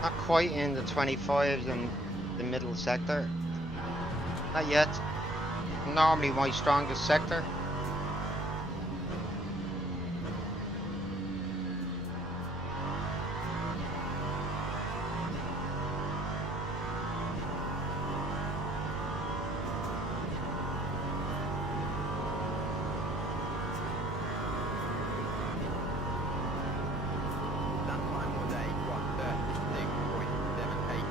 Not quite in the 25s in the middle sector. Not yet. Normally my strongest sector. That time was a 1:36.78.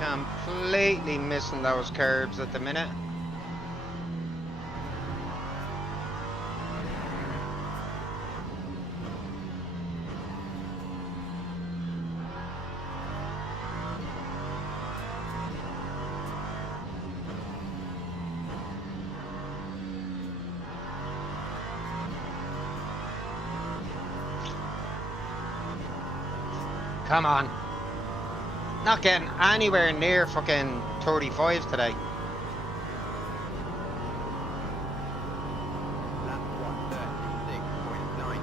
Completely missing those curbs at the minute. Come on. Not getting anywhere near fucking 35s today. Lap 1:36.94.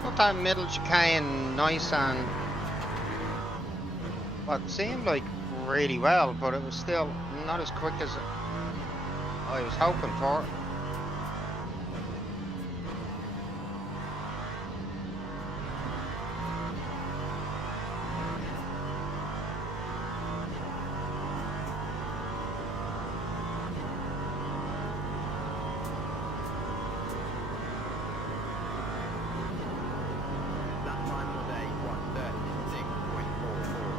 Got that middle chicane nice and what seemed like really well, but it was still not as quick as I was hoping for. That time was a 1:36.44.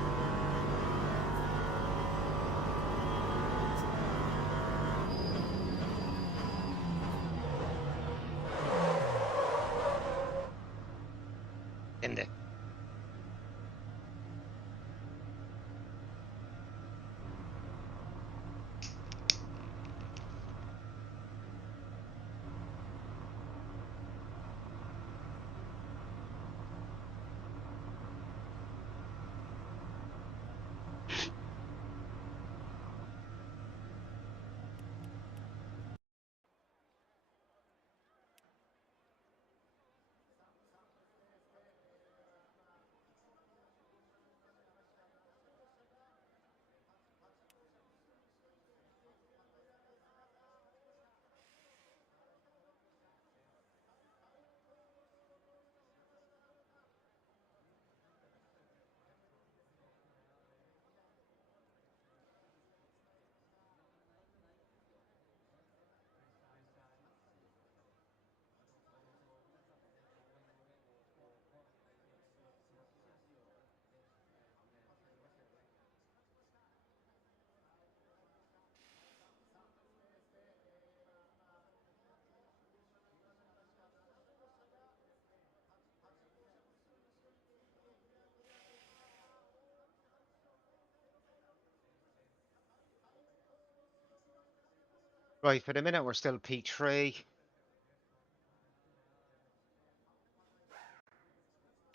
Right, for the minute we're still P3.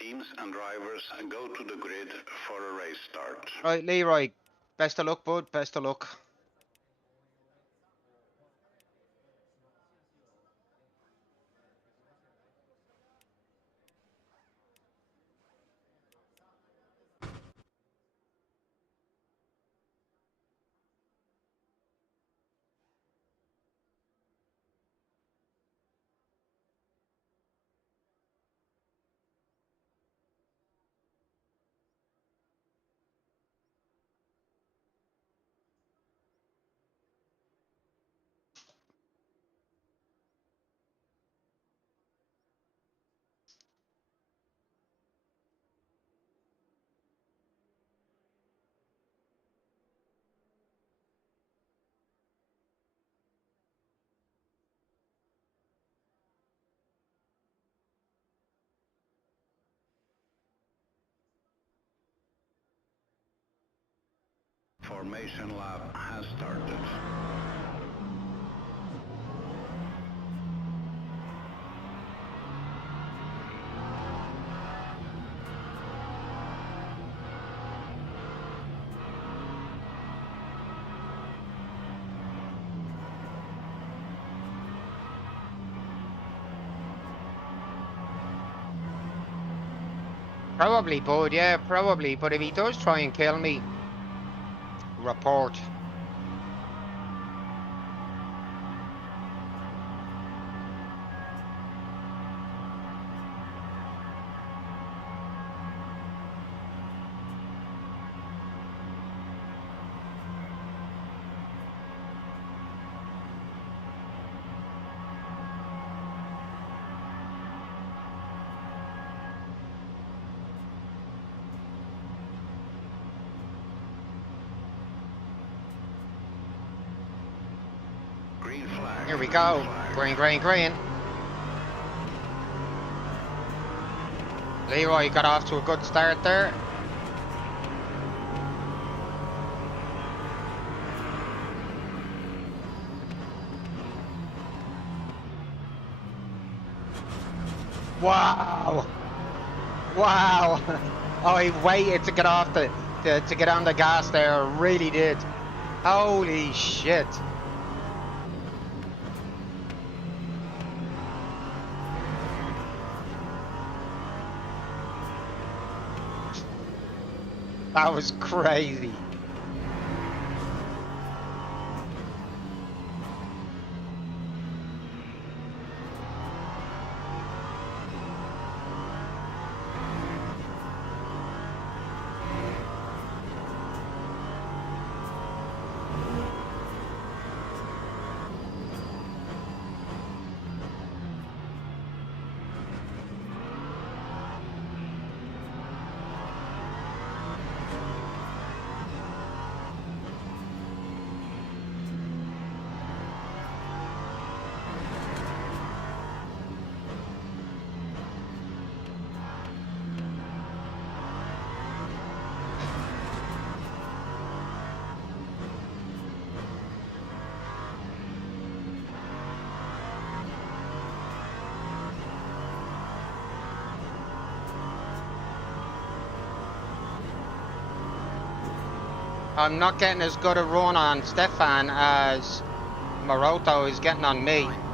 Teams and drivers go to the grid for a race start. Right, Leroy, best of luck, bud. Best of luck. Formation lap has started. Probably, bud. Yeah, probably. But if he does try and kill me, report. Green flag. Here we go. Green, green, green. Leroy got off to a good start there. Wow. Wow. Oh, he waited to get off to get on the gas there. Really did. Holy shit. That was crazy. I'm not getting as good a run on Stefan as Maroto is getting on me. 1:45.96.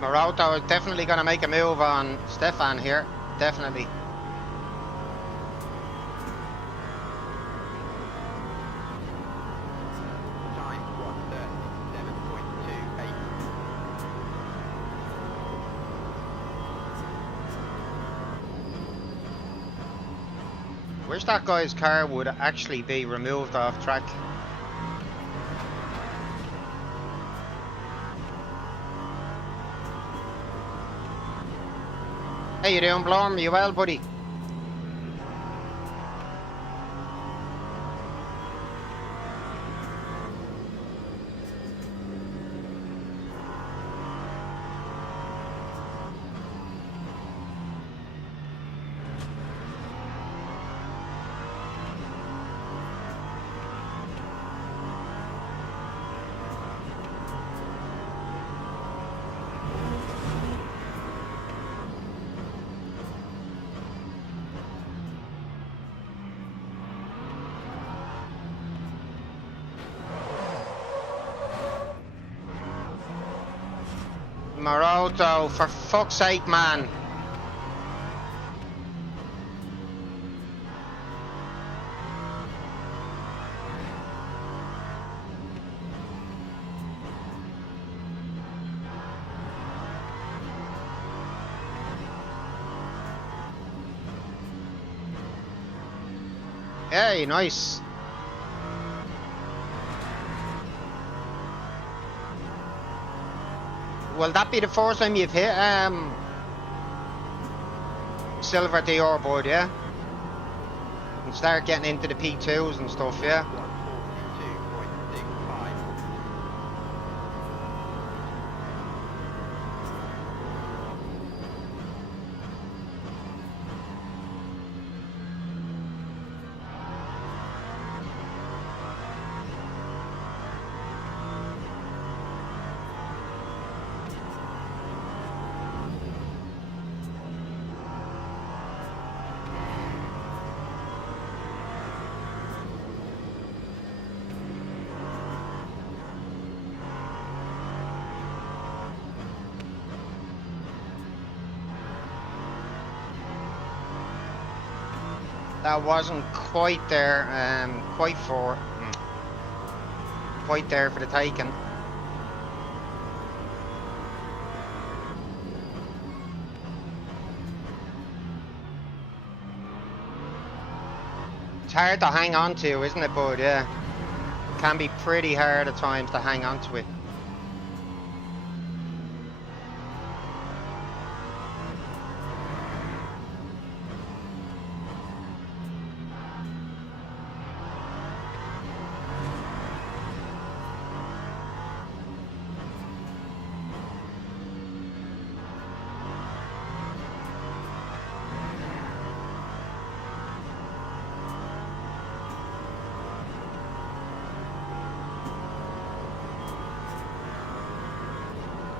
Maroto is definitely going to make a move on Stefan here. Definitely. Time 1:37.28. Wish that guy's car would actually be removed off track. How you doing, Blorm? You well, buddy? Maroto, for fuck's sake, man. Hey, nice. Will that be the first time you've hit Silver Dior board, yeah? And start getting into the P2s and stuff, yeah? 1:42.65. That wasn't quite there, quite there for the taking. It's hard to hang on to, isn't it, bud? Yeah. Can be pretty hard at times to hang on to it.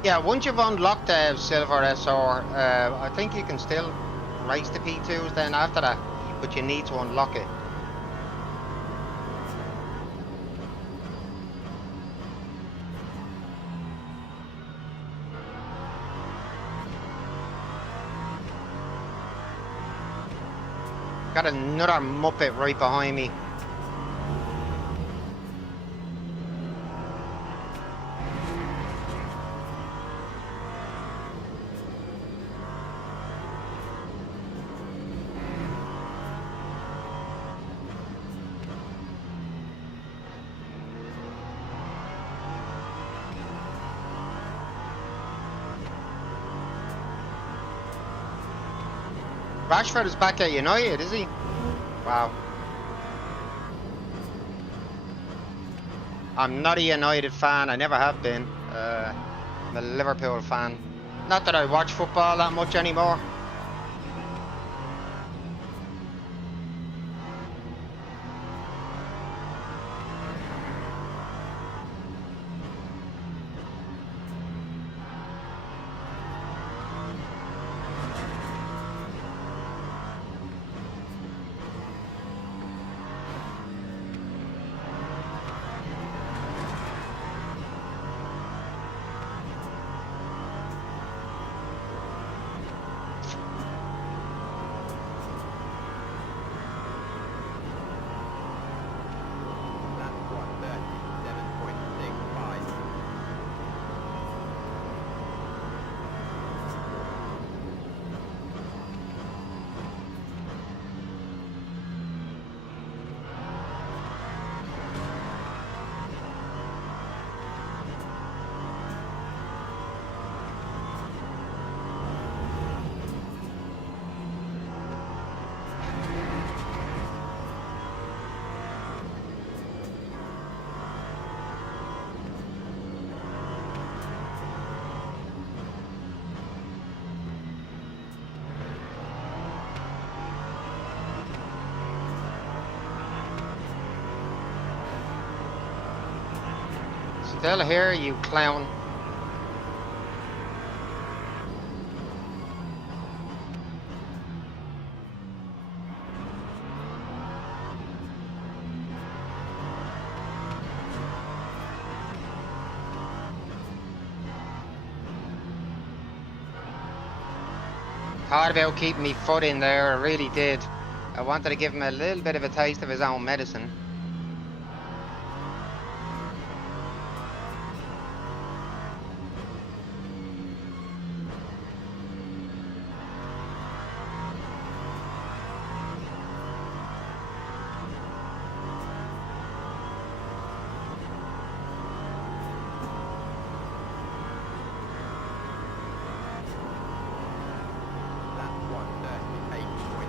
Yeah, once you've unlocked the Silver SR, I think you can still race the P2s then after that, but you need to unlock it. Got another Muppet right behind me. Rashford is back at United, is he? Wow. I'm not a United fan, I never have been. I'm a Liverpool fan. Not that I watch football that much anymore. Still here, you clown. Thought about keeping me foot in there, I really did. I wanted to give him a little bit of a taste of his own medicine. Lap 1:38.40.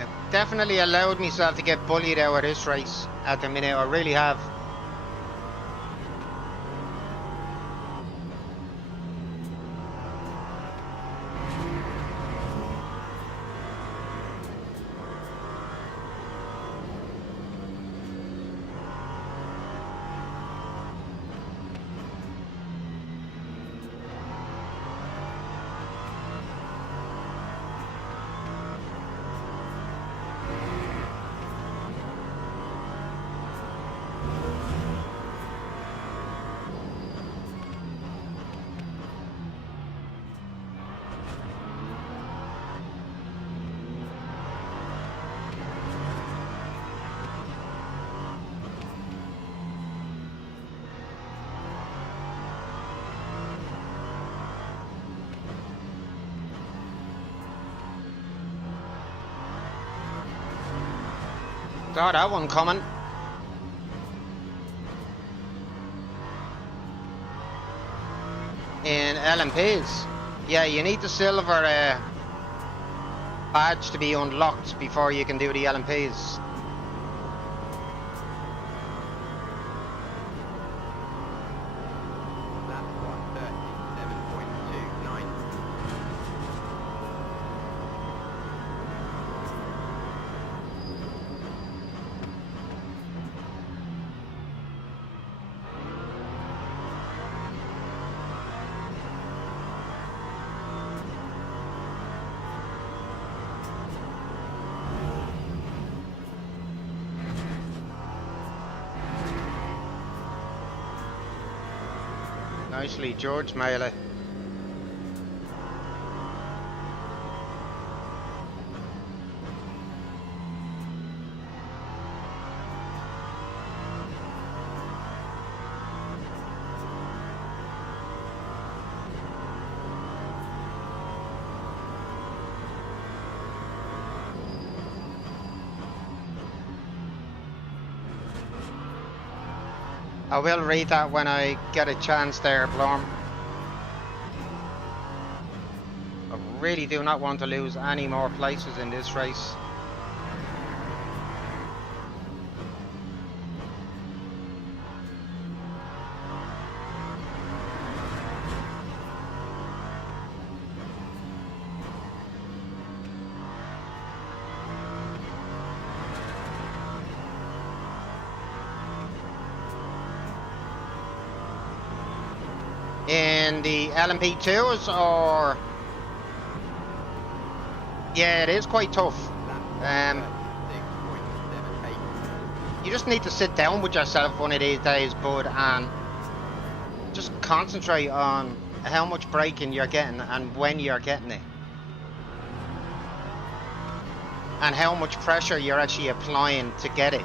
I've definitely allowed myself to get bullied out of this race at the minute, I really have. Saw that one coming. In LMPs, yeah, you need the silver badge to be unlocked before you can do the LMPs. Lap 1:37.29. Nicely, George Mailer. I will read that when I get a chance there, Blorm. I really do not want to lose any more places in this race. In the LMP2s, or yeah, it is quite tough. Lap Um, 36.78. You just need to sit down with yourself one of these days, bud, and just concentrate on how much braking you're getting and when you're getting it, and how much pressure you're actually applying to get it.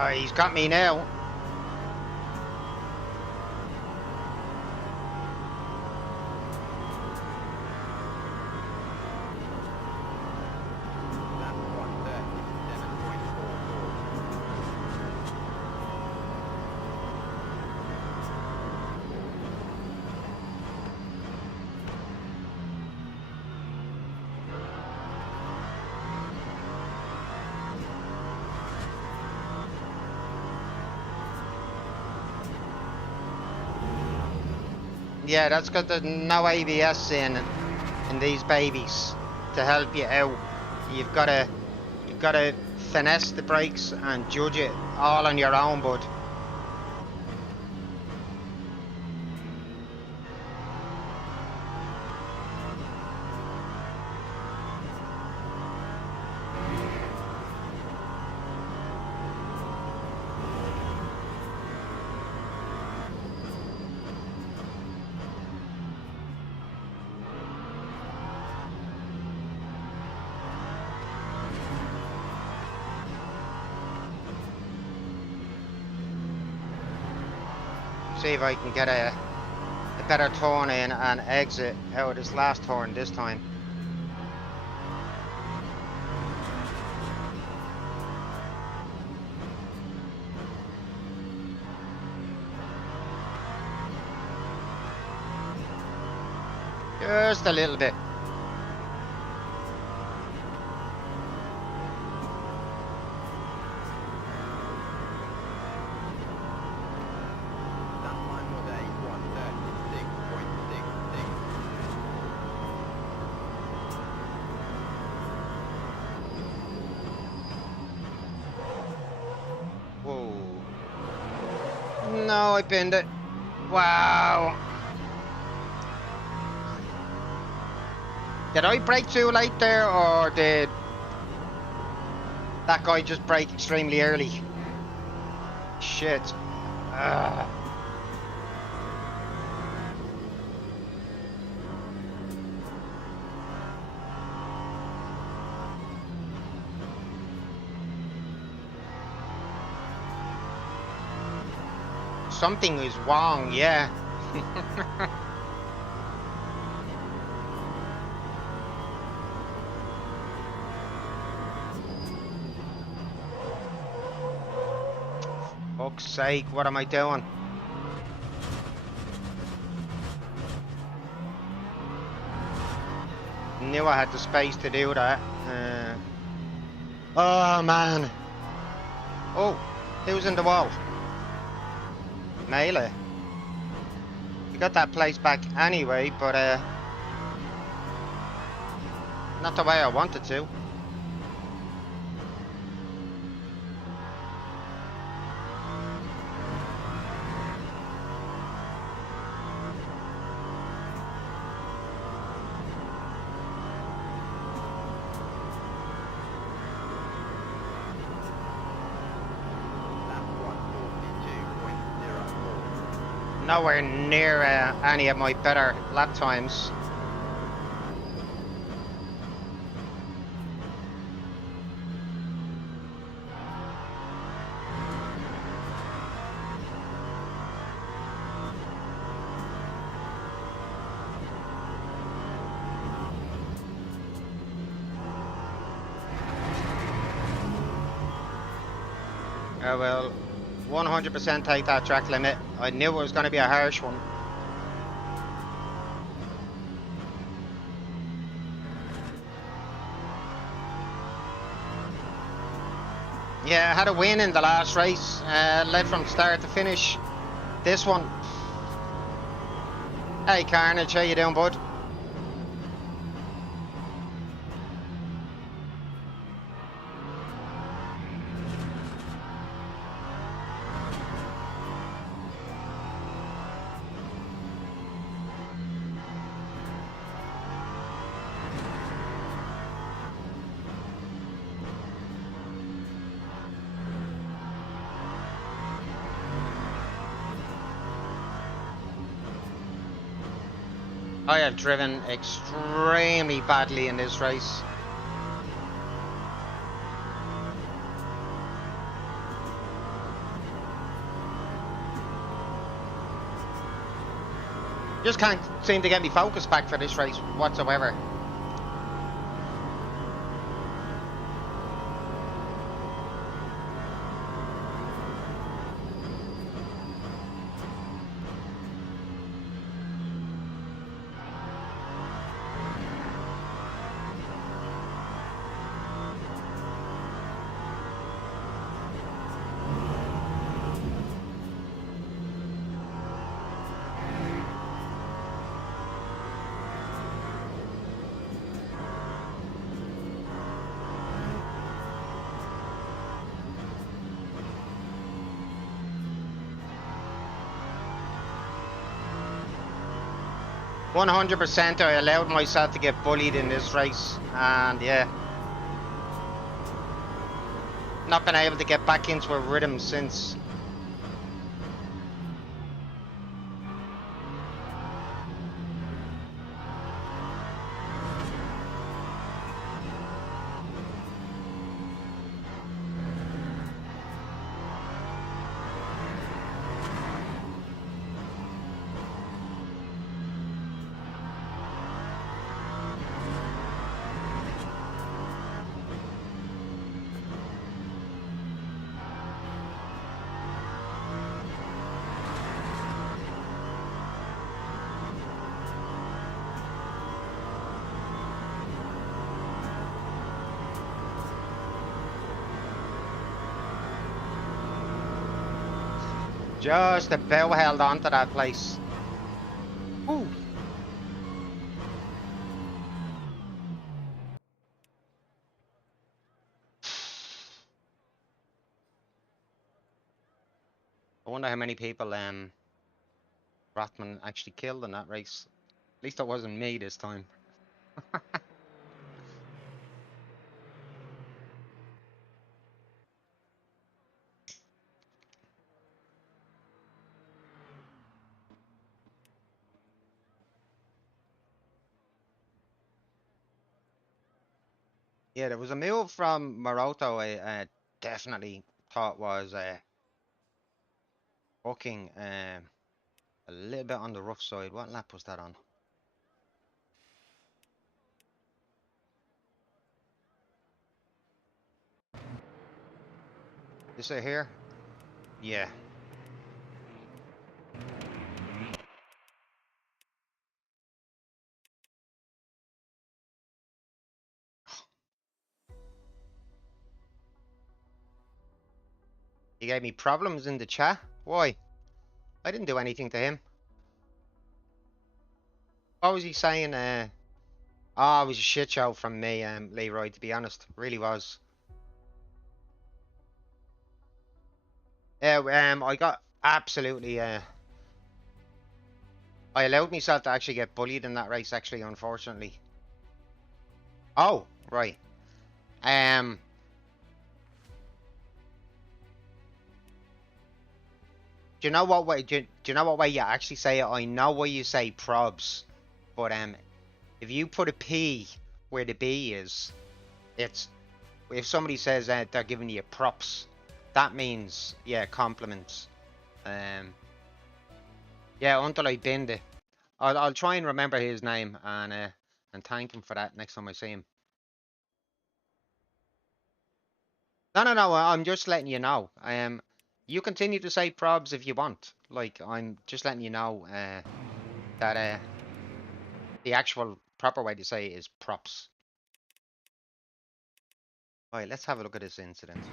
Oh, he's got me now. Lap 1:37.44. Yeah, that's got the no ABS in these babies to help you out. You've gotta finesse the brakes and judge it all on your own, bud. See if I can get a better turn in and exit out of this last turn this time. Just a little bit. That time was a 1:36.66. Whoa. No, I pinned it. Wow. Did I brake too late there, or did that guy just brake extremely early? Shit. Ugh. Something is wrong, yeah. Fuck's sake, what am I doing? Knew I had the space to do that. Oh man. Oh, who's in the wall? Melee. We got that place back anyway, but not the way I wanted to. Lap 1:42.04. Nowhere near any of my better lap times. I will 100% take that track limit. I knew it was going to be a harsh one. Yeah, I had a win in the last race. Led from start to finish. This one. Hey Carnage, how you doing, bud? I have driven extremely badly in this race. Just can't seem to get me focus back for this race whatsoever. %, I allowed myself to get bullied in this race, and yeah, not been able to get back into a rhythm since. Just about held on to that place. Ooh. I wonder how many people Rothman actually killed in that race. At least it wasn't me this time. Yeah, there was a move from Maroto I definitely thought was fucking a little bit on the rough side. What lap was that on? This right here? Yeah. He gave me problems in the chat. Why? I didn't do anything to him. What was he saying? Oh, it was a shit show from me, Leroy, to be honest. Really was. Yeah, I got absolutely, I allowed myself to actually get bullied in that race, actually, unfortunately. Oh, right. Do you know what way? Do you know what way you actually say it? I know why you say probs, but if you put a P where the B is, it's if somebody says that they're giving you props, that means yeah compliments. Yeah, until I binned it, I'll try and remember his name and thank him for that next time I see him. No. I'm just letting you know. You continue to say probs if you want. Like I'm just letting you know that the actual proper way to say it is props. Alright, let's have a look at this incident.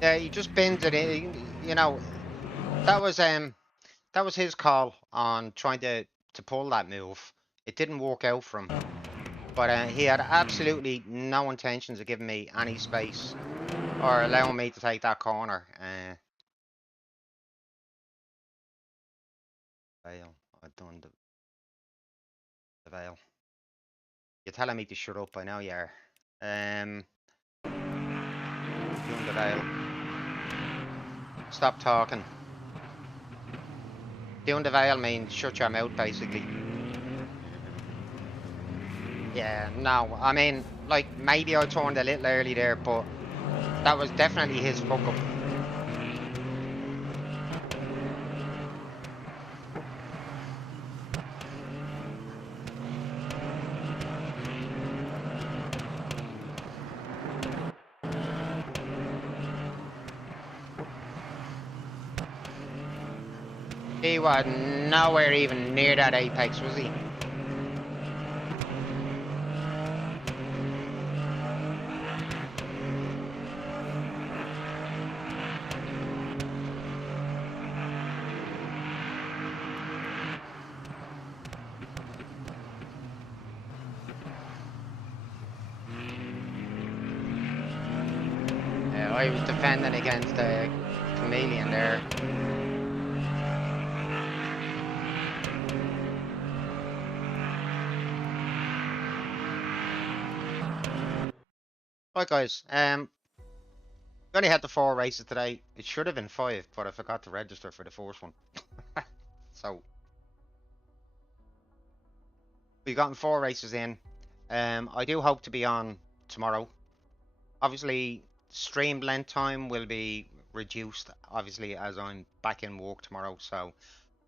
Yeah, he just binned it in, you know, that was his call on trying to pull that move. It didn't work out for him. But he had absolutely no intentions of giving me any space or allowing me to take that corner. Veil. I've done the veil. You're telling me to shut up, I know you are. Doing the veil. Stop talking. Doing the veil means shut your mouth, basically. Yeah, no, I mean, like, maybe I turned a little early there, but that was definitely his fuck up. He was nowhere even near that apex, was he? I was defending against the chameleon there. Right, guys. We only had the 4 races today. It should have been 5, but I forgot to register for the first one. So we've gotten 4 races in. I do hope to be on tomorrow. Obviously, stream length time will be reduced, obviously, as I'm back in work tomorrow. So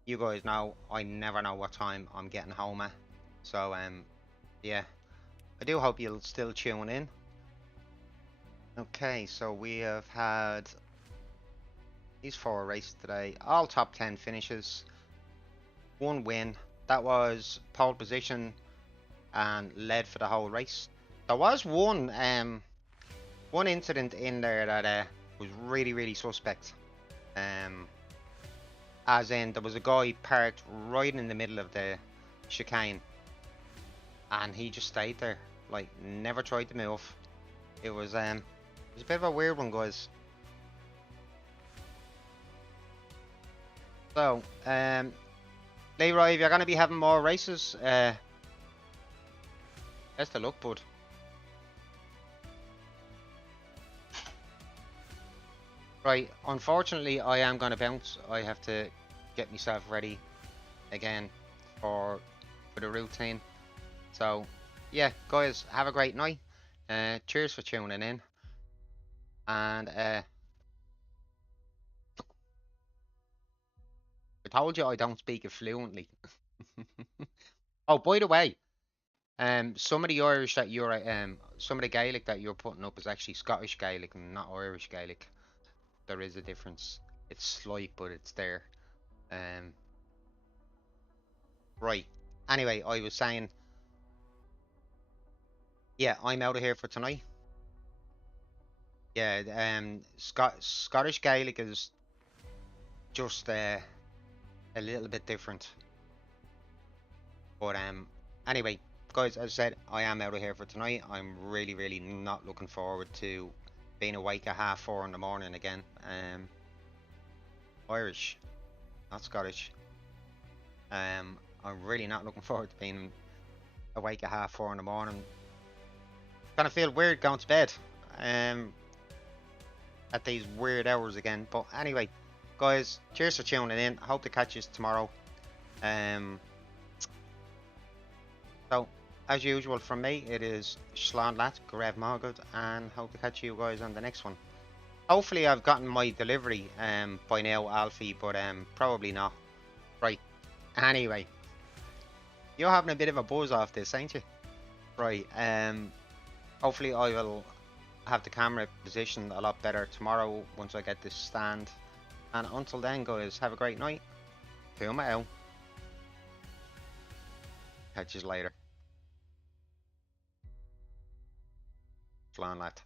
you guys know I never know what time I'm getting home at. So yeah, I do hope you'll still tune in. Okay, so we have had these 4 races today, all top 10 finishes, 1 win. That was pole position and led for the whole race. There was one incident in there that was really suspect. As in, there was a guy parked right in the middle of the chicane, and he just stayed there, like never tried to move. It was a bit of a weird one, guys. So, Leroy, if you're gonna be having more races, best of luck, bud. Right, unfortunately, I am gonna bounce. I have to get myself ready again for the routine. So, yeah, guys, have a great night. Cheers for tuning in, and I told you I don't speak it fluently. Oh, by the way, some of the Irish that you're some of the Gaelic that you're putting up is actually Scottish Gaelic and not Irish Gaelic. There is a difference. It's slight, but it's there. Um, right. Anyway, I was saying, yeah, I'm out of here for tonight. Yeah, Scottish Gaelic is just a little bit different. But anyway, guys, as I said, I am out of here for tonight. I'm really not looking forward to being awake at 4:30 in the morning again. Irish, not Scottish. I'm really not looking forward to being awake at 4:30 in the morning. Kind of feel weird going to bed at these weird hours again. But anyway, guys, cheers for tuning in. I hope to catch you tomorrow. So, as usual from me, it is Slán Lat, Grev Margaret, and hope to catch you guys on the next one. Hopefully I've gotten my delivery by now, Alfie, but probably not. Right, anyway. You're having a bit of a buzz off this, ain't you? Right, hopefully I will have the camera positioned a lot better tomorrow once I get this stand. And until then, guys, have a great night. Puma out. Catch you later. Slán Lat.